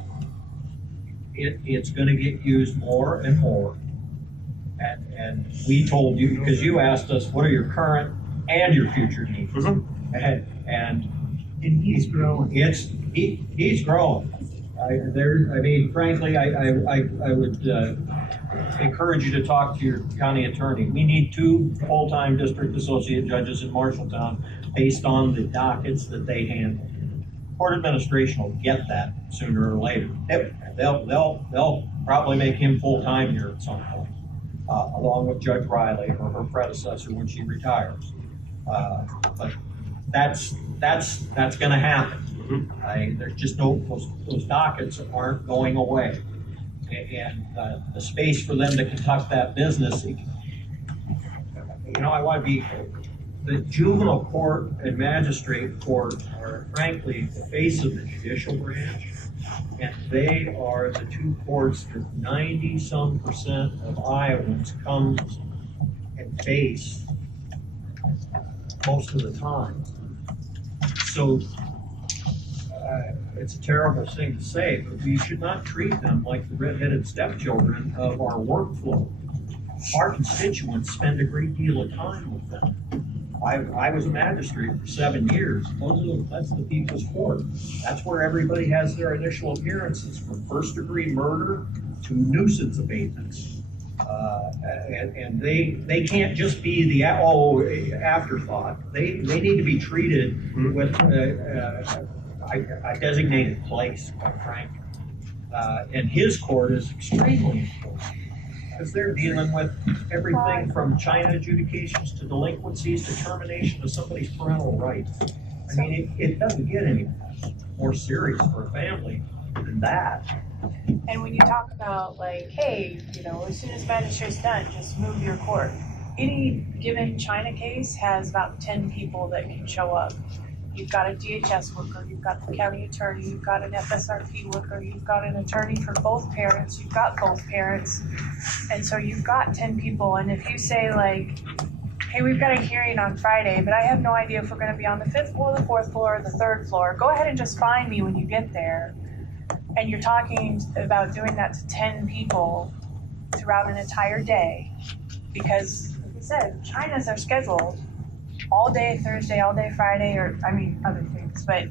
gonna get used more and more. And we told you, because you asked us, what are your current and your future needs? And he's growing. He's growing. Frankly, I would encourage you to talk to your county attorney. We need 2 full-time district associate judges in Marshalltown based on the dockets that they handle. Court administration will get that sooner or later. They'll probably make him full-time here at some point, along with Judge Riley or her predecessor when she retires. But that's going to happen. There's just those dockets aren't going away, and the space for them to conduct that business. I want to be. The juvenile court and magistrate court are frankly the face of the judicial branch, and they are the 2 courts that 90-some% of Iowans come and face most of the time. So it's a terrible thing to say, but we should not treat them like the redheaded stepchildren of our workflow. Our constituents spend a great deal of time with them. I was a magistrate for 7 years. That's the people's court. That's where everybody has their initial appearances, from first-degree murder to nuisance abatements. And they can't just be the afterthought. They need to be treated with a designated place, quite frankly. And his court is extremely important, because they're dealing with everything from China adjudications to delinquencies to termination of somebody's parental rights. I mean, it doesn't get any more serious for a family than that. And when you talk about like, hey, as soon as magistrate's done, just move your court. Any given China case has about 10 people that can show up. You've got a DHS worker, you've got the county attorney, you've got an FSRP worker, you've got an attorney for both parents, you've got both parents. And so you've got 10 people. And if you say like, hey, we've got a hearing on Friday, but I have no idea if we're going to be on the 5th floor, the 4th floor, or the 3rd floor, go ahead and just find me when you get there. And you're talking about doing that to 10 people throughout an entire day. Because, like I said, China's are scheduled all day Thursday, all day Friday, or other things, but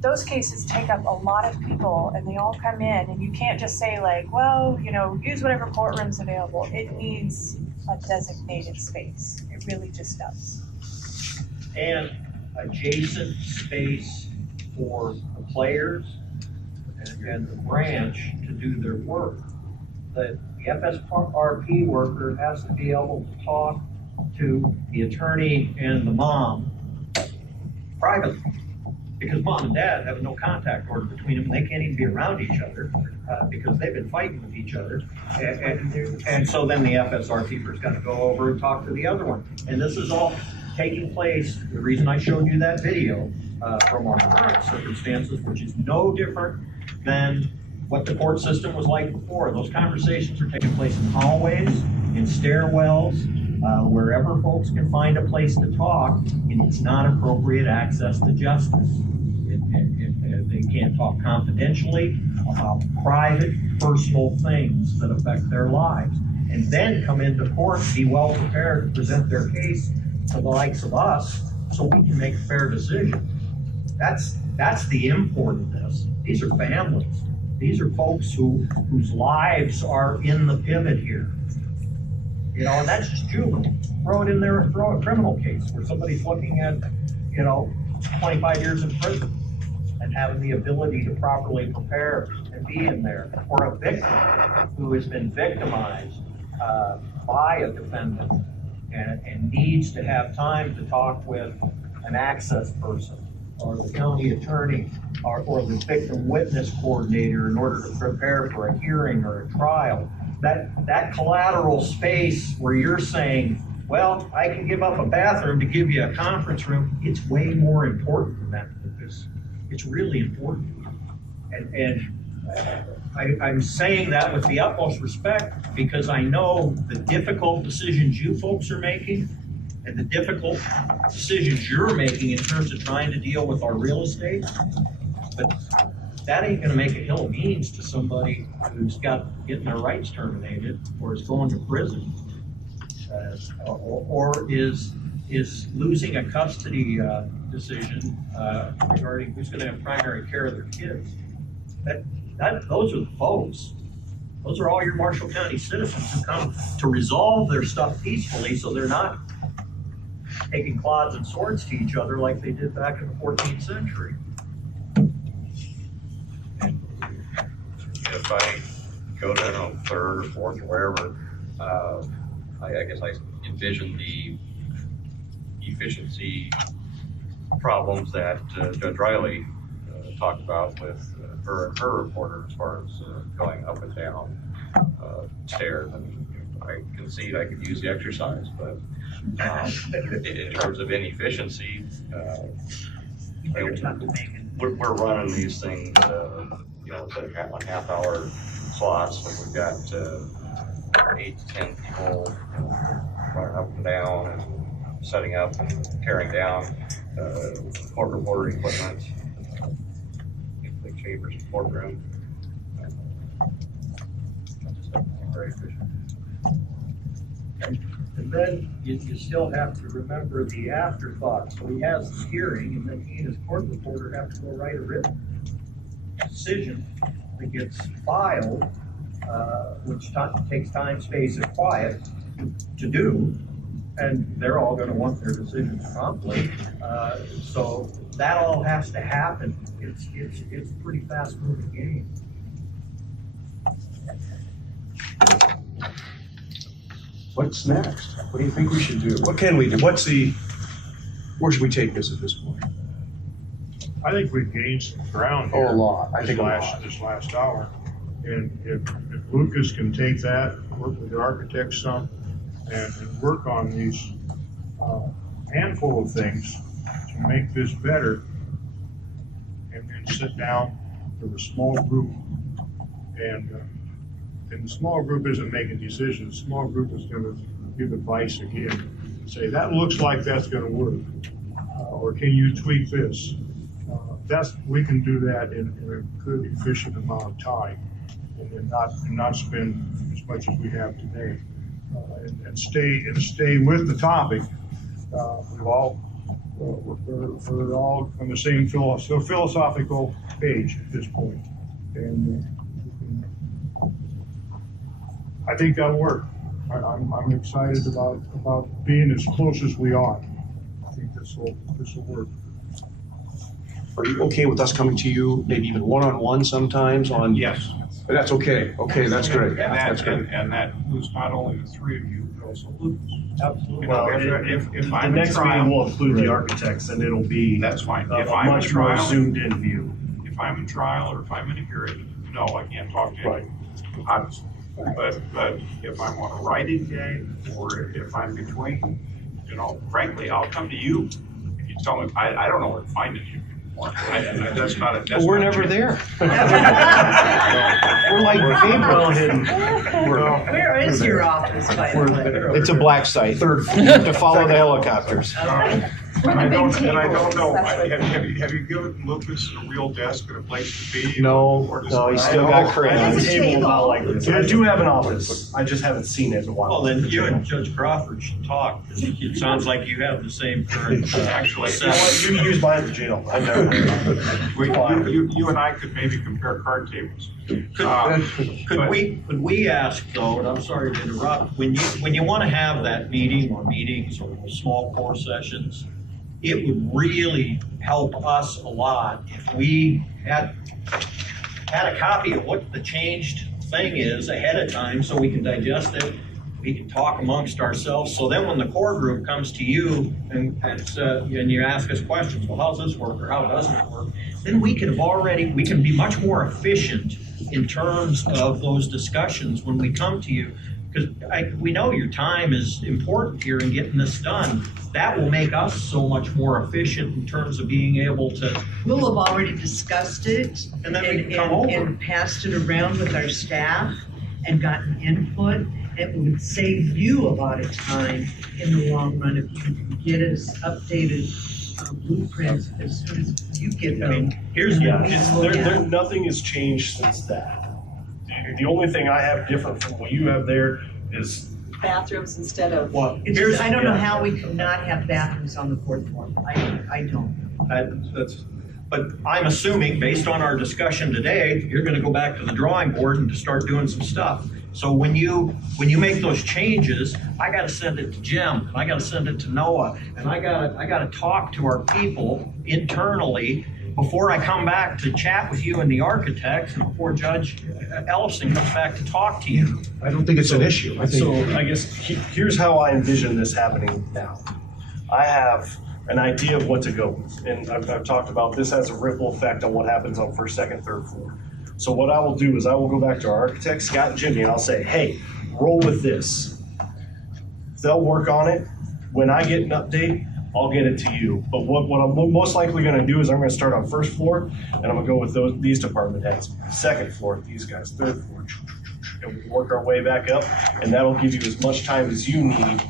those cases take up a lot of people and they all come in, and you can't just say like, well, use whatever courtroom's available. It needs a designated space. It really just does. And adjacent space for the players and the branch to do their work. The FSRP worker has to be able to talk to the attorney and the mom privately, because mom and dad have no contact order between them. They can't even be around each other because they've been fighting with each other. And so then the FSRP's got to go over and talk to the other one. And this is all taking place. The reason I showed you that video from our current circumstances, which is no different than what the court system was like before. Those conversations are taking place in hallways, in stairwells, wherever folks can find a place to talk, and it's not appropriate access to justice. They can't talk confidentially about private, personal things that affect their lives, and then come into court, be well prepared to present their case to the likes of us, so we can make a fair decision. That's the import of this. These are families. These are folks whose lives are in the pivot here. And that's just juvenile. Throw it in there and throw a criminal case where somebody's looking at, 25 years in prison and having the ability to properly prepare and be in there. Or a victim who has been victimized by a defendant and needs to have time to talk with an access person or the county attorney or the victim witness coordinator in order to prepare for a hearing or a trial, that collateral space where you're saying, well, I can give up a bathroom to give you a conference room, it's way more important than that, Lucas. It's really important. I'm saying that with the utmost respect because I know the difficult decisions you folks are making and the difficult decisions you're making in terms of trying to deal with our real estate. But that ain't gonna make a hill of beans to somebody who's getting their rights terminated or is going to prison or is losing a custody decision regarding who's gonna have primary care of their kids. Those are the folks. Those are all your Marshall County citizens who come to resolve their stuff peacefully so they're not taking clods and swords to each other like they did back in the 14th century. If I go to, I don't know, third or fourth or wherever, I guess I envision the efficiency problems that Judge Riley talked about with her and her reporter as far as going up and down stairs. And I concede I could use the exercise, but in terms of inefficiency, we're running these things, it's like half-hour slots when we've got 8 to 10 people running up and down and setting up and tearing down court reporter equipment, chambers and courtroom. Very efficient. And then you still have to remember the afterthought. So he has the hearing, and then he and his court reporter have to go write a written decision that gets filed, which takes time, space, and quiet to do. And they're all going to want their decisions promptly. So that all has to happen. It's a pretty fast-moving game. What's next? What do you think we should do? What can we do? Where should we take this at this point? I think we've gained some ground Oh, here. a lot. I think a lot. This last hour. And if Lucas can take that, work with the architects some, and work on these handful of things to make this better, and then sit down with a small group. And the small group isn't making decisions. The small group is going to give advice again. Say, that looks like that's going to work. Or can you tweak this? We can do that in a good, efficient amount of time, and not spend as much as we have today, and stay with the topic. We're all on the same philosophical page at this point, and I think that'll work. I'm excited about being as close as we are. I think this will work. Are you okay with us coming to you, maybe even one-on-one sometimes on? Yes. But that's okay. Okay, that's great. That's great. And that includes not only the three of you, but also Lucas. Absolutely. You know, if I'm the in next trial, meeting will include the architects, and it'll be that's fine. a If I'm in much more trial, zoomed-in view. if I'm in trial or if I'm in a hearing, no, I can't talk to you. Obviously. But if I'm on a writing day or if I'm between, frankly, I'll come to you. If you tell me, I don't know where to find it. That's not a. Well, we're never there. We're like well hidden. Where is your office, by the way? It's a black site. To follow the helicopters. And I don't know. Have you given Lucas a real desk and a place to be? No, he's still got crayons. Table about like this. I do have an office. I just haven't seen it in a while. Well, then you and Judge Crawford should talk. It sounds like you have the same current. Actually, You use mine at the jail. I've never. You and I could maybe compare card tables. Could we ask though, and I'm sorry to interrupt, when you want to have that meeting or meetings or small core sessions, it would really help us a lot if we had a copy of what the changed thing is ahead of time so we can digest it We can talk amongst ourselves. So then when the core group comes to you and you ask us questions, well, how's this work or how doesn't it work? Then we can be much more efficient in terms of those discussions when we come to you. Because we know your time is important here in getting this done. That will make us so much more efficient in terms of being able to. We'll have already discussed it And then we can come over. and passed it around with our staff and gotten input. It would save you a lot of time in the long run if you can get us updated blueprints as soon as you get them. Nothing has changed since that. The only thing I have different from what you have there is Bathrooms instead of. what. It's just, I don't know how we could not have bathrooms on the 4th floor. I don't. But I'm assuming, based on our discussion today, you're gonna go back to the drawing board and to start doing some stuff. So when you make those changes, I gotta send it to Jim, and I gotta send it to Noah, and I gotta talk to our people internally before I come back to chat with you and the architects, and before Judge Ellison comes back to talk to you. I don't think it's an issue. So I guess here's how I envision this happening now. I have an idea of what to go with, and I've talked about this has a ripple effect on what happens on 1st, 2nd, 3rd floor. So what I will do is I will go back to our architects, Scott and Jimmy, and I'll say, hey, roll with this. They'll work on it. When I get an update, I'll get it to you. But what I'm most likely gonna do is I'm gonna start on 1st floor, and I'm gonna go with these department heads. 2nd floor, these guys, 3rd floor, and we work our way back up, and that'll give you as much time as you need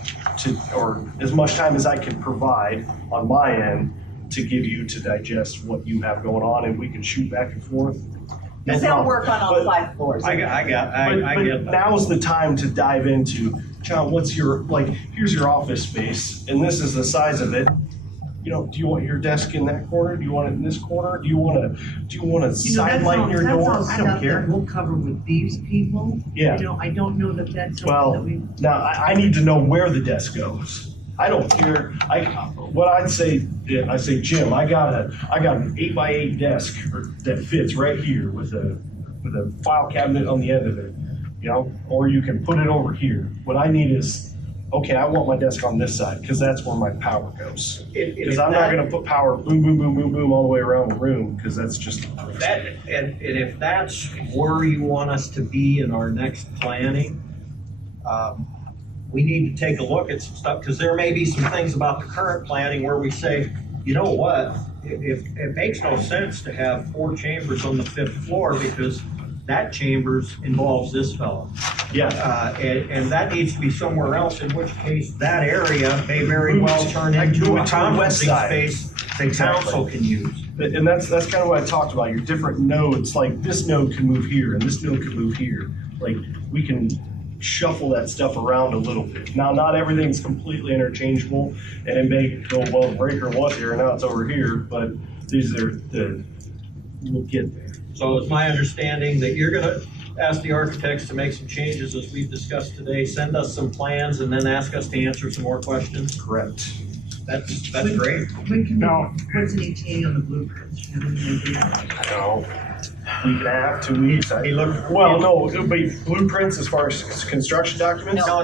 or as much time as I can provide on my end to give you to digest what you have going on, and we can shoot back and forth. Because they'll work on all 5 floors. I get But now's the time to dive into, John, what's your, here's your office space, and this is the size of it. You know, do you want your desk in that corner? Do you want it in this corner? Do you want to sidelight your door? I don't care. That we'll cover with these people. Yeah. I don't know that that's something Well, that we. now I need to know where the desk goes. I don't care. What I'd say, I say, Jim, I got an 8x8 desk that fits right here with a file cabinet on the end of it, you know, or you can put it over here. What I need is, okay, I want my desk on this side because that's where my power goes. Because I'm not going to put power boom, boom, boom, boom, boom all the way around the room because that's just. And if that's where you want us to be in our next planning, we need to take a look at some stuff, because there may be some things about the current planning where we say, you know what, it makes no sense to have 4 chambers on the 5th floor because that chambers involves this fellow. Yeah. And that needs to be somewhere else, in which case that area may very well turn into a conferencing space the council can use. And that's kind of what I talked about, your different nodes, like this node can move here and this node can move here. Like we can shuffle that stuff around a little bit. Now, not everything's completely interchangeable, and it may go, well, the breaker was here, and now it's over here, but these are we'll get there. So it's my understanding that you're gonna ask the architects to make some changes as we've discussed today, send us some plans, and then ask us to answer some more questions? Correct. That's great. When can what's an ETA on the blueprints? You have any idea? I know. Week and a half, 2 weeks. Well, no, it'll be blueprints as far as construction documents? No.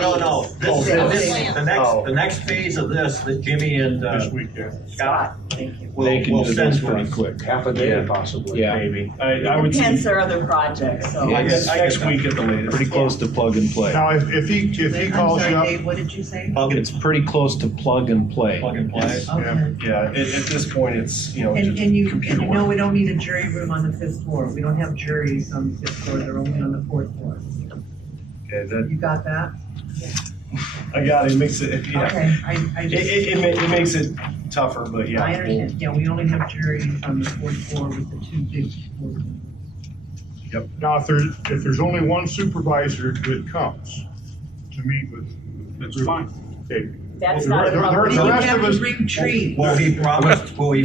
The next phase of this that Jimmy and Scott will send to us. quick, half a day possibly. Yeah. Maybe. I would say Depends their other projects, so. next week at the latest. Pretty close to plug and play. Now, if he calls you up. Dave, what did you say? It's pretty close to plug and play. Plug and play. Okay. Yeah, at this point, it's, you know, And just you computer know work. we don't need a jury room on the 5th floor. We don't have juries on the 5th floor. They're only on the 4th floor. Okay, You got that? I got it. It makes it, yeah. Okay, I just. It makes it tougher, but yeah. I understand. Yeah, we only have juries on the 4th floor with the 2 big floors. Yep. Now, if there's only one supervisor that comes to meet with. That's fine. Okay. That's The- not. the- the- the You rest have of us- to bring trees. Will he promise, will he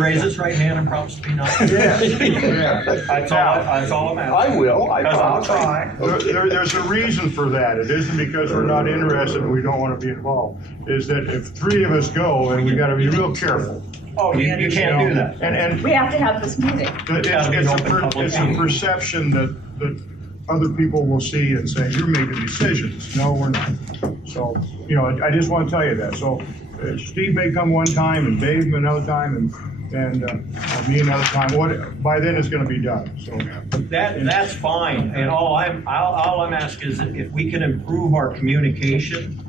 raise his right hand and promise to be nice? Yeah. That's all I'm asking. I will, I Because I'll promise. try. There's a reason for that. It isn't because we're not interested and we don't want to be involved. Is that if 3 of us go, and we got to be real careful. Oh, you can't do that. And We have to have this meeting. It's gotta be an open public it's a meeting. perception that other people will see and say, you're making decisions. No, we're not. So, you know, I just want to tell you that. So Steve may come one time and Dave another time and me another time. By then it's going to be done. So That's fine, and all I'm asking is if we can improve our communication,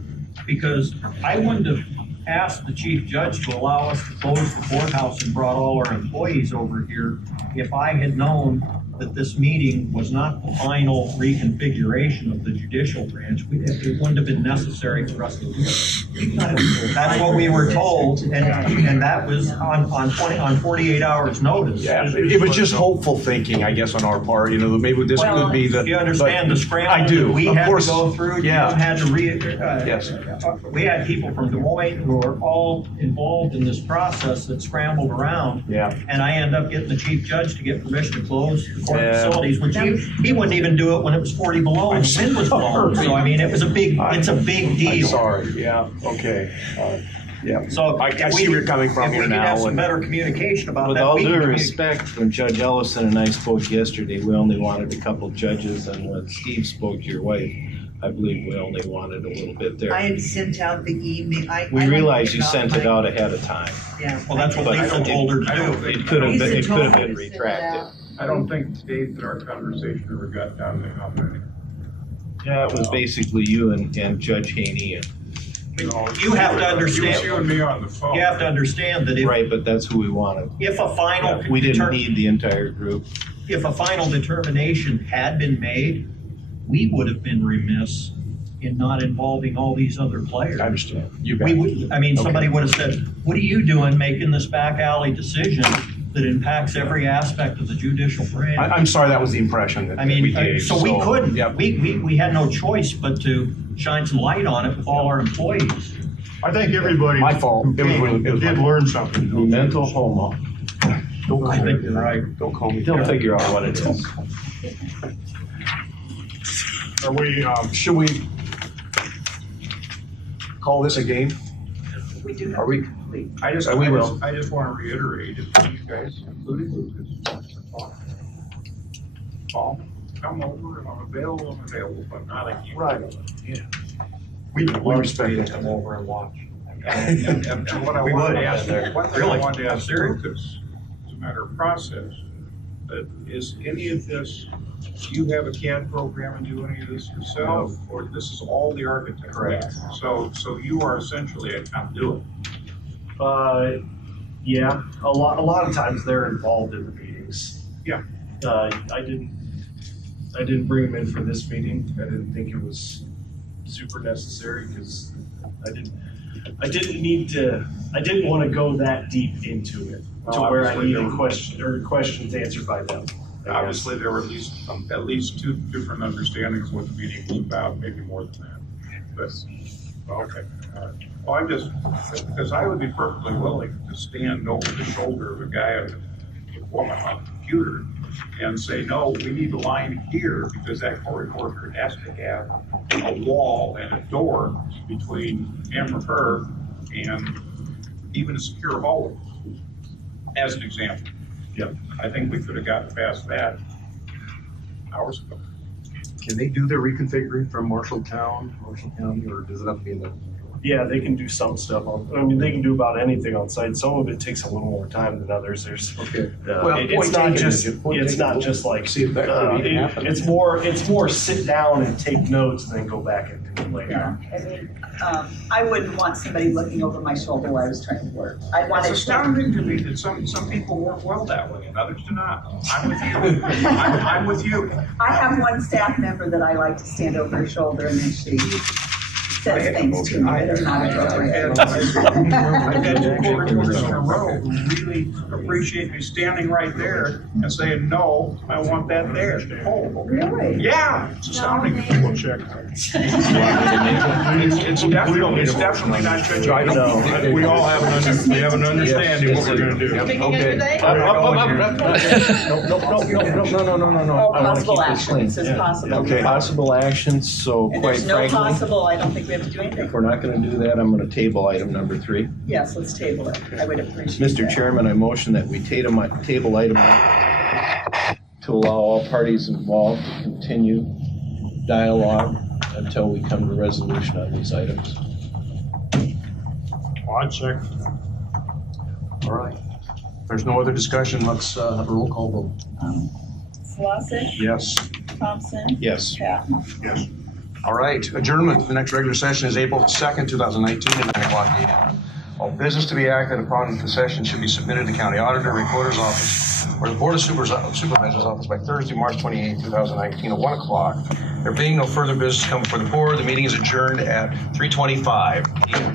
because I wouldn't have asked the chief judge to allow us to close the courthouse and brought all our employees over here if I had known that this meeting was not the final reconfiguration of the judicial branch. It wouldn't have been necessary for us to do it. That's what we were told, and that was on 48 hours notice. Yeah, it was just hopeful thinking, I guess, on our part, you know, maybe this could be the. You understand the scramble I do, that we of had to course. go through? Yeah. You had to Yes. we had people from Des Moines who were all involved in this process that scrambled around. Yeah. And I ended up getting the chief judge to get permission to close the court Yeah. facilities, which he wouldn't even do it when it was 40 below and the wind was blowing. So I mean, it's a big deal. I'm sorry, yeah, okay. Yeah. So I if see where you're coming from here If we could have now. some better communication about With that. all we due can respect, when Judge Ellison and I spoke yesterday, we only wanted a couple judges, and when Steve spoke to your wife, I believe we only wanted a little bit there. I had sent out the email. We realized you sent it out ahead of time. Yeah. Well, that's what Lisa told her to do. It could have been retracted. I don't think, Dave, that our conversation ever got down to how many. Yeah, it was basically you and Judge Haney and. You have to It understand. was you and me on the phone. You have to understand that Right, but that's who we wanted. if a final We didn't need the entire group. if a final determination had been made, we would have been remiss in not involving all these other players. I understand. You We bet. would, I mean, somebody would have said, what are you doing making this back alley decision that impacts every aspect of the judicial branch? I'm sorry, that was the impression that I mean, we gave. so we couldn't, Yeah. we had no choice but to shine some light on it with all our employees. I think everybody My fault. who It was came really- it was did my- learn something. Memento homo. Don't I call me. think you're right. Don't call me. He'll figure out what it is. Are we, Should we call this a game? We do Are we? I just We will. want to reiterate, if you guys, including Lucas, Paul, come over and I'm available, but not like you. Right. Yeah. We respect that. Come over and watch. And what I We wanted would. to ask, one thing I Really? wanted to ask Serious. Lucas, as a matter of process, is any of this, do you have a CAD program and do any of this yourself? Or this is all the architect? Correct. So you are essentially a conduit. Yeah, a lot of times they're involved in the meetings. Yeah. I didn't bring them in for this meeting. I didn't think it was super necessary because I didn't want to go that deep into it to Well, where I obviously there needed were- questions answered by them. Obviously, there were at least two different understandings of what the meeting was about, maybe more than that. But, okay. Well, I'm just, because I would be perfectly willing to stand over the shoulder of a guy or a woman on the computer and say, no, we need a line here because that court reporter has to have a wall and a door between him or her and even a secure hallway, as an example. Yep. I think we could have gotten past that hours ago. Can they do their reconfiguring from Marshall County, or does it have to be in the? Yeah, they can do some stuff they can do about anything on site. Some of it takes a little more time than others. Okay. It's not just like, See if that could happen. it's more sit down and take notes and then go back and do it later. Yeah, I mean, I wouldn't want somebody looking over my shoulder while I was trying to work. I'd want It's to. astounding to me that some people work well that way and others do not. I'm with you. I'm with you. I have one staff member that I like to stand over her shoulder and then she says things to me that are not appropriate. I've had two court reporters in a row who really appreciate me standing right there and saying, no, I want that there. Oh, Really? yeah, it's astounding. We'll check. It's definitely not judging. We all have an understanding what we're gonna do. Okay. Oh, possible action, it says possible. Okay, possible actions, so And quite there's no frankly, possible, I don't think we have to do anything. if we're not gonna do that, I'm gonna table item number 3. Yes, let's table it. I would appreciate Mr. that. Chairman, I motion that we table item. to allow all parties involved to continue dialogue until we come to resolution on these items. Well, I'd second that. All right. If there's no other discussion, let's have a roll call vote. Slosson, Yes. Thompson, Yes. Chapman. Yes. All right, adjournment. The next regular session is April 2nd, 2019 at 9 o'clock a.m. All business to be acted upon in the session should be submitted to County Auditor, Recorder's Office, or the Board of Supervisors Office by Thursday, March 28, 2019 at 1 o'clock. There being no further business come before the board, the meeting is adjourned at 3:25 p.m.